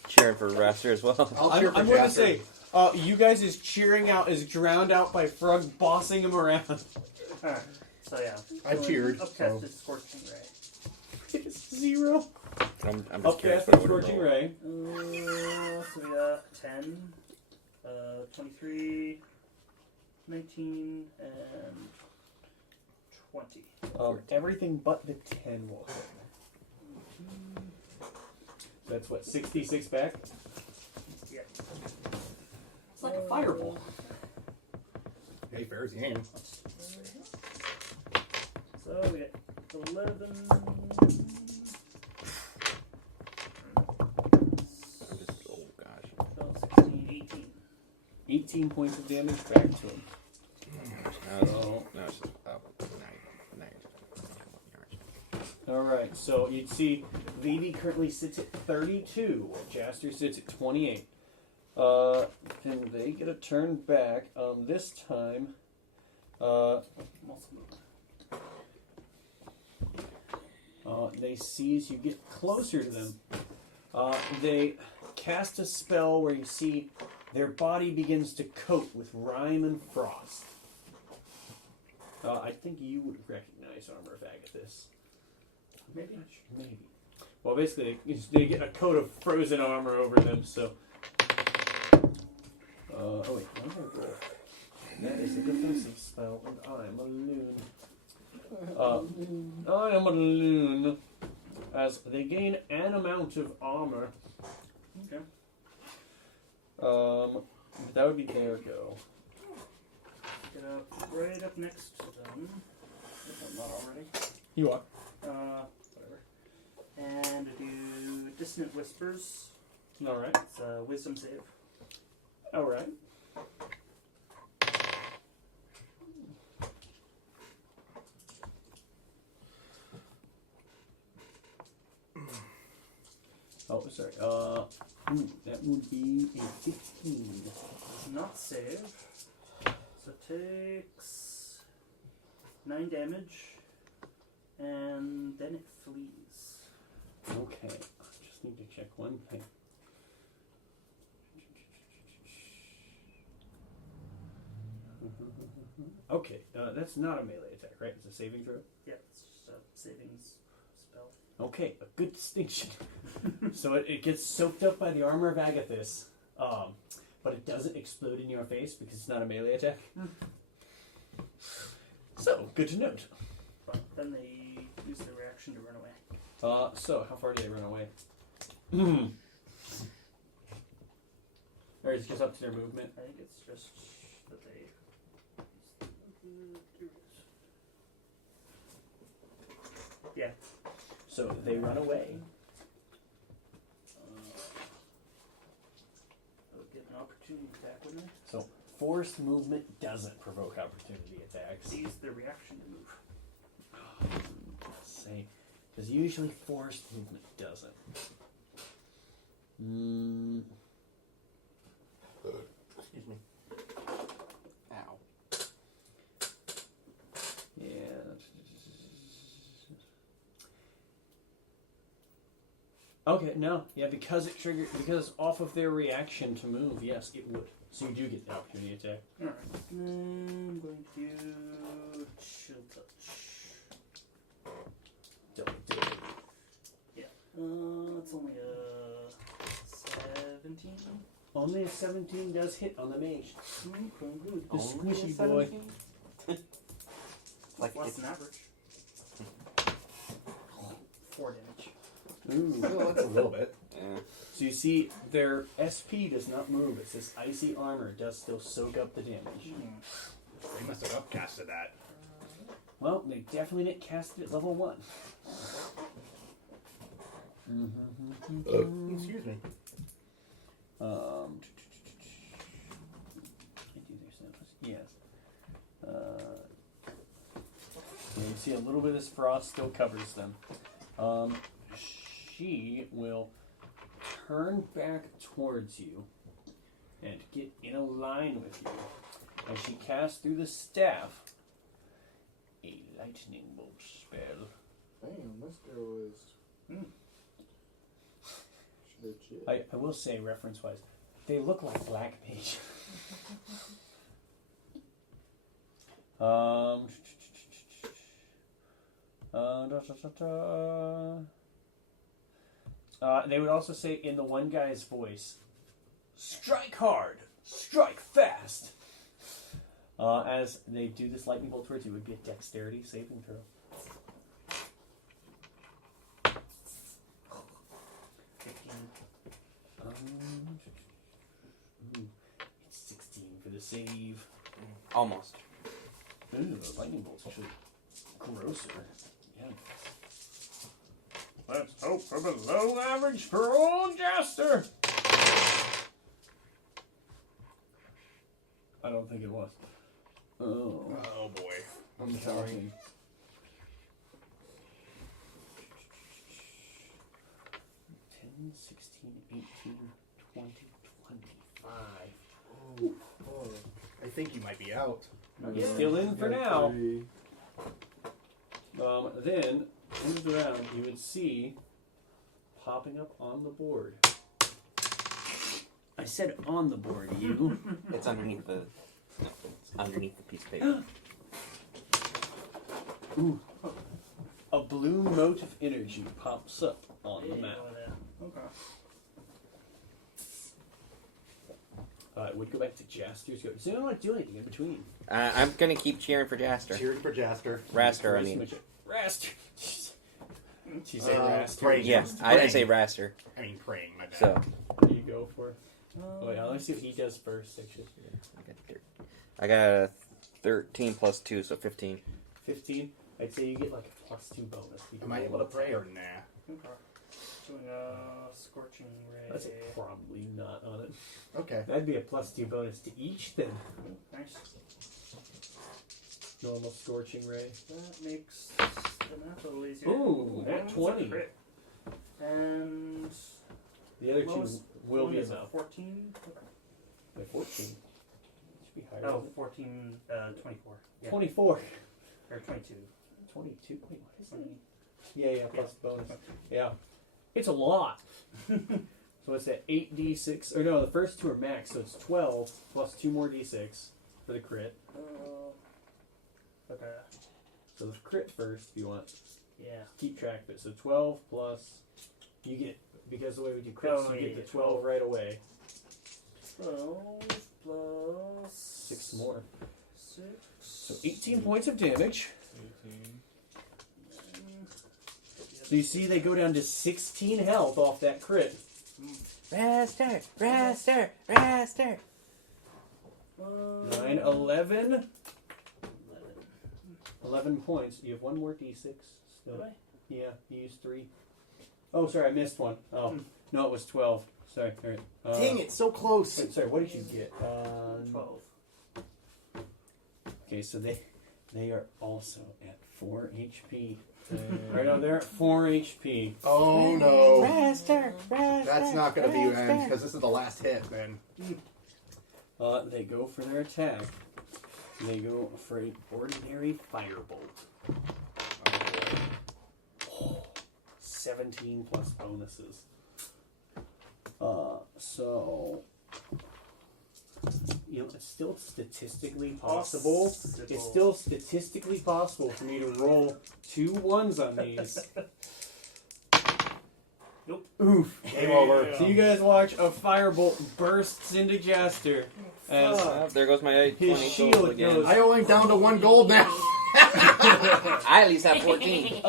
cheering for Raster as well. I'm going to say, you guys' is cheering out is drowned out by Frog bossing him around. Alright, so yeah. I cheered, Upcast so- is Scorching Ray. It's 0. I'm just curious Upcast what I is would Scorching roll. Ray. So we got 10, 23, 19, and 20. Everything but the 10 will hit. That's what, 66 back? Yeah. It's like a fireball. Hey, fair as game. So we got 11. Oh gosh. 12, 16, 18. 18 points of damage back to him. No, it's just Alright, so you'd see Vivi currently sits at 32, while Jaster sits at 28. And they get a turn back. This time, they see as you get closer to them. They cast a spell where you see their body begins to coat with rime and frost. I think you would recognize Armor of Agathis. Maybe. Maybe. Well, basically, they get a coat of frozen armor over them, so... oh wait, I'm gonna roll. That is a defensive spell, and I'm a loon. I am a loon. As they gain an amount of armor. Okay. That would be their go. Get up right up next to them. If I'm not already. You are. Whatever. And do Dissonant Whispers. Alright. It's a Wisdom save. Alright. Oh, sorry. That would be a 15. Does not save. So it takes 9 damage. And then it flees. Okay. I just need to check one thing. Okay, that's not a melee attack, right? It's a saving throw? Yeah, it's just a savings spell. Okay, a good distinction. So it gets soaked up by the armor of Agathis, but it doesn't explode in your face because it's not a melee attack. So, good to note. But then they use their reaction to run away. So, how far do they run away? Or is it just up to their movement? I think it's just that they... Yeah. So, they run away. I would get an opportunity attack, wouldn't I? So, forced movement doesn't provoke opportunity attacks. They use their reaction to move. Say, because usually forced movement doesn't. Excuse me. Ow. Yeah. Okay, no. Yeah, because it triggered, because off of their reaction to move, yes, it would. So you do get the opportunity attack. Alright. I'm going to do chill touch. Yeah. It's only a 17. Only a 17 does hit on the mage. Good. The squishy boy. Like Less it's than average. 4 damage. Ooh. Well, that's a little bit. yeah. So you see, their SP does not move. It says icy armor does still soak up the damage. They must have upcasted that. Well, they definitely didn't cast it at level 1. Excuse me. I do their stuff. Yes. Yeah, you see a little bit of this frost still covers them. She will turn back towards you and get in a line with you as she casts through the staff a lightning bolt spell. Damn, this girl is. Legit. I will say, reference-wise, they look like black mage. They would also say in the one guy's voice, strike hard, strike fast. As they do this lightning bolt towards you, it would be a dexterity saving throw. 15. It's 16 for the save. Almost. Ooh, the lightning bolt's actually grosser. Yeah. Let's hope for below average for old Jaster. I don't think it was. Oh. Oh boy. I'm sorry. 10, 16, 18, 20, 25. Oh, I think you might be out. He's still in for now. Then, in the round, you would see popping up on the board. I said on the board, you. It's underneath the. No, it's underneath the piece of paper. Ooh. A blue mote of energy pops up on the map. Okay. It would go back to Jaster's go. Does anyone want to do anything in between? I'm gonna keep cheering for Jaster. Cheering for Jaster. Raster, I mean. Raster. She said Raster. praying. Yeah, I say Raster. I mean, praying, my bad. So You go for it. Oh yeah, let's see what he does first, actually. I got a 13 plus 2, so 15. 15. I'd say you get like a +2 bonus. You Am I able to pray or nah? Okay. Doing a scorching ray. That's probably not on it. Okay. That'd be a +2 bonus to each then. Nice. Normal scorching ray. That makes the math a little easier. Ooh, And that it's a 20. crit. And The other two lowest will one be is a enough. 14. By 14. Should be higher. Oh, than 14, 24. Yeah. 24. Or 22. 22. Wait, what is 20. it? Yeah, plus bonus. Yeah. It's a lot. So it's at 8d6. Or no, the first two are max, so it's 12 plus 2 more d6 for the crit. Okay. So the crit first, if you want. Yeah. Keep track of it. So 12 plus. You get, because the way we do crits, Oh, you yeah, get the 12 right away. 12 plus 6 more. 6. So 18 points of damage. 18. So you see they go down to 16 health off that crit. Raster, Raster, Raster. 9, 11. 11 points. You have one more d6 still. Did I? Yeah, you used 3. Oh, sorry, I missed one. Oh, no, it was 12. Sorry. All right. Dang it, so close. Wait, sorry, what did you get? 12. Okay, so they are also at 4 HP. Right now, they're at 4 HP. Oh no. Raster, Raster. That's not going to be you, man, because this is the last hit, man. They go for their attack. They go for an ordinary firebolt. 17 plus bonuses. So, it's still statistically possible. It's still statistically possible for me to roll 2 1s on these. Nope. Oof. Game over. So you guys watch a firebolt bursts into Jaster as Oh, there goes my 20 his gold shield again. goes. I only down to 1 gold now. I at least have 14.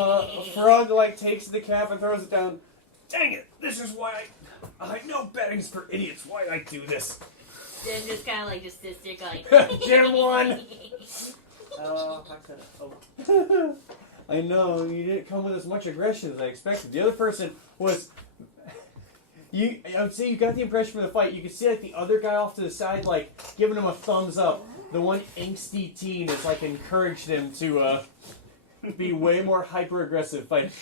Frog takes the cap and throws it down. Dang it! This is why I know betting's for idiots. Why I do this? Then just kind of just sits there going. Jim won. Oh. I know you didn't come with as much aggression as I expected. The other person was. I would say you got the impression from the fight. You could see the other guy off to the side, giving him a thumbs up. The one angsty teen has encouraged him to be way more hyper aggressive fighting.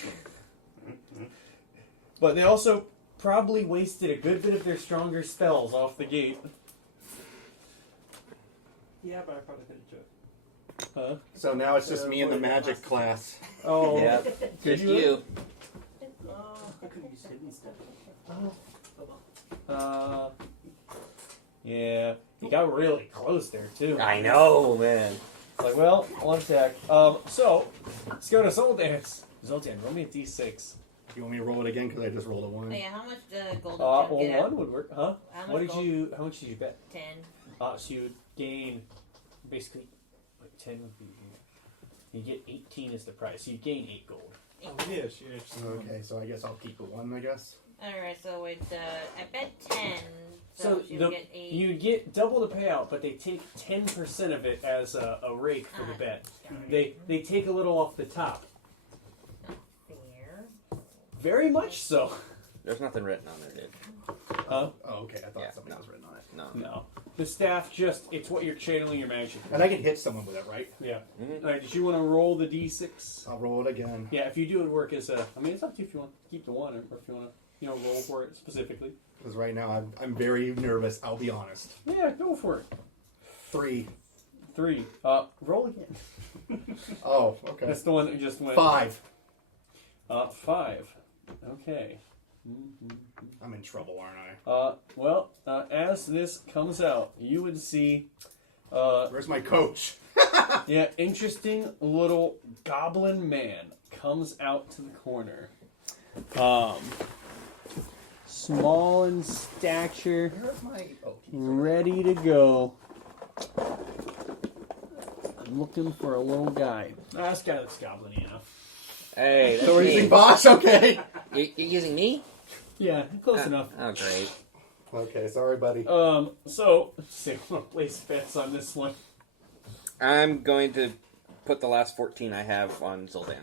But they also probably wasted a good bit of their stronger spells off the gate. Yeah, but I probably could have took. Huh? So now it's just me in the magic class. Oh, Yeah, just you. I could have used hidden stuff. Yeah, he got really close there too. I know, man. It's well, one attack. So let's go to Zoldan's. Zoldan, roll me a d6. You want me to roll it again because I just rolled a 1? Oh, yeah, how much gold Well, did you get? 1 would work, huh? How What much did gold? you? How much did you bet? 10. So you would gain basically 10 would be. You get 18 as the price. So you gain 8 gold. Oh, yeah, she actually. Okay, so I guess I'll keep the 1, I guess. Alright, so I bet 10. So, So she the- would get 8. You get double the payout, but they take 10% of it as a rake for the bet. They take a little off the top. Fair. Very much so. There's nothing written on there, dude. Huh? Oh, okay, I thought Yeah, something no. was written on it. No. No. The staff it's what you're channeling your magic. And I can hit someone with it, right? Yeah. Mhm. Alright, did you want to roll the d6? I'll roll it again. Yeah, if you do it work as a. I mean, it's up to you if you want to keep the 1 or if you want to, roll for it specifically. Because right now I'm very nervous, I'll be honest. Yeah, go for it. 3. 3. Roll again. Oh, okay. That's the one that just went. 5. 5. Okay. Mm-hmm. I'm in trouble, aren't I? Well, as this comes out, you would see, Where's my coach? yeah, interesting little goblin man comes out to the corner. Small in stature, Where's my... Oh, ready to go. I'm looking for a little guy. This guy looks goblin-y enough. Hey, that's so we're me. using boss? Okay. You're using me? Yeah, close enough. Oh, great. Okay, sorry, buddy. So, let's see, I'm gonna place bets on this one. I'm going to put the last 14 I have on Zoldan.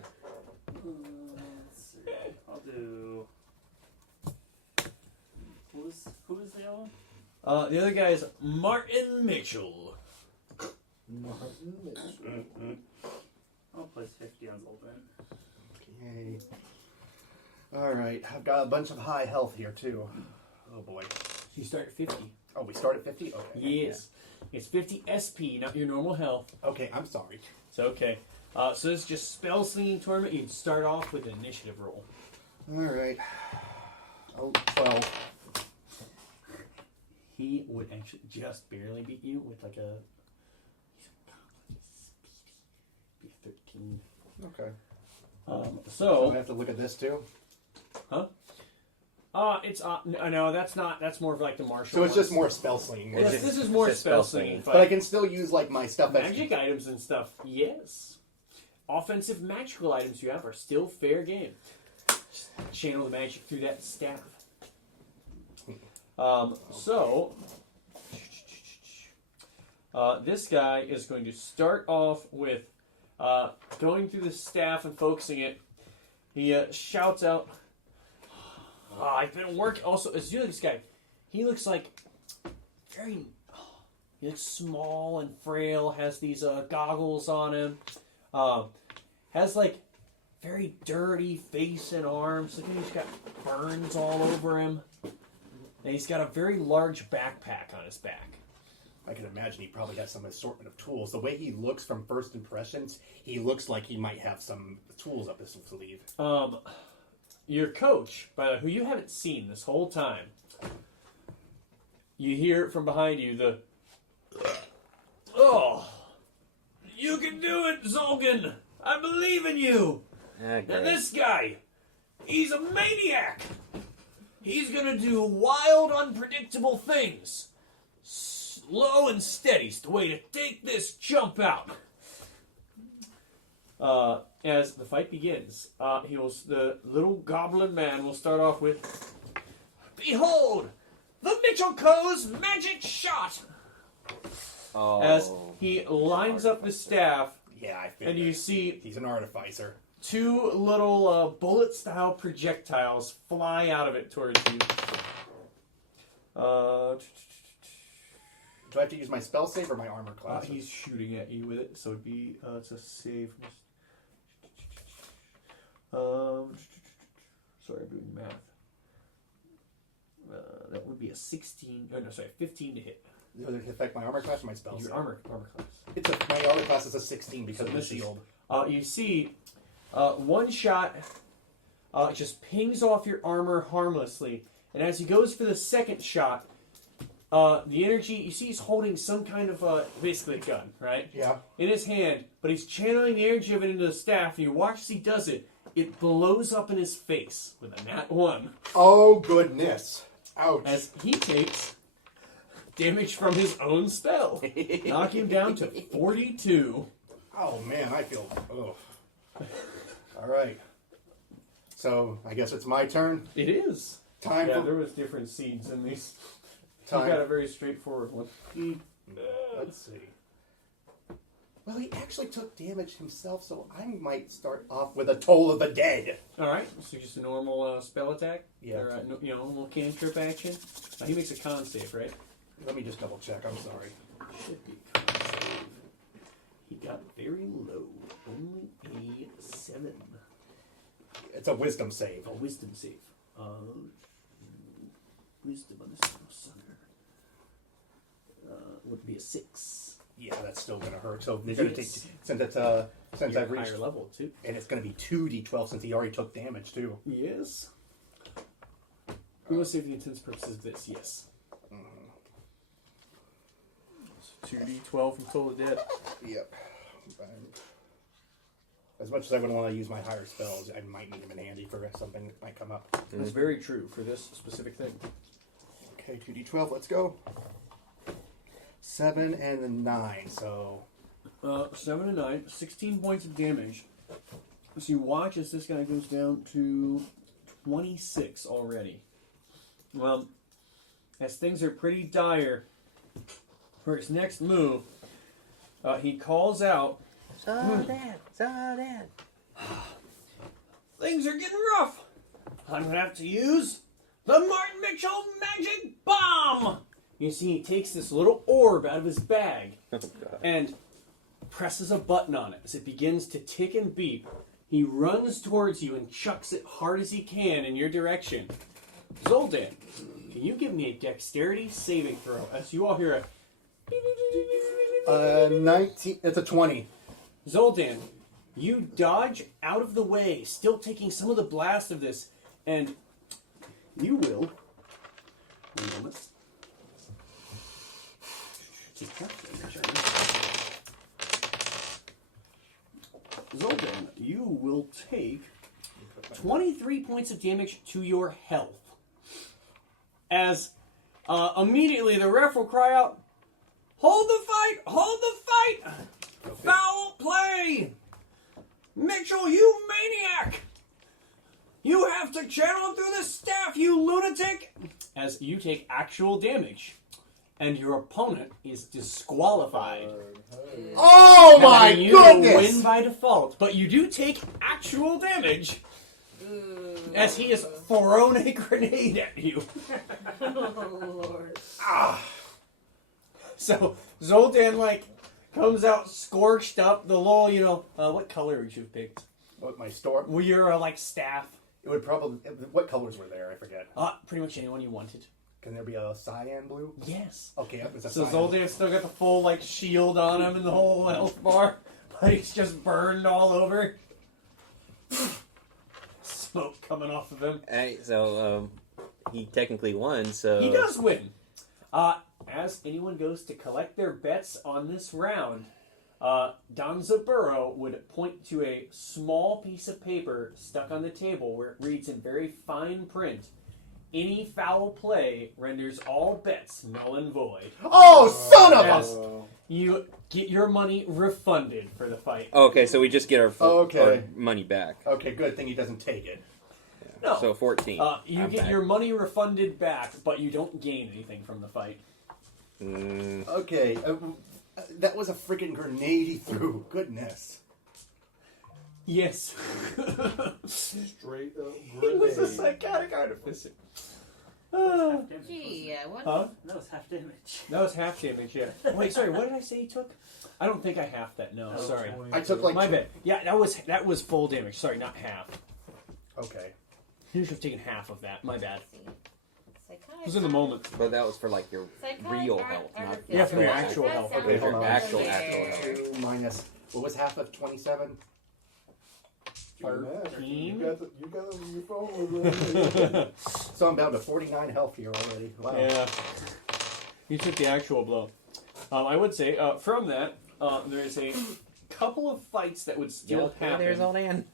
Let's see. I'll do. Who's the other one? The other guy is Martin Mitchell. I'll place 50 on Zoltan. Okay. Alright, I've got a bunch of high health here, too. Oh, boy. You start at 50. Oh, we start at 50? Okay. Yes. It's 50 SP, not your normal health. Okay, I'm sorry. It's okay. So this is just spell slinging tournament. You can start off with an initiative roll. Alright. Oh, 12. He would actually just barely beat you with like a... Be 13. Okay. So So I have to look at this, too? it's no, that's not. That's more of like the martial. So it's just ones. more spell slinging. Yes, just- this is more it's just spell spell slinging. But I can still use, like, my stuff that's... Magic items and stuff. Yes, offensive magical items you have are still fair game. Just channel the magic through that staff. So this guy is going to start off with going through the staff and focusing it. He shouts out, I've been working. Also, as you look at this guy, he looks like he looks small and frail, has these goggles on him, has like very dirty face and arms. Look at he's got burns all over him. And he's got a very large backpack on his back. I can imagine he probably has some assortment of tools. The way he looks from first impressions, he looks like he might have some tools up his sleeve. Your coach, who you haven't seen this whole time, you hear from behind you oh, you can do it, Zolgan. I believe in you. And this guy, he's a maniac. He's gonna do wild, unpredictable things. Slow and steady's the way to take this jump out. As the fight begins, the little goblin man will start off with, "Behold, the Mitchell Co's magic shot!" As he lines up his staff, Yeah, I figured. and you see He's an artificer. 2 little bullet-style projectiles fly out of it towards you. Do I have to use my spell save or my armor class? He's shooting at you with it, so it'd be it's a save. Sorry, I'm doing math. That would be a 16. Oh no, sorry, 15 to hit. Does it affect my armor class or my spell Your save? armor class. My armor class is a 16 because of the this is- shield. You see, one shot just pings off your armor harmlessly, and as he goes for the second shot, the energy, you see he's holding some kind of, basically a gun, right? Yeah. In his hand, but he's channeling the energy of it into the staff, and you watch as he does it, it blows up in his face with a nat 1. Oh, goodness. Ouch. As he takes damage from his own spell, knocking him down to 42. Oh, man, I feel... Oh. All right. So, I guess it's my turn. It is. Time Yeah, for... there was different seeds in these. Time. You got a very straightforward one. Let's see. Well, he actually took damage himself, so I might start off with a Toll of the Dead. All right, so just a normal spell attack. Yeah. Or, normal cantrip action. He makes a con save, right? Let me just double check. I'm sorry. Should be con save. He got very low, only a 7. It's a wisdom save. A wisdom save. Wisdom on this little sucker. Would be a 6. Yeah, that's still going to hurt. So you're It going to take... is. Since You're I've reached... higher level too. And it's going to be 2d12 since he already took damage, too. Yes. We will save the intents purposes of this. Yes. 2d12 from Toll of the Dead. Yep. As much as I would want to use my higher spells, I might need them in handy for something that might come up. That's very true for this specific thing. Okay, 2d12, let's go. 7 and a 9, so... 7 and 9, 16 points of damage. So you watch as this guy goes down to 26 already. Well, as things are pretty dire, for his next move, he calls out, Zoldan! Zoldan! "Things are getting rough. I'm going to have to use the Martin Mitchell Magic Bomb!" You see, he takes this little orb out of his bag Oh, God. and presses a button on it. As it begins to tick and beep, he runs towards you and chucks it hard as he can in your direction. Zoldan, can you give me a dexterity saving throw? As you all hear a... 19, it's a 20. Zoldan, you dodge out of the way, still taking some of the blast of this, and you will... Zoldan, you will take 23 points of damage to your health. As immediately the ref will cry out, "Hold the fight! Hold the fight! Okay. Foul play! Mitchell, you maniac! You have to channel through the staff, you lunatic!" As you take actual damage, and your opponent is disqualified. Oh my And you goodness! win by default, but you do take actual damage as he has thrown a grenade at you. Oh, Lord. So Zoldan comes out scorched up. The little, what color would you have picked? What, my store? Well, your staff. It would probably... What colors were there? I forget. Pretty much anyone you wanted. Can there be a cyan blue? Yes. Okay, it was a So cyan. Zoldan's still got the full shield on him and the whole health bar, but he's just burned all over. Smoke coming off of him. Alright, so he technically won, so He does win. As anyone goes to collect their bets on this round, Danzaburo would point to a small piece of paper stuck on the table where it reads in very fine print, "Any foul play renders all bets null and void." Oh, son of Yes. a! You get your money refunded for the fight. Okay, so we just get our, Okay. our money back. Okay, good thing he doesn't take it. No. So 14. You I'm get back. your money refunded back, but you don't gain anything from the fight. Okay, that was a freaking grenade he threw. Goodness. Yes. Straight up He was a grenade. psychotic artificer. Half damage. Gee, what? Huh? That was half damage. That was half damage, yeah. Wait, sorry, what did I say he took? I don't think I halved that, no, Oh, sorry. I took like My bad. Yeah, that was full damage, sorry, not half. Okay. You should have taken half of that, my bad. It Psychotic was in the moment. But that was for like your real health, not Yeah, for your your actual health. Okay, hold on. Actual health. 2 minus, what was half of 27? Do that. 13? You got it on your phone with it. So I'm down to 49 health here already. Wow. Yeah. You took the actual blow. I would say, from that, there's a couple of fights that would still happen. There's old Ann.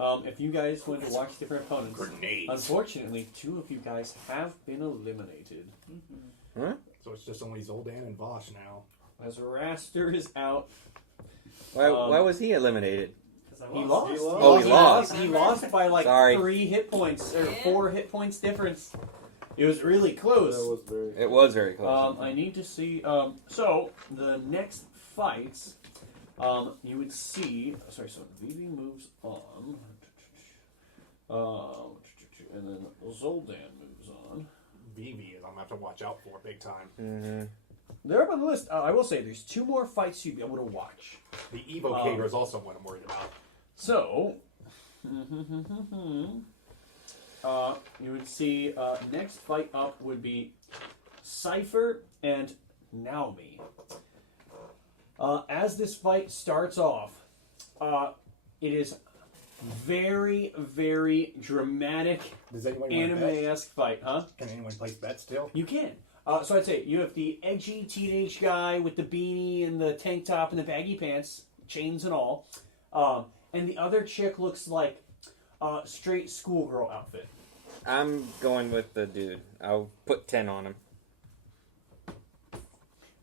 If you guys went to watch different opponents. Grenades. Unfortunately, 2 of you guys have been eliminated. Huh? So it's just only Zoldan and Vosh now. As Raster is out. Why was he eliminated? He lost. He lost. Oh, he lost. He lost by like Sorry. 3 hit points, or Yeah. 4 hit points difference. It was really close. That was very. It was very close. I need to see. So the next fights, you would see. Sorry, so Vivi moves on, and then Zoldan moves on. BB is I'm gonna have to watch out for big time. Mm-hmm. They're up on the list. I will say there's 2 more fights you'd be able to watch. The Evocator is also one I'm worried about. So, you would see next fight up would be Cypher and Naomi. As this fight starts off, it is very, very dramatic, Does anyone want to bet? anime-esque fight, huh? Can anyone place bets still? You can. So I'd say you have the edgy teenage guy with the beanie and the tank top and the baggy pants, chains and all. And the other chick looks like a straight schoolgirl outfit. I'm going with the dude. I'll put 10 on him.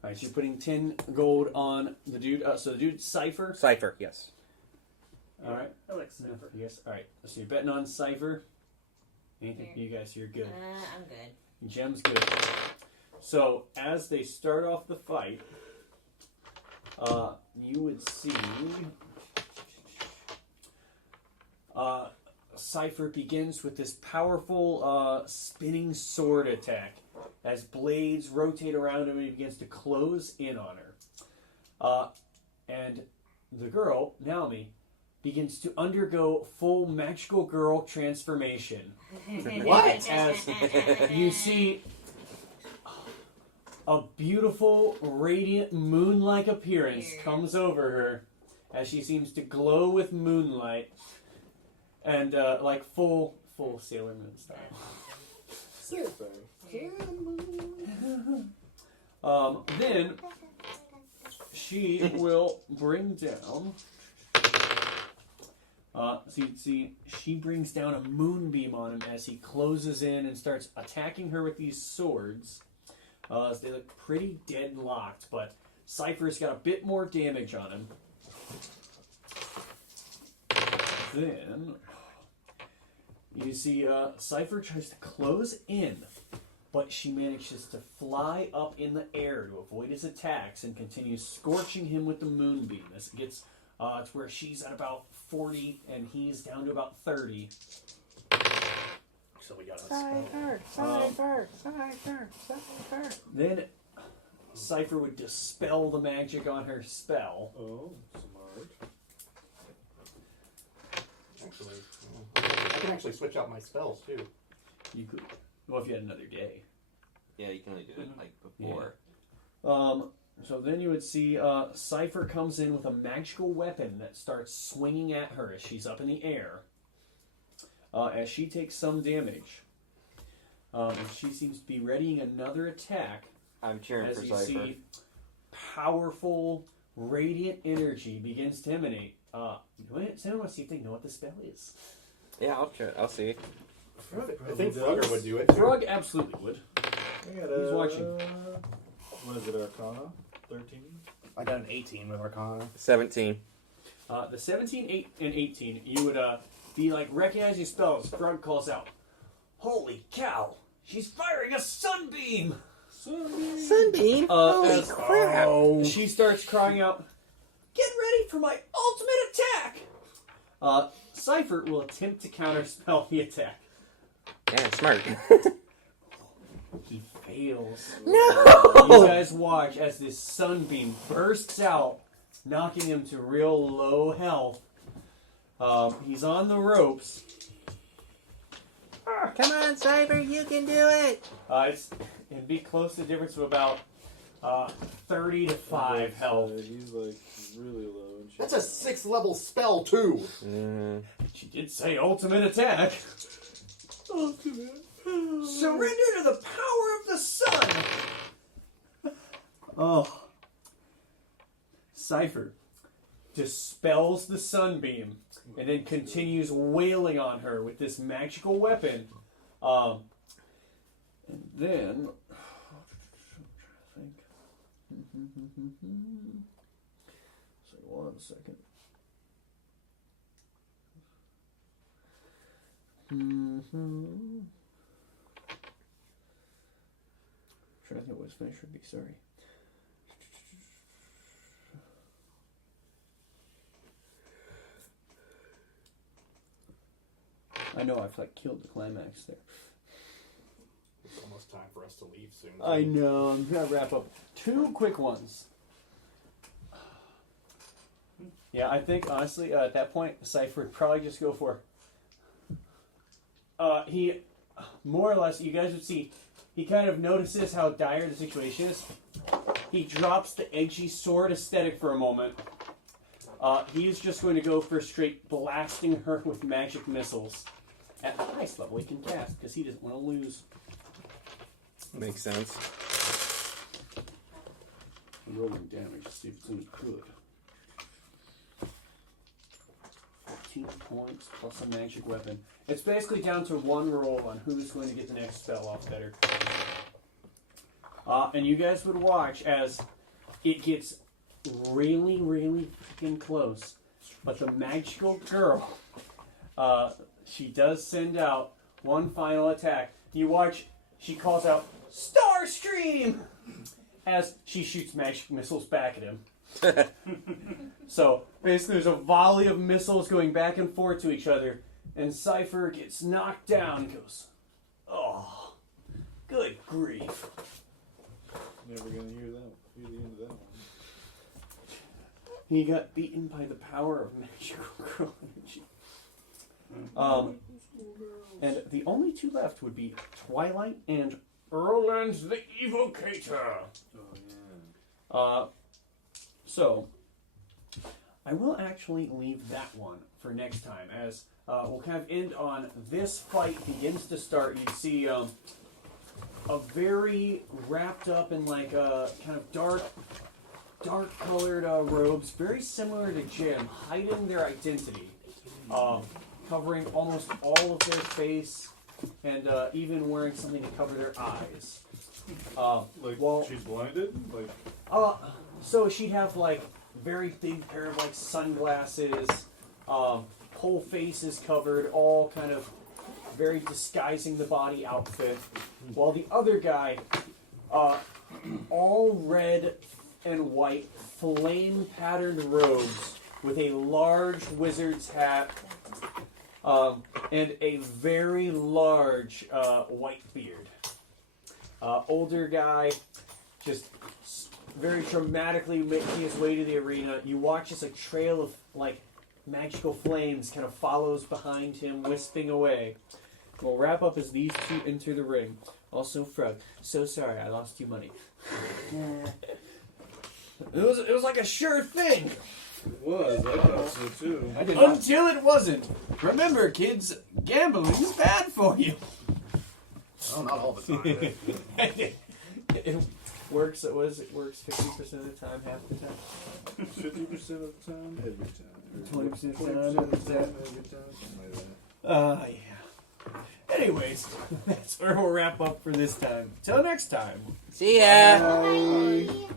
Alright, so you're putting 10 gold on the dude. So the dude's Cypher. Cypher, yes. Alright. I like Snooper. Yes. Alright. So you're betting on Cypher. Anything for you guys? You're good. I'm good. Gem's good. So as they start off the fight, you would see Cypher begins with this powerful spinning sword attack as blades rotate around him and he begins to close in on her. And the girl, Naomi, begins to undergo full magical girl transformation. What? As you see a beautiful, radiant, moon-like appearance comes over her as she seems to glow with moonlight and like full Sailor Moon style. Then she will bring down. So you see, she brings down a moonbeam on him as he closes in and starts attacking her with these swords. They look pretty deadlocked, but Cypher's got a bit more damage on him. Then you see Cypher tries to close in, but she manages to fly up in the air to avoid his attacks and continues scorching him with the moonbeam as it gets to where she's at about 40 and he's down to about 30. So we got a spell. Cypher. Then Cypher would dispel the magic on her spell. Oh, smart. Actually, I can actually switch out my spells too. You could, well, if you had another day. Yeah, you can only do it like before. So then you would see Cypher comes in with a magical weapon that starts swinging at her as she's up in the air. As she takes some damage. And she seems to be readying another attack. I'm cheering as for you Cypher. see powerful, radiant energy begins to emanate. Does anyone want to see if they know what the spell is? Yeah, I'll try. I'll see. I think Frogger would do it. Frog absolutely would. I got He's watching. What is it, Arcana? 13? I got an 18 with Arcana. 17. The 17, 8, and 18, you would be like recognizing spells. Frog calls out, "Holy cow! She's firing a sunbeam!" Sunbeam? Holy as- crap! She starts crying out, "Get ready for my ultimate attack!" Cypher will attempt to counterspell the attack. Yeah, smart. He fails. No! You guys watch as this sunbeam bursts out, knocking him to real low health. He's on the ropes. Come on, Cyber, you can do it! It'd be close to the difference of about 30 to 5 health. He's like really low. And That's a 6th level spell, too. She did say ultimate attack. Ultimate. Surrender to the power of the sun. Oh. Cypher dispels the sunbeam and then continues wailing on her with this magical weapon. And then, I think. So 1 second. Trying to think what his finish would be. Sorry. I know I've like killed the climax there. It's almost time for us to leave soon. I know. I'm gonna wrap up 2 quick ones. Yeah, I think honestly at that point, Cypher would probably just go for. He more or less, you guys would see, he kind of notices how dire the situation is. He drops the edgy sword aesthetic for a moment. He's just going to go for straight blasting her with magic missiles. At the highest level he can cast, because he doesn't want to lose. Makes sense. I'm rolling damage to see if it's any good. 14 points plus a magic weapon. It's basically down to 1 roll on who's going to get the next spell off better. And you guys would watch as it gets really, really freaking close. But the magical girl, she does send out 1 final attack. You watch, she calls out, "Starstream!" as she shoots magic missiles back at him. So, basically there's a volley of missiles going back and forth to each other, and Cypher gets knocked down and goes, "Oh, good grief." Never gonna hear the end of that one. He got beaten by the power of magical girl energy. And the only 2 left would be Twilight and Erland the Evocator. Oh, So, I will actually leave that one for next time, as we'll kind of end on this fight begins to start. You see a very wrapped up in like kind of dark colored robes, very similar to Jim, hiding their identity, covering almost all of their face, and even wearing something to cover their eyes. Like, well, she's blinded? Like, so she'd have like very big pair of like sunglasses, whole face is covered, all kind of very disguising the body outfit. While the other guy, all red and white flame patterned robes with a large wizard's hat, and a very large white beard. Older guy, just very dramatically making his way to the arena. You watch as a trail of like magical flames kind of follows behind him, wisping away. We'll wrap up as these 2 enter the ring. Also, Frog, so sorry I lost you money. It was like a sure thing. it was. I thought so too. Until it wasn't. Remember, kids, gambling is bad for you. Oh, not all the time. Works. It works 50% of the time, half the time. 50% of the time, every time. 20% of the 20% time, of the every time, time. every time, something like that. Yeah. Anyways, that's where we'll wrap up for this time. Till next time. See ya. Bye.